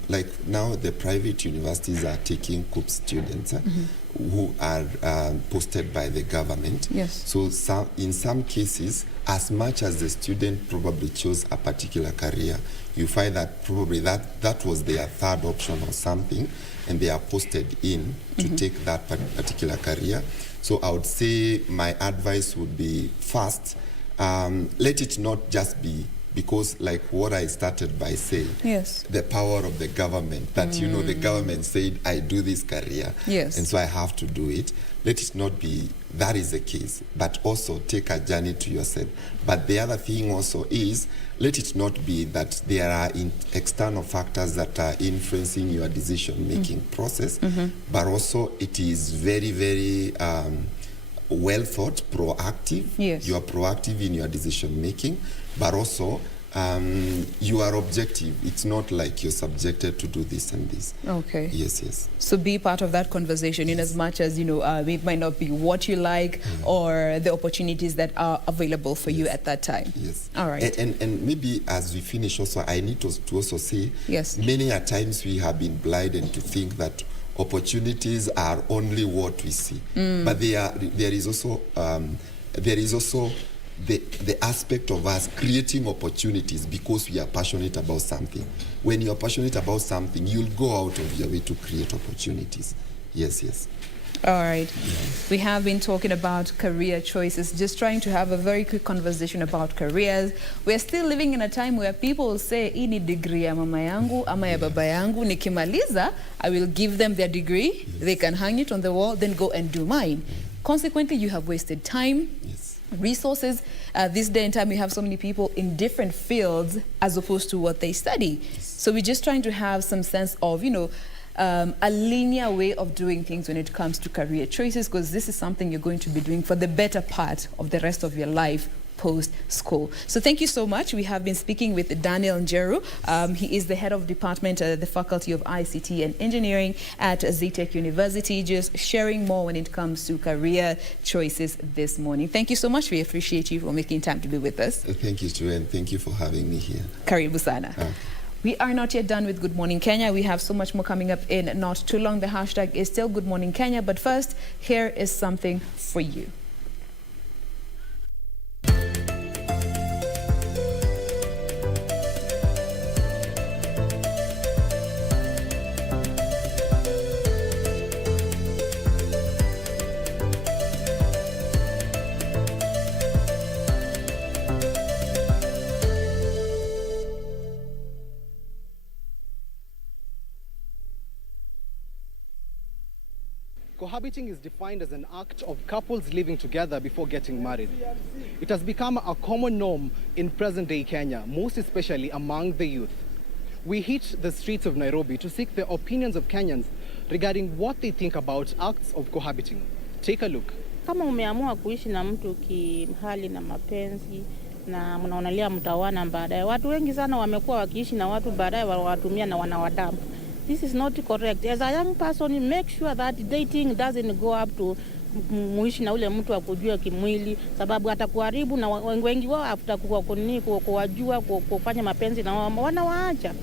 like now the private universities are taking COOP students who are posted by the government. Yes. So in some cases, as much as the student probably chose a particular career, you find that probably that was their third option or something, and they are posted in to take that particular career. So I would say my advice would be first, let it not just be because like what I started by saying, yes, the power of the government, that you know the government said I do this career, yes, and so I have to do it. Let it not be that is the case, but also take a journey to yourself. But the other thing also is, let it not be that there are external factors that are influencing your decision-making process, but also it is very, very well thought, proactive. Yes. You are proactive in your decision-making, but also you are objective. It's not like you're subjected to do this and this. Okay. Yes, yes. So be part of that conversation in as much as, you know, it might not be what you like or the opportunities that are available for you at that time. Yes. All right. And maybe as we finish also, I need to also say, yes, many a times we have been blinded to think that opportunities are only what we see. But there is also the aspect of us creating opportunities because we are passionate about something. When you're passionate about something, you'll go out of your way to create opportunities. Yes, yes. All right. We have been talking about career choices, just trying to have a very quick conversation about careers. We're still living in a time where people will say, hii ni degree ya mama yangu ama ya baba yangu, nikimaliza, I will give them their degree, they can hang it on the wall, then go and do mine. Consequently, you have wasted time, resources. This day and time, we have so many people in different fields as opposed to what they study. So we're just trying to have some sense of, you know, a linear way of doing things when it comes to career choices, because this is something you're going to be doing for the better part of the rest of your life post-school. So thank you so much. We have been speaking with Daniel Njeru. He is the head of department at the Faculty of ICT and Engineering at ZTech University, just sharing more when it comes to career choices this morning. Thank you so much. We appreciate you for making time to be with us. Thank you, too, and thank you for having me here. Karibu sana. We are not yet done with Good Morning Kenya. We have so much more coming up in not too long. The hashtag is still Good Morning Kenya. But first, here is something for you. Cohabiting is defined as an act of couples living together before getting married. It has become a common norm in present-day Kenya, most especially among the youth. We hit the streets of Nairobi to seek the opinions of Kenyans regarding what they think about acts of cohabiting. Take a look. Kama umeamua kuishi na mtu kimhali na mapenzi na mnaonalia mtawana baadaye, watu wengi sana wamekuwa wakiishi na watu baadaye wanawatumia na wanawadamu. This is not correct. As a young person, make sure that dating doesn't go up to muishi na ule mtu akujua kimwili, sababu atakuharibu na wengi wao after kuwajua kufanya mapenzi na wanawaacha.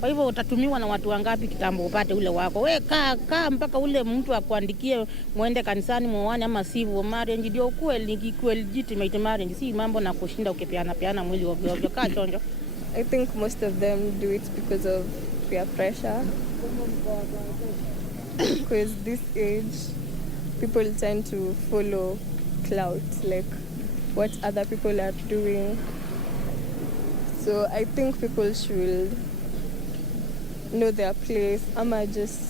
Kwa hivyo utatumiwa na watu wangapi kitambo upate ule wako? We kaa mpaka ule mtu akuandikie muende kanisani muoane ama sivyo. Marriage ndio kweli legitimate marriage, si mambo na kushinda ukipeana mwili ovyo ovyo. Kaa chonjo. I think most of them do it because of peer pressure. Because this age, people tend to follow clout, like what other people are doing. So I think people should know their place, just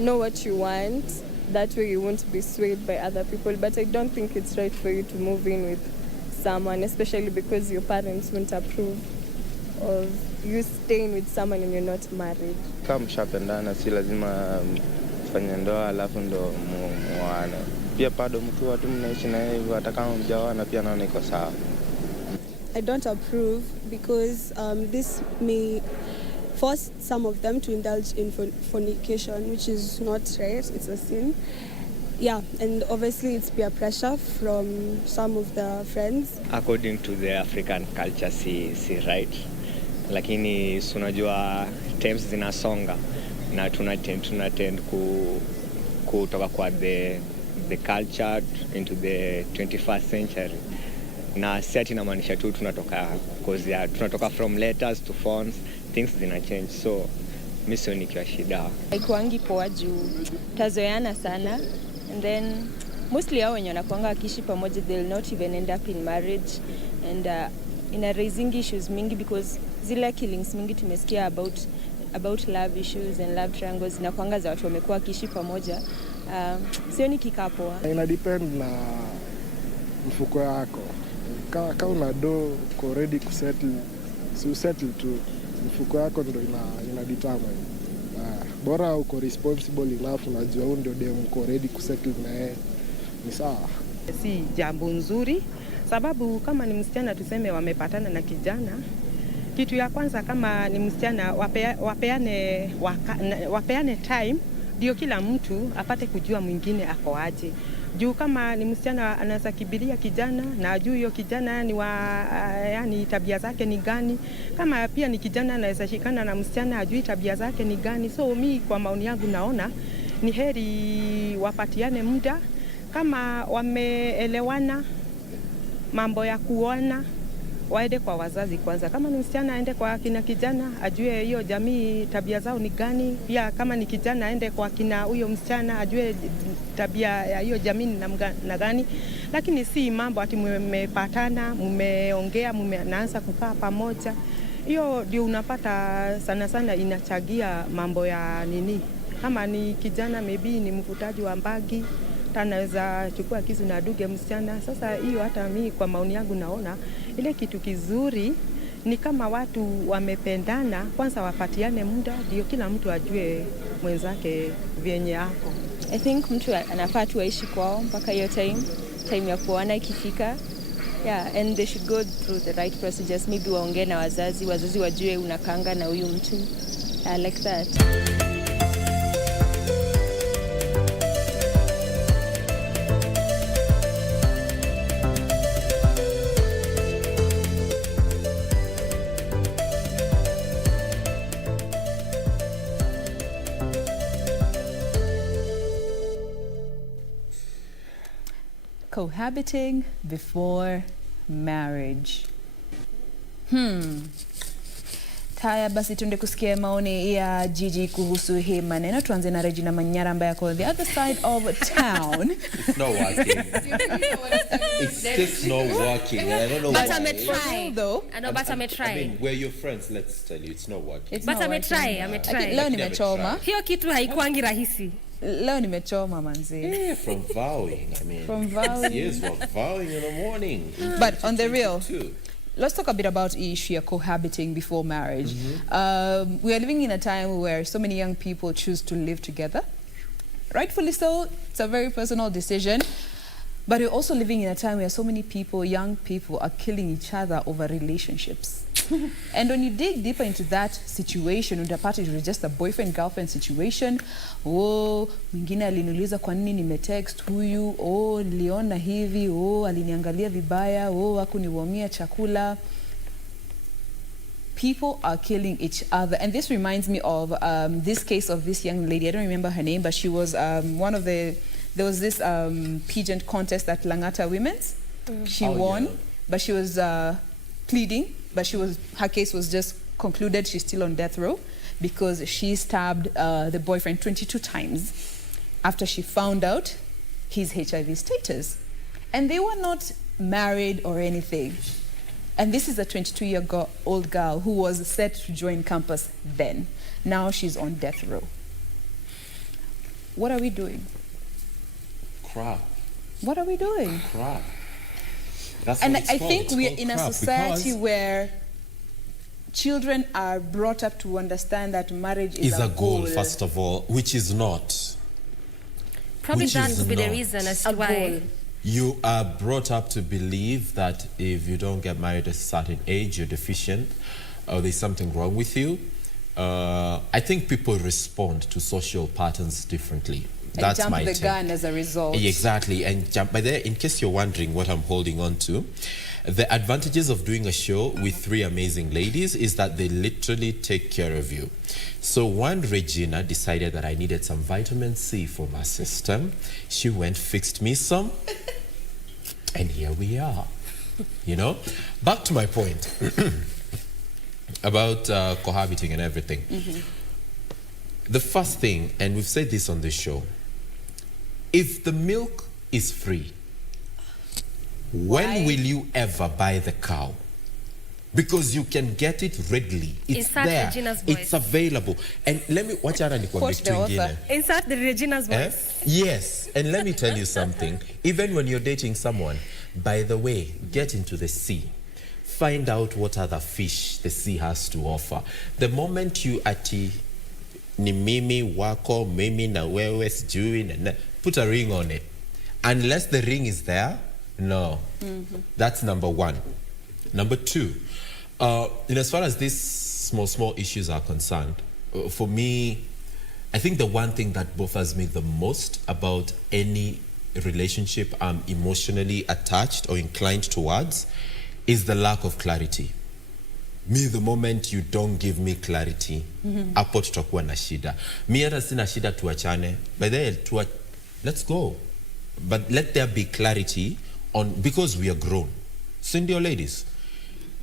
know what you want. That way you won't be swayed by other people. But I don't think it's right for you to move in with someone, especially because your parents won't approve of you staying with someone and you're not married. Kama mshapendana si lazima mfanye ndoa alafu ndo muoane. Pia bado mtu watu mnaishi na yeye hata kama mjaoana pia naona iko sawa. I don't approve because this may force some of them to indulge in fornication, which is not right. It's a sin. Yeah, and obviously it's peer pressure from some of the friends. According to the African culture, si right. Lakini unajua times zinasonga na tunatend kutoka kwa the culture into the 21st century. Na set inamaanisha tu tunatoka from letters to phones, things zina change, so mimi ni kwa shida. Haikuangi poa juu tazoeana sana, and then mostly hao wenye wanakuanga wakiishi pamoja they'll not even end up in marriage, and ina raising issues mingi because zile killings mingi tumesikia about love issues and love triangles zinakuanga za watu wamekuwa wakiishi pamoja. Sioni kikaa poa. Ina depend na mfuko yako. Kama una do uko ready kusettle, si usettle tu, mfuko yako ndio ina determine. Bora uko responsible enough, unajua huyu ndio dem uko ready kusettle na yeye, ni sawa. Si jambo nzuri sababu kama ni msichana tuseme wamepatana na kijana, kitu ya kwanza kama ni msichana wapeane time ndio kila mtu apate kujua mwingine ako aje. Juu kama ni msichana anaweza kibiria kijana na ajue hiyo kijana ni yani tabia zake ni gani. Kama pia ni kijana anaweza shikana na msichana ajue tabia zake ni gani. So mi kwa maoni yangu naona ni heri wapatiane muda. Kama wameelewana mambo ya kuona waende kwa wazazi kwanza. Kama ni msichana aende kwa kina kijana ajue hiyo jamii tabia zao ni gani. Pia kama ni kijana aende kwa kina huyo msichana ajue tabia ya hiyo jamii na gani. Lakini si mambo ati mmepatana, mmeongea, mmeanza kukaa pamoja. Hiyo ndio unapata sana inachagia mambo ya nini. Kama ni kijana maybe ni mvutaji wa mbagi, anaweza chukua kisu na aduge msichana. Sasa hiyo hata mimi kwa maoni yangu naona ile kitu kizuri ni kama watu wamependana kwanza wapatiane muda ndio kila mtu ajue mwenzake vyenye ako. I think mtu anafaa tu aishi kwao mpaka hiyo time ya kuoana ikifika. Yeah, and they should go through the right procedures. Maybe waongee na wazazi wajue unakanga na huyu mtu. Like that. Cohabiting before marriage. Taya basi tunde kusikia maoni ya Gigi kuhusu hii maneno. Tuanze na Regina Manyara ambaye ako the other side of town. It's not working. It's just not working. I don't know but why. I'm try though. I know, but I'm try. I mean, we're your friends. Let's tell you, it's not working. But I'm try. Leo nimechoma. Hiyo kitu haikuangi rahisi. Leo nimechoma manzi. Yeah, from vowing. I mean, from vowing. Yes, we're vowing in the morning. But on the real, let's talk a bit about the issue of cohabiting before marriage. We are living in a time where so many young people choose to live together. Rightfully so, it's a very personal decision. But we're also living in a time where so many people, young people, are killing each other over relationships. And when you dig deeper into that situation, utapata it was just a boyfriend-girlfriend situation. Oh, mwingine aliniuliza kwa nini nimetext huyu. Oh, niliona hivi. Oh, aliniangalia vibaya. Oh, hakuniwamia chakula. People are killing each other. And this reminds me of this case of this young lady. I don't remember her name, but she was there was this pageant contest at Langata Women's. She won, yeah. But she was pleading, but her case was just concluded. She's still on death row because she stabbed the boyfriend 22 times after she found out his HIV status. And they were not married or anything. And this is a 22-year-old girl who was set to join campus then. Now she's on death row. What are we doing? Crap. What are we doing? Crap. That's and what it's I called. think It's we're called in a crap society where children are brought up to understand that marriage is a goal, first of all, which is not. Probably that would be the reason as to why. You are brought up to believe that if you don't get married at a certain age, you're deficient, or there's something wrong with you. I think people respond to social patterns differently. That's jump my the take. gun as a result. Exactly, and jump. But there, in case you're wondering what I'm holding on to, the advantages of doing a show with 3 amazing ladies is that they literally take care of you. So one Regina decided that I needed some vitamin C for my system. She went, fixed me some, and here we are. You know? Back to my point about cohabiting and everything. Mm-hmm. The first thing, and we've said this on this show, if the milk is free, when will you ever buy the cow? Because you can get it readily. It's there. Regina's voice. It's available. And let me watch out and insert the Regina's voice. Yes. And let me tell you something. Even when you're dating someone, by the way, get into the sea. Find out what other fish the sea has to offer. The moment you ni mimi wako mimi na wewe sijui, put a ring on it. Unless the ring is there, no. Mm-hmm. That's number 1. Number 2, as far as these small issues are concerned, for me, I think the one thing that bothers me the most about any relationship I'm emotionally attached or inclined towards is the lack of clarity. Me, the moment you don't give me clarity, hapo tutakuwa na shida. Mi hata sina shida tuachane. By the way, let's go. But let there be clarity because we are grown. Sindio ladies.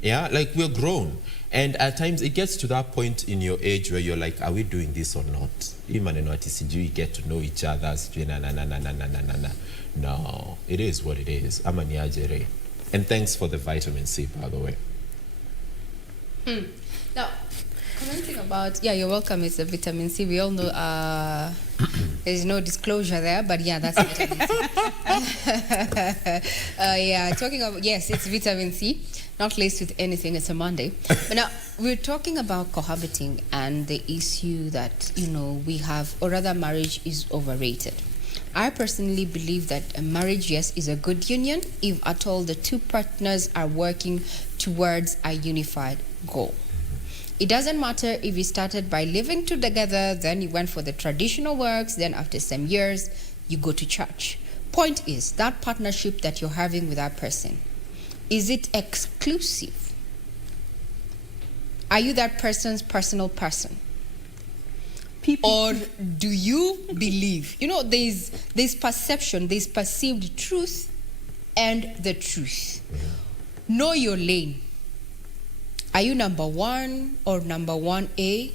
Yeah, like we're grown. And at times it gets to that point in your age where you're like, are we doing this or not? You get to know each other. No, it is what it is. And thanks for the vitamin C, by the way. Now, commenting about, you're welcome, it's the vitamin C. We all know there's no disclosure there, but yeah, that's vitamin C. Talking about, yes, it's vitamin C, not laced with anything, it's a Monday. But now, we're talking about cohabiting and the issue that, we have, or rather marriage is overrated. I personally believe that a marriage, yes, is a good union if at all the 2 partners are working towards a unified goal. It doesn't matter if you started by living together, then you went for the traditional works, then after some years, you go to church. Point is, that partnership that you're having with that person, is it exclusive? Are you that person's personal person? Or do you believe? There's perception, there's perceived truth and the truth. Know your lane. Are you number 1 or number 1A?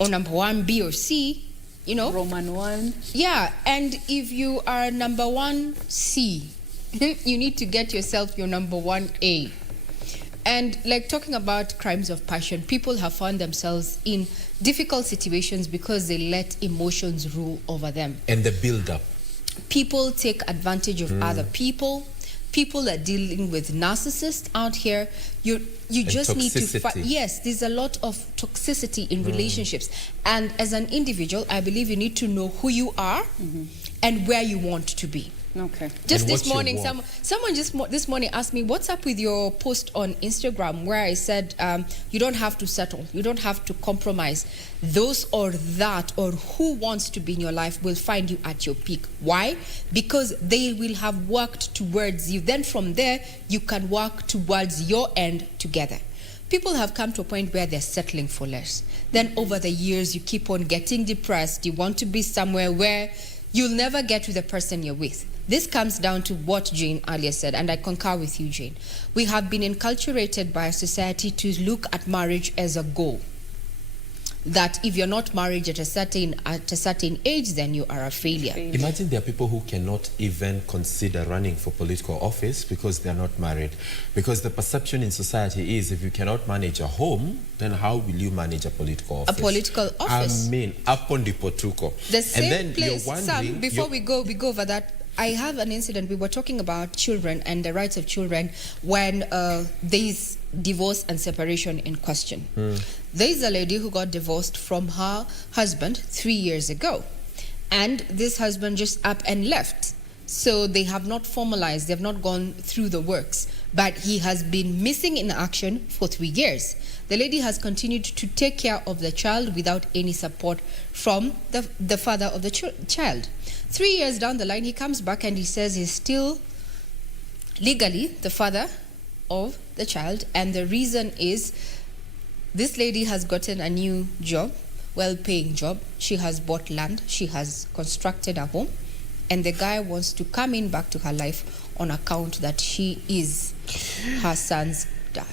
Or number 1B or C? Roman 1. Yeah, and if you are number 1C, you need to get yourself your number 1A. And like talking about crimes of passion, people have found themselves in difficult situations because they let emotions rule over them. And the build-up. People take advantage of other people. People are dealing with narcissists out here. You just need to fight. Yes, there's a lot of toxicity in relationships. And as an individual, I believe you need to know who you are and where you want to be. Okay. Just this morning, someone this morning asked me, what's up with your post on Instagram where I said you don't have to settle, you don't have to compromise. Those or that or who wants to be in your life will find you at your peak. Why? Because they will have worked towards you. Then from there, you can work towards your end together. people have come to a point where they're settling for less. Then over the years, you keep on getting depressed. You want to be somewhere where you'll never get to the person you're with. This comes down to what Jane earlier said, and I concur with you, Jane. We have been enculturated by society to look at marriage as a goal. That if you're not married at a certain age, then you are a failure. Imagine there are people who cannot even consider running for political office because they're not married. Because the perception in society is if you cannot manage a home, then how will you manage a political office? A political office. I mean, hapo ndipo tuko. The same and then place, you're wondering, Sam, before we go over that, I have an incident. We were talking about children and the rights of children when there is divorce and separation in question. There is a lady who got divorced from her husband 3 years ago. And this husband just up and left. So they have not formalized, they have not gone through the works. But he has been missing in action for 3 years. The lady has continued to take care of the child without any support from the father of the child. 3 years down the line, he comes back and he says he's still legally the father of the child. And the reason is this lady has gotten a new job, well-paying job. She has bought land. She has constructed a home. And the guy wants to come in back to her life on account that she is her son's dad.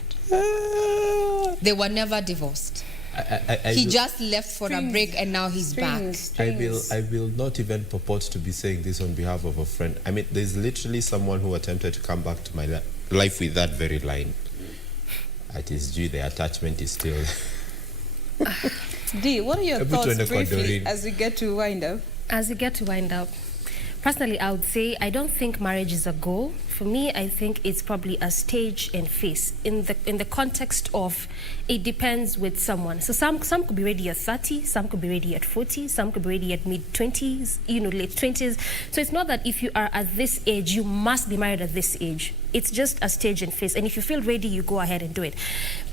They were never divorced. He just left for a break and now he's back. I will not even purport to be saying this on behalf of a friend. I mean, there's literally someone who attempted to come back to my life with that very line. It is due, the attachment is still... Dee, what are your thoughts briefly as we get to wind up? As we get to wind up, personally, I would say I don't think marriage is a goal. For me, I think it's probably a stage and phase in the context of it depends with someone. So some could be ready at 30, some could be ready at 40, some could be ready at mid-20s, late 20s. So it's not that if you are at this age, you must be married at this age. It's just a stage and phase. And if you feel ready, you go ahead and do it.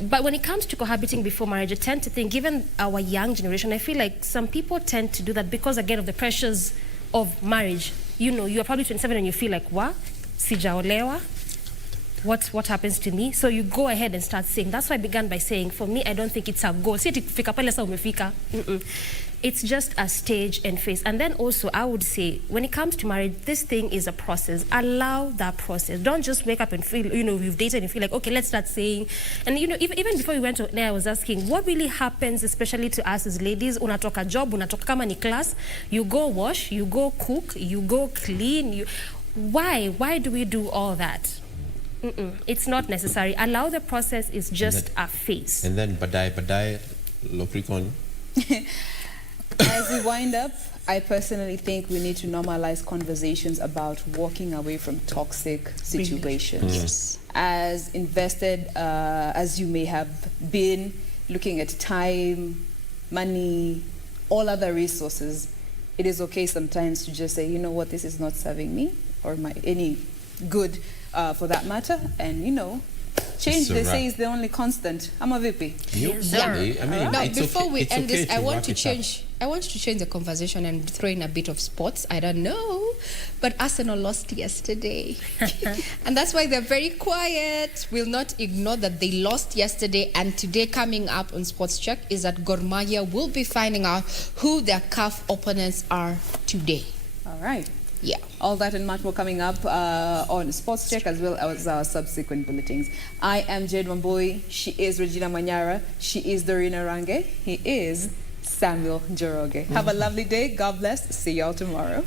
But when it comes to cohabiting before marriage, I tend to think, given our young generation, I feel like some people tend to do that because, again, of the pressures of marriage. You are probably 27 and you feel like, what? Sijaolewa? What happens to me? So you go ahead and start saying. That's why I began by saying, for me, I don't think it's a goal. It's just a stage and phase. And then also, I would say, when it comes to marriage, this thing is a process. Allow that process. Don't just wake up and feel, you've dated and feel like, okay, let's start saying. And, even before we went to there, I was asking, what really happens, especially to us as ladies? Unatoka job, unatoka kama ni class, you go wash, you go cook, you go clean. Why do we do all that? It's not necessary. Allow the process. Is just a phase. And then badai, Lopricon. As we wind up, I personally think we need to normalize conversations about walking away from toxic situations. Yes. As invested as you may have been, looking at time, money, all other resources, it is okay sometimes to just say, you know what, this is not serving me or any good for that matter, and change, they say, is the only constant. I'm a VP. Now, before we end this, I want to change the conversation and throw in a bit of sports. I don't know, but Arsenal lost yesterday. And that's why they're very quiet. We'll not ignore that they lost yesterday. And today, coming up on Sports Check, is that Gor Mahia will be finding out who their CAF opponents are today. All right. Yeah. All that and much more coming up on Sports Check, as well as our subsequent bulletins. I am Jade Wambui. She is Regina Manyara. She is Dorina Range. He is Samuel Njoroge. Have a lovely day. God bless. See y'all tomorrow.